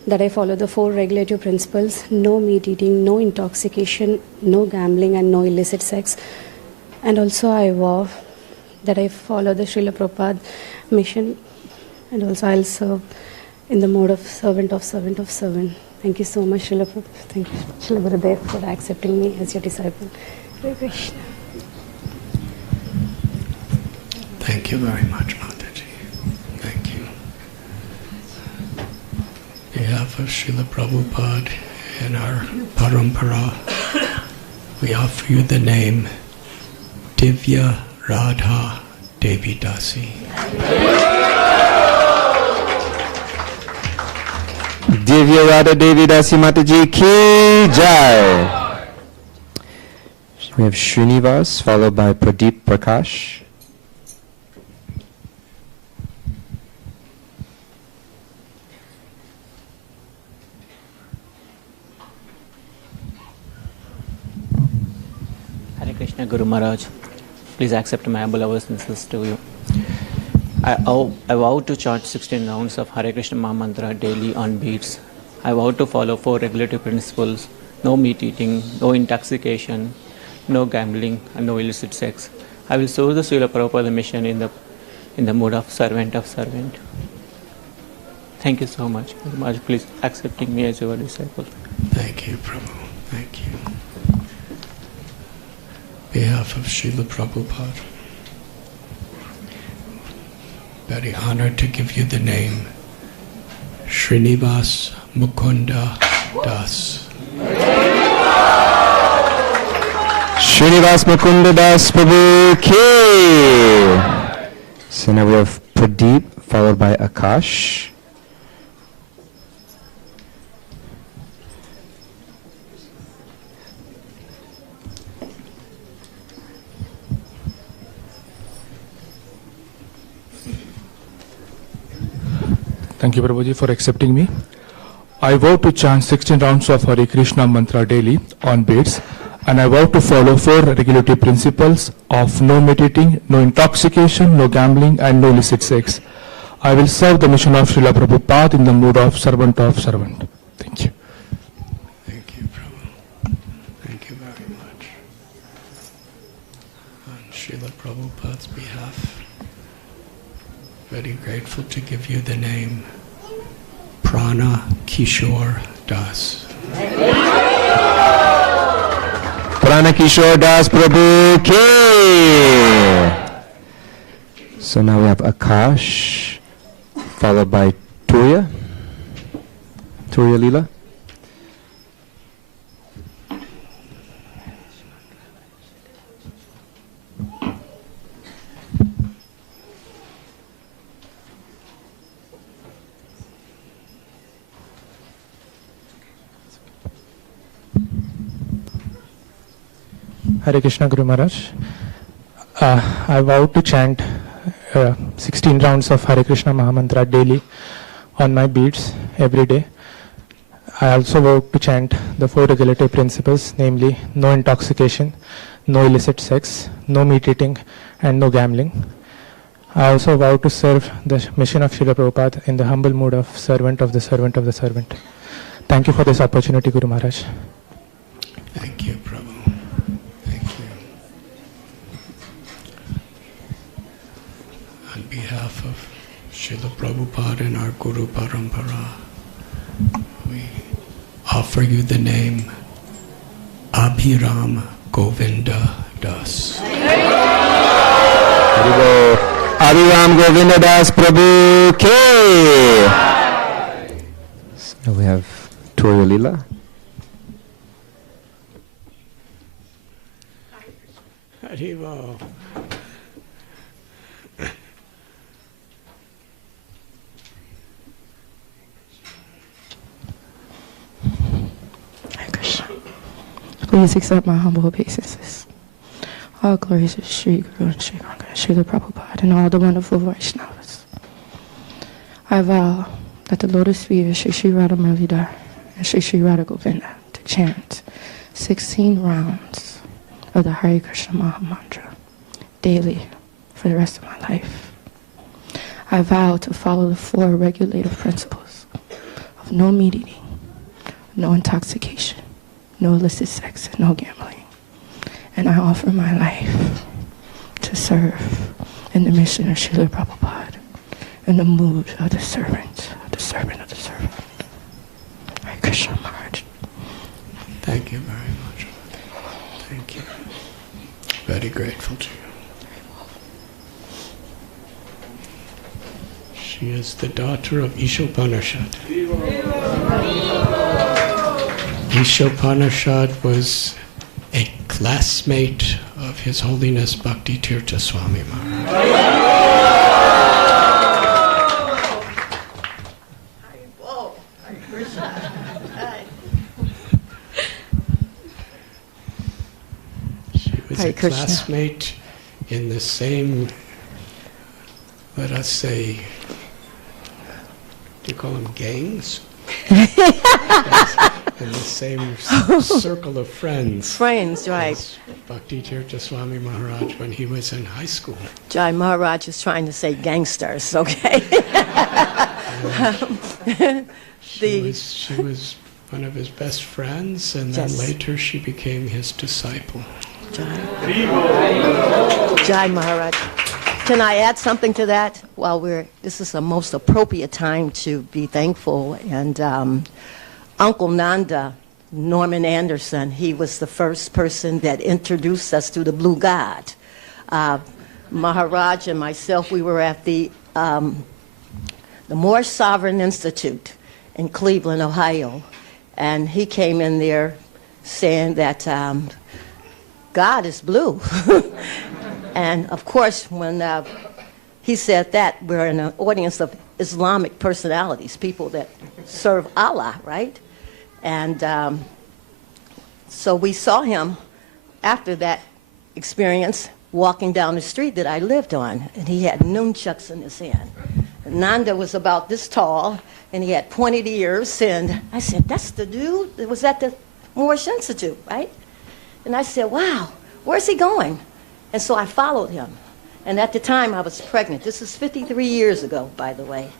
that I follow the 4 regulative principles: no meat eating, no intoxication, no gambling, and no illicit sex. And also I vow that I follow the Srila Prabhupada mission, and also I'll serve in the mode of servant of servant of servant. Thank you so much, Srila Prabhupada. Thank you, Srila Gurudev, for accepting me as your disciple. Hare Krishna. Thank you very much, Mataji. Thank you. On behalf of Srila Prabhupada and our parampara, we offer you the name Divya Radha Devi Dasi. Divya Radha Devi Dasi Mataji Ki Jai! We have Srinivas, followed by Pradeep Prakash. Hare Krishna Guru Maharaj. Please accept my humble obeisances to you. I vow to chant 16 rounds of Hare Krishna Maha Mantra daily on beats. I vow to follow 4 regulative principles: no meat eating, no intoxication, no gambling, and no illicit sex. I will serve the Srila Prabhupada mission in the mood of servant of servant. Thank you so much, Guru Maharaj. Please accepting me as your disciple. Thank you, Prabhu. Thank you. On behalf of Srila Prabhupada, very honored to give you the name Srinivas Mukunda Das. Srinivas Mukunda Das Prabhu Ki! So now we have Pradeep, followed by Akash. Thank you, Prabhuji, for accepting me. I vow to chant 16 rounds of Hare Krishna mantra daily on beats, and I vow to follow 4 regulative principles of no meat eating, no intoxication, no gambling, and no illicit sex. I will serve the mission of Srila Prabhupada in the mood of servant of servant. Thank you. Thank you, Prabhu. Thank you very much. On Srila Prabhupada's behalf, very grateful to give you the name Prana Kishore Das. Prana Kishore Das Prabhu Ki! So now we have Akash, followed by Turya. Turya Leela. Hare Krishna Guru Maharaj. I vow to chant 16 rounds of Hare Krishna Maha Mantra daily on my beats every day. I also vow to chant the 4 regulative principles, namely no intoxication, no illicit sex, no meat eating, and no gambling. I also vow to serve the mission of Srila Prabhupada in the humble mood of servant of the servant of the servant. Thank you for this opportunity, Guru Maharaj. Thank you, Prabhu. Thank you. On behalf of Srila Prabhupada and our Guru Parampara, we offer you the name Abhiram Govinda Das. Abhiram Govinda Das Prabhu K. So we have Toya Lila. Haribo. Hare Krishna. Please accept my humble obeisances. All glories to Sri Guru and Sri Ganga, Srila Prabhupada, and all the wonderful Vaishnavas. I vow that the lotus feet of Sri Sri Radha Muralidhar and Sri Sri Radha Govinda to chant 16 rounds of the Hare Krishna Maha Mantra daily for the rest of my life. I vow to follow the 4 regulative principles of no meat eating, no intoxication, no illicit sex, and no gambling. And I offer my life to serve in the mission of Srila Prabhupada in the mood of the servant, of the servant, of the servant. Hare Krishna Maharaj. Thank you very much. Thank you. Very grateful to you. She is the daughter of Ishopanishad. Ishopanishad was a classmate of His Holiness Bhakti Tirtha Swami Maharaj. She was a classmate in the same, let us say, do you call them gangs? In the same circle of friends. Friends, right. as Bhakti Tirtha Swami Maharaj when he was in high school. Jai Maharaj is trying to say gangsters, okay? She was one of his best friends, and then Yes. later she became his disciple. Jai Maharaj. Can I add something to that? This is the most appropriate time to be thankful. And Uncle Nanda, Norman Anderson, he was the first person that introduced us to the Blue God. Maharaj and myself, we were at the Moorish Sovereign Institute in Cleveland, Ohio. And he came in there saying that God is blue. And of course, when he said that, we're in an audience of Islamic personalities, people that serve Allah, right? And so we saw him after that experience walking down the street that I lived on, and he had nunchucks in his hand. Nanda was about this tall, and he had pointed ears, and I said, that's the dude that was at the Moorish Institute, right? And I said, wow, where's he going? And so I followed him. And at the time, I was pregnant. This is 53 years ago, by the way.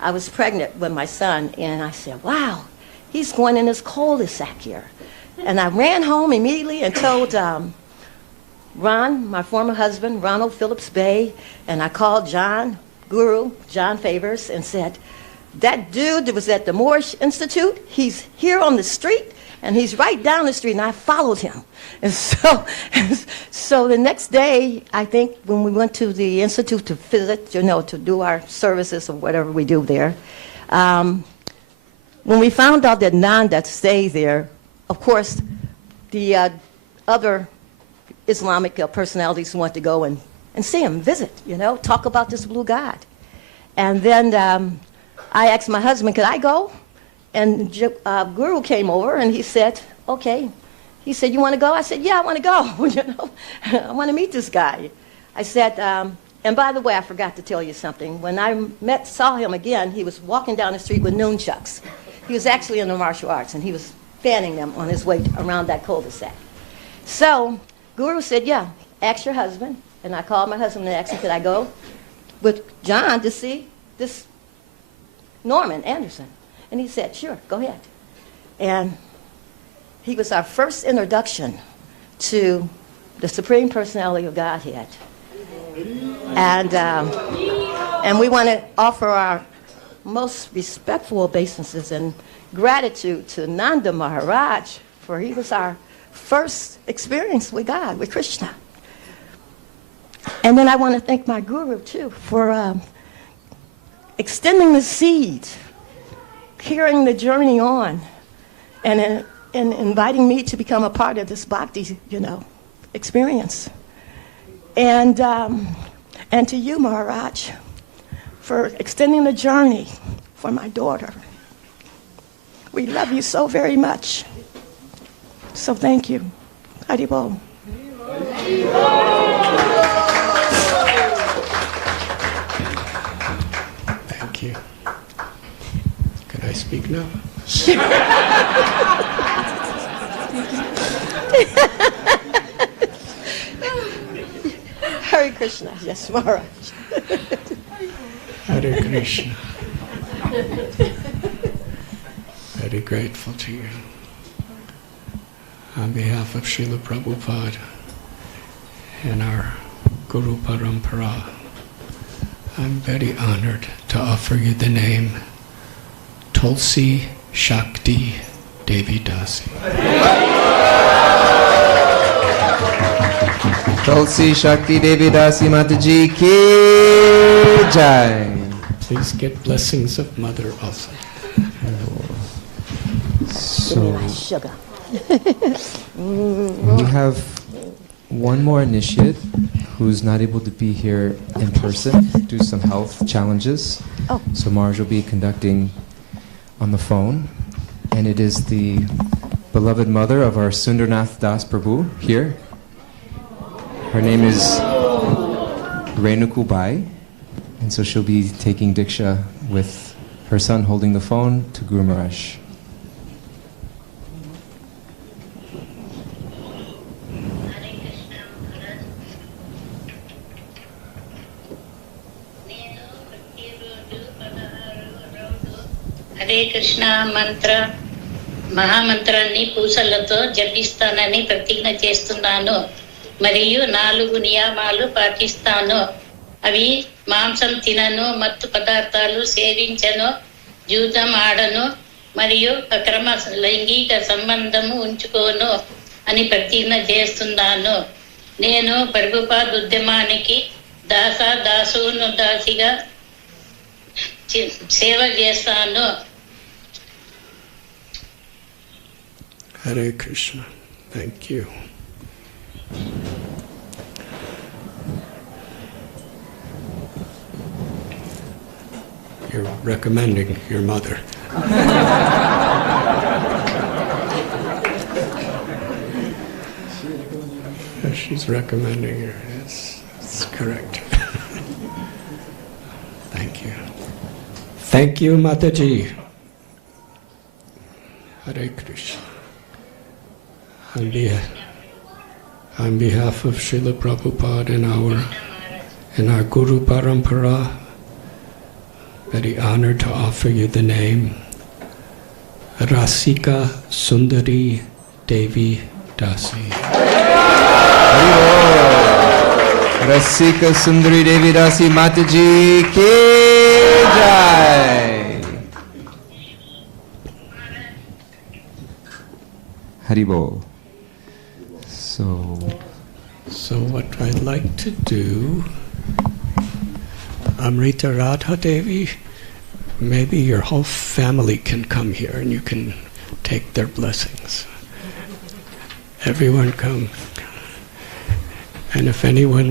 I was pregnant with my son, and I said, wow, he's going in this cul-de-sac here. And I ran home immediately and told Ron, my former husband, Ronald Phillips Bay, and I called John Favors, and said, that dude that was at the Moorish Institute, he's here on the street, and he's right down the street, and I followed him. And so the next day, I think, when we went to the Institute to visit, to do our services or whatever we do there, when we found out that Nanda stayed there, of course, the other Islamic personalities wanted to go and see him, visit, talk about this blue God. And then I asked my husband, could I go? And Guru came over, and he said, okay. He said, you want to go? I said, yeah, I want to go. I want to meet this guy. I said, and by the way, I forgot to tell you something. When I saw him again, he was walking down the street with nunchucks. He was actually in the martial arts, and he was fanning them on his way around that cul-de-sac. So Guru said, yeah, ask your husband. And I called my husband and asked him, could I go? with John to see this Norman Anderson. And he said, sure, go ahead. And he was our first introduction to the Supreme Personality of Godhead. And we want to offer our most respectful obeisances and gratitude to Nanda Maharaj, for he was our first experience with God, with Krishna. And then I want to thank my guru, too, for extending the seed, carrying the journey on, and inviting me to become a part of this bhakti, experience. And to you, Maharaj, for extending the journey for my daughter. We love you so very much. So thank you. Haribol. Thank you. Can I speak now? Hare Krishna. Yes, Maharaj. Hare Krishna. Very grateful to you. On behalf of Srila Prabhupada and our Guru Parampara, I'm very honored to offer you the name Tulsi Shakti Devi Dasi. Tulsi Shakti Devi Dasi Mataji ki jai. Please get blessings of Mother also. So Sugar. we have one more initiate who's not able to be here in person due to some health challenges. Oh. So Marge will be conducting on the phone. And it is the beloved mother of our Sundarnath Das Prabhu here. Her name is Renuku Bai. And so she'll be taking Diksha with her son holding the phone to Guru Maharaj. Hare Krishna మహామంత్రాన్ని పూసలతో జపిస్తానని ప్రతిజ్ఞ చేస్తున్నాను మరియు 4 నియమాలు పాటిస్తాను. అవి మాంసం తినను, మత్తు పదార్థాలు సేవించను, జూదం ఆడను మరియు అక్రమ లైంగిక సంబంధము ఉంచుకోను అని ప్రతిజ్ఞ చేస్తున్నాను. నేను ప్రభుపాద ఉద్యమానికి దాసిగా సేవ చేస్తాను. Hare Krishna. Thank you. You're recommending your mother. She's recommending her. It's correct. Thank you. Thank you, Mataji. Hare Krishna. On behalf of Srila Prabhupada and our Guru Parampara, very honored to offer you the name Rasika Sundari Devi Dasi. Rasika Sundari Devi Dasi Mataji ki jai. Haribol. So what I'd like to do, Amrita Radha Devi, maybe your whole family can come here and you can take their blessings. Everyone come. And if anyone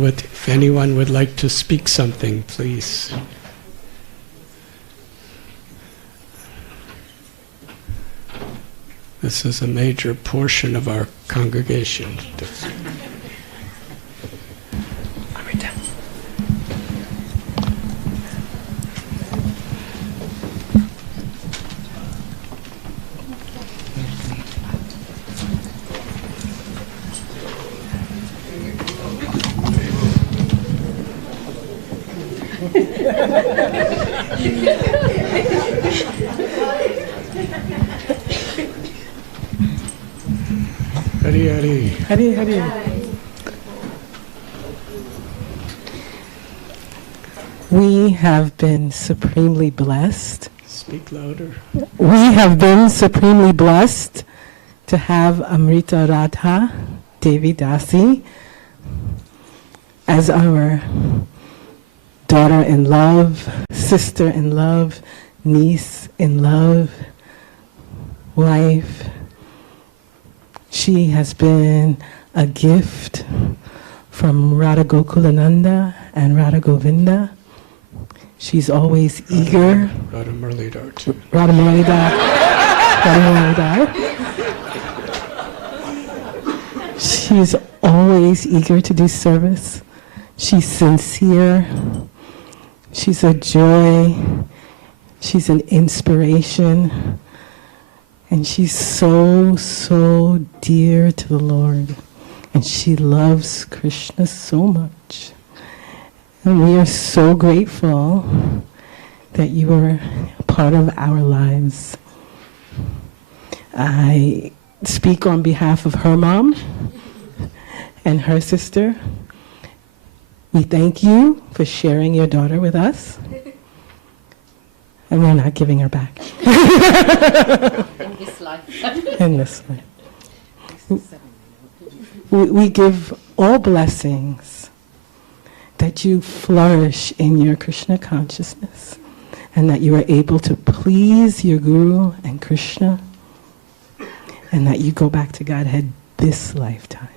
would like to speak something, please. This is a major portion of our congregation. Hari Hari. Hari Hari. We have been supremely blessed. Speak louder. We have been supremely blessed to have Amrita Radha Devi Dasi as our daughter-in-love, sister-in-love, niece-in-love, wife. She has been a gift from Radha Gokulananda and Radha Govinda. She's always eager. Radha Muralidhar too. Radha Muralidhar. Radha Muralidhar. She's always eager to do service. She's sincere. She's a joy. She's an inspiration. And she's so, so dear to the Lord. And she loves Krishna so much. And we are so grateful that you are part of our lives. I speak on behalf of her mom and her sister. We thank you for sharing your daughter with us. And we're not giving her back. In this life. In this life. We give all blessings that you flourish in your Krishna consciousness and that you are able to please your Guru and Krishna and that you go back to Godhead this lifetime.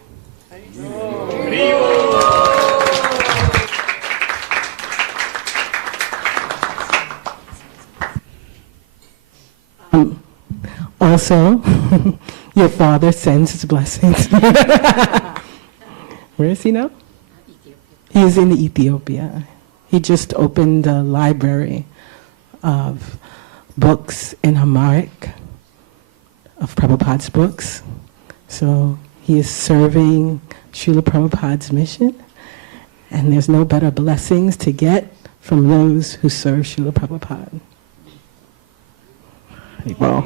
Also, your father sends his blessings. Where is he now? He is in Ethiopia. He just opened a library of books in Amharic, of Prabhupada's books. So he is serving Srila Prabhupada's mission, and there's no better blessings to get from those who serve Srila Prabhupada. Well.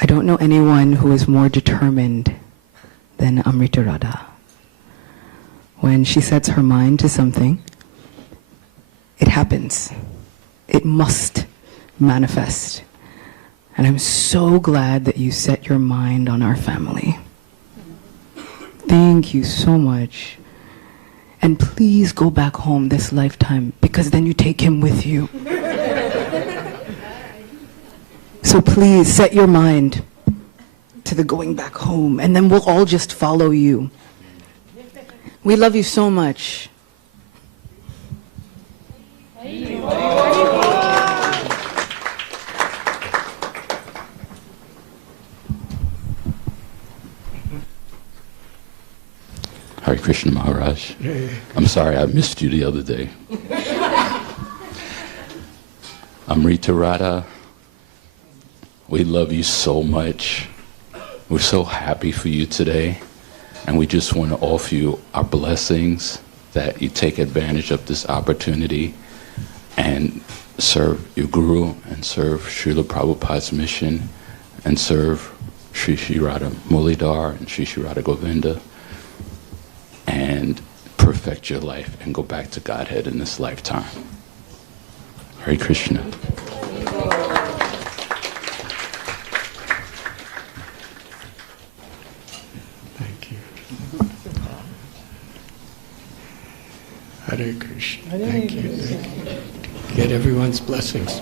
I don't know anyone who is more determined than Amrita Radha. When she sets her mind to something, it happens. It must manifest. And I'm so glad that you set your mind on our family. Thank you so much. And please go back home this lifetime, because then you take him with you. So please set your mind to the going back home, and then we'll all just follow you. We love you so much. Hare Krishna Maharaj. Yeah. I'm sorry I missed you the other day. Amrita Radha, we love you so much. We're so happy for you today. And we just want to offer you our blessings that you take advantage of this opportunity and serve your Guru and serve Srila Prabhupada's mission and serve Sri Sri Radha Muralidhar and Sri Sri Radha Govinda and perfect your life and go back to Godhead in this lifetime. Hare Krishna. Thank you. Hare Krishna. Thank you. Thank you. Get everyone's blessings.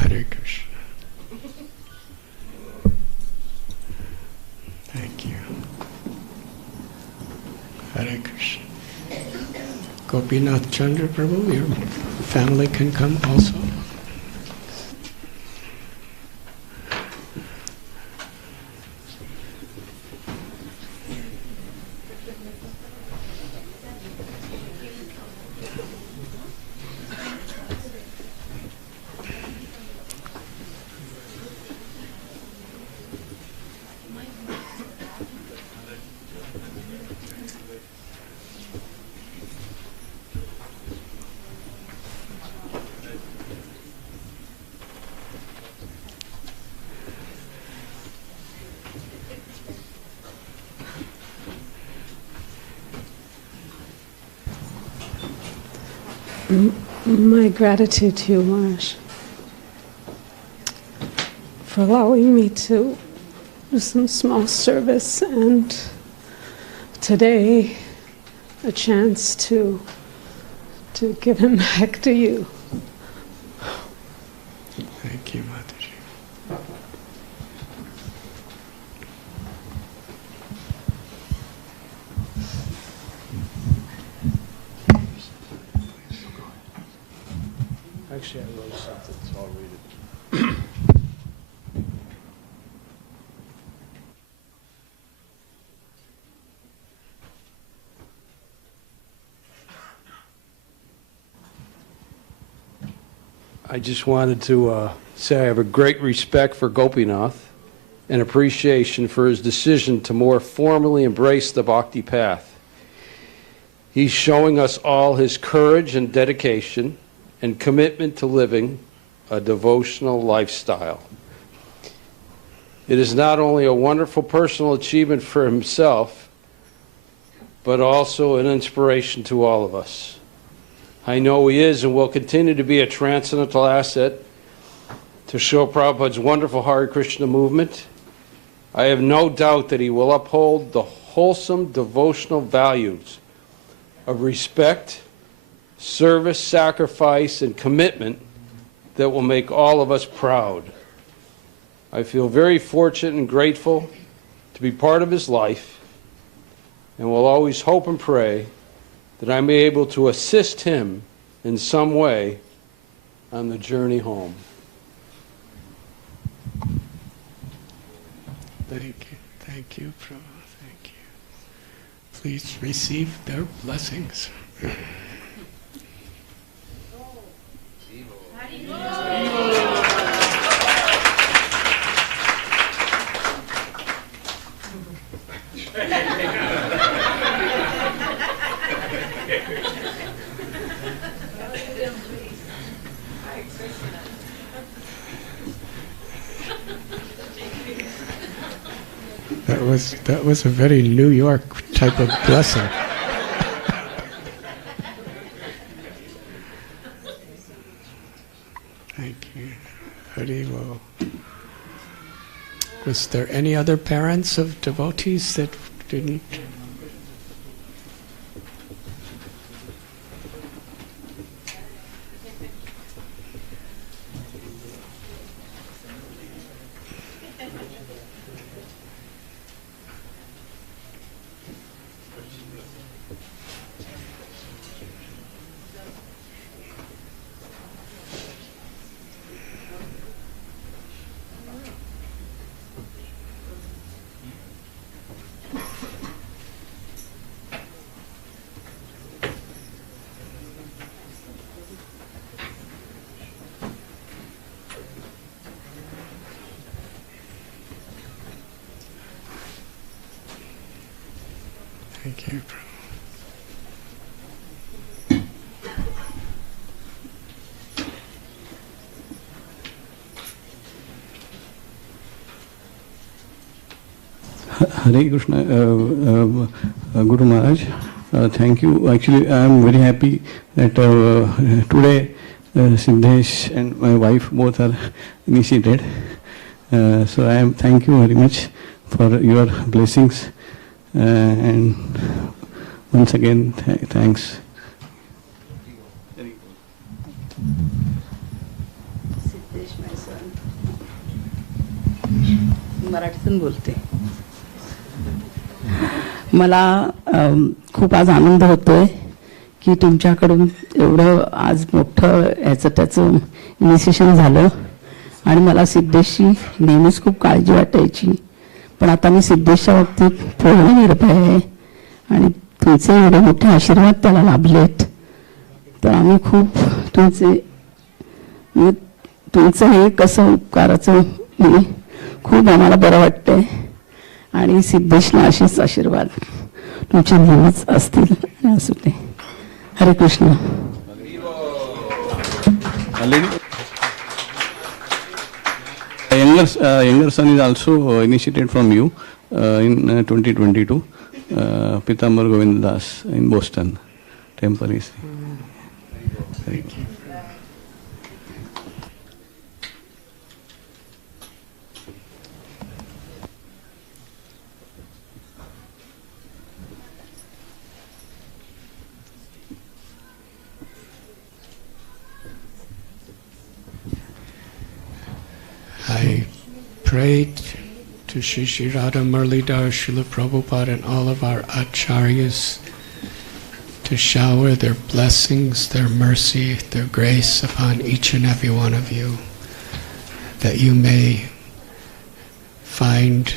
Hare Krishna. Thank you. Hare Krishna. Gopinath Chandra Prabhu, your family can come also. My gratitude to you, Maharaj, for allowing me to do some small service and today a chance to give him back to you. Thank you, Mataji. Actually, I wrote something, so I'll read it. I just wanted to say I have a great respect for Gopinath and appreciation for his decision to more formally embrace the bhakti path. He's showing us all his courage and dedication and commitment to living a devotional lifestyle. It is not only a wonderful personal achievement for himself, but also an inspiration to all of us. I know he is and will continue to be a transcendental asset to show Prabhupada's wonderful Hare Krishna movement. I have no doubt that he will uphold the wholesome devotional values of respect, service, sacrifice, and commitment that will make all of us proud. I feel very fortunate and grateful to be part of his life and will always hope and pray that I may be able to assist him in some way on the journey home. Thank you, Prabhu, thank you. Please receive their blessings. That was a very New York type of blessing. Thank you. Haribol. Was there any other parents of devotees that didn't? Thank you. Hare Krishna, Guru Maharaj, thank you. Actually, I am very happy that today Siddhesh and my wife both are initiated. So I am thank you very much for your blessings and once again thanks. Siddhesh my son. मराठीतून बोलते. मला खूप आज आनंद होतोय की तुमच्याकडून एवढं आज मोठं त्याचं इनिशिएशन झालं. आणि मला सिद्धेशची नेहमीच खूप काळजी वाटायची, पण आता मी सिद्धेशच्या बाबतीत पूर्ण निर्भय आहे आणि तुमचे एवढे मोठे आशीर्वाद त्याला लाभलेत. तर आम्ही खूप तुमचं हे कसं उपकाराचं खूप आम्हाला बरं वाटतंय. आणि सिद्धेशला असेच आशीर्वाद तुमचे नेहमीच असतील आणि असू दे. हरे Krishna. Younger son is also initiated from you in 2022. Pitambar Govindas in Boston temple is. Thank you. I prayed to Shri Radha Murlidhar, Srila Prabhupada, and all of our acharyas to shower their blessings, their mercy, their grace upon each and every one of you, that you may find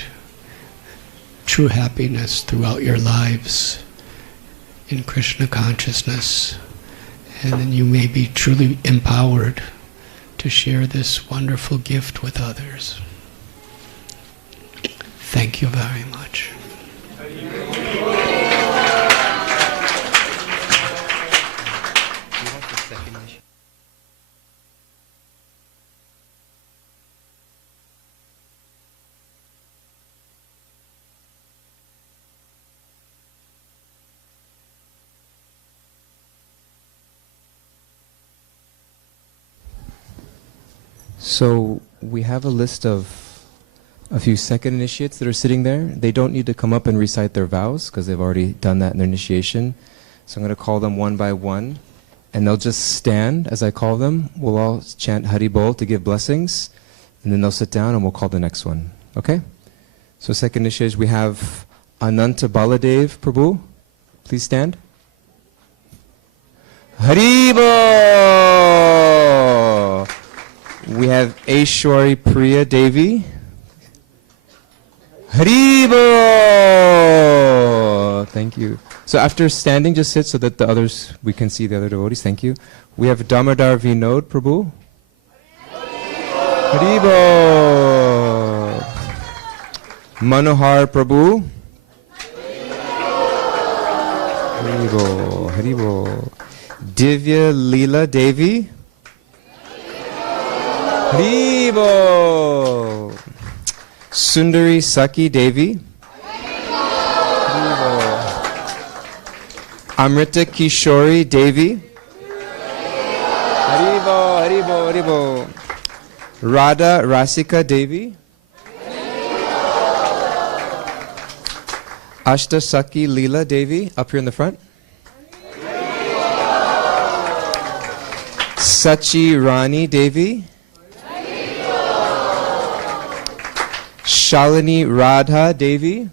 true happiness throughout your lives in Krishna consciousness, and then you may be truly empowered to share this wonderful gift with others. Thank you very much. So we have a list of a few second initiates that are sitting there. They don't need to come up and recite their vows because they've already done that in their initiation. So I'm going to call them one by one, and they'll just stand as I call them. We'll all chant Hari Bol to give blessings, and then they'll sit down and we'll call the next one. Okay? So second initiation, we have Ananta Baladev Prabhu. Please stand. Hari Bol! We have Aishwari Priya Devi. Haribo! Thank you. So after standing, just sit so that the others, we can see the other devotees. Thank you. We have Damodar Vinod Prabhu. Haribo! Manohar Prabhu. Haribo, Haribo. Divya Leela Devi. Haribo! Sundari Saki Devi. Haribo! Amrita Kishori Devi. Haribo, Haribo, Haribo. Radha Rasika Devi. Ashta Saki Leela Devi, up here in the front. Sachi Rani Devi. Shalini Radha Devi.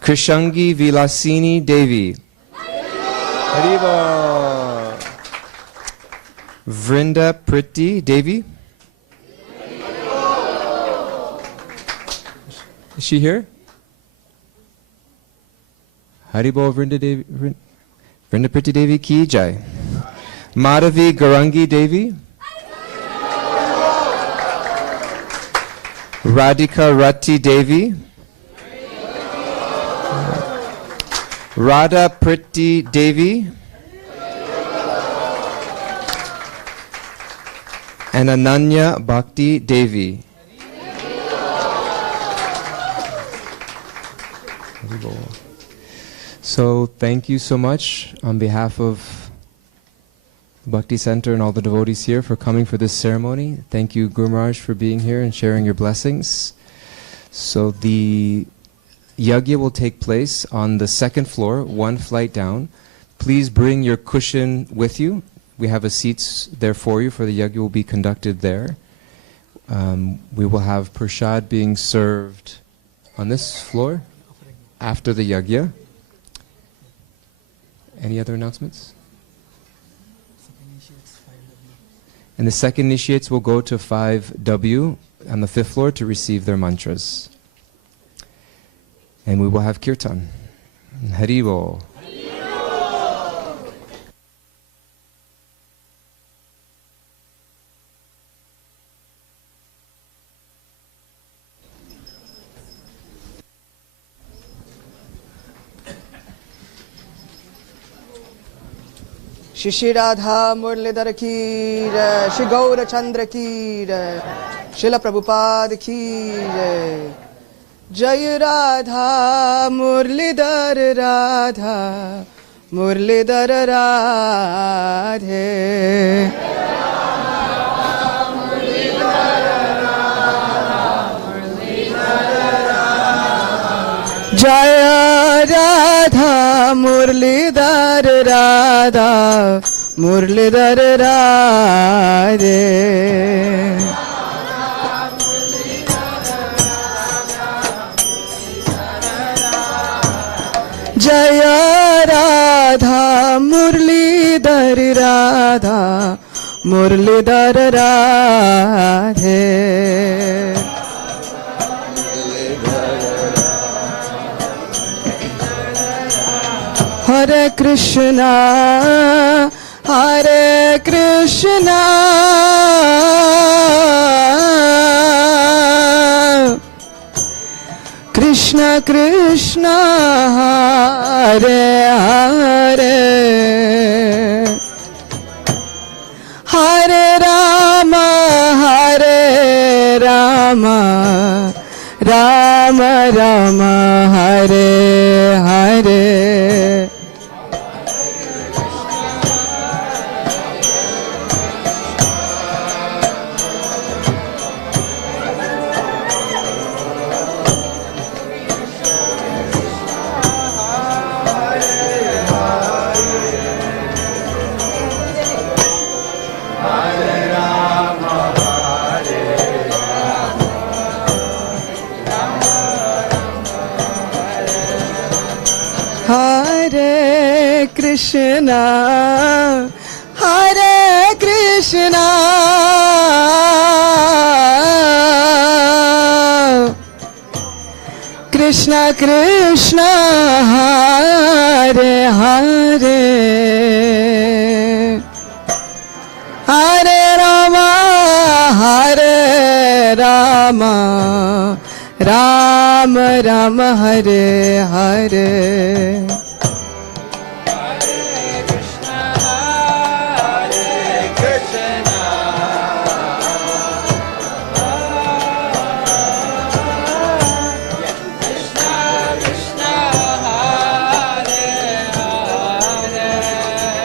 Krishangi Vilasini Devi. Haribo. Vrinda Priti Devi. Is she here? Haribo Vrinda Devi. Vrinda Priti Devi Ki Jai. Madhavi Garangi Devi. Radhika Rati Devi. Radha Priti Devi. And Ananya Bhakti Devi. So thank you so much on behalf of Bhakti Center and all the devotees here for coming for this ceremony. Thank you, Guru Maharaj, for being here and sharing your blessings. So the yajna will take place on the second floor, one flight down. Please bring your cushion with you. We have a seats there for you, for the yajna will be conducted there. We will have prasad being served on this floor after the yagya. Any other announcements? And the second initiates will go to 5W on the 5th floor to receive their mantras. And we will have kirtan. Hari Bol. Shri Shri Radha Muralidhar की जय, श्री गौर चंद्र की जय, शिल प्रभुपाद की जय। जय राधा मुरलीधर राधा मुरलीधर राधे। जय राधा मुरलीधर राधा मुरलीधर राधे। जय Radha Muralidhar Radha Muralidhar Radhe. Hare Krishna, Hare Krishna, Krishna Krishna, Hare Hare, Hare Rama, Hare Rama, Rama Rama, Hare Hare. Hare Krishna, Hare Krishna, Krishna Krishna, Hare Hare, Hare Rama, Hare Rama, Rama Rama, Hare Hare.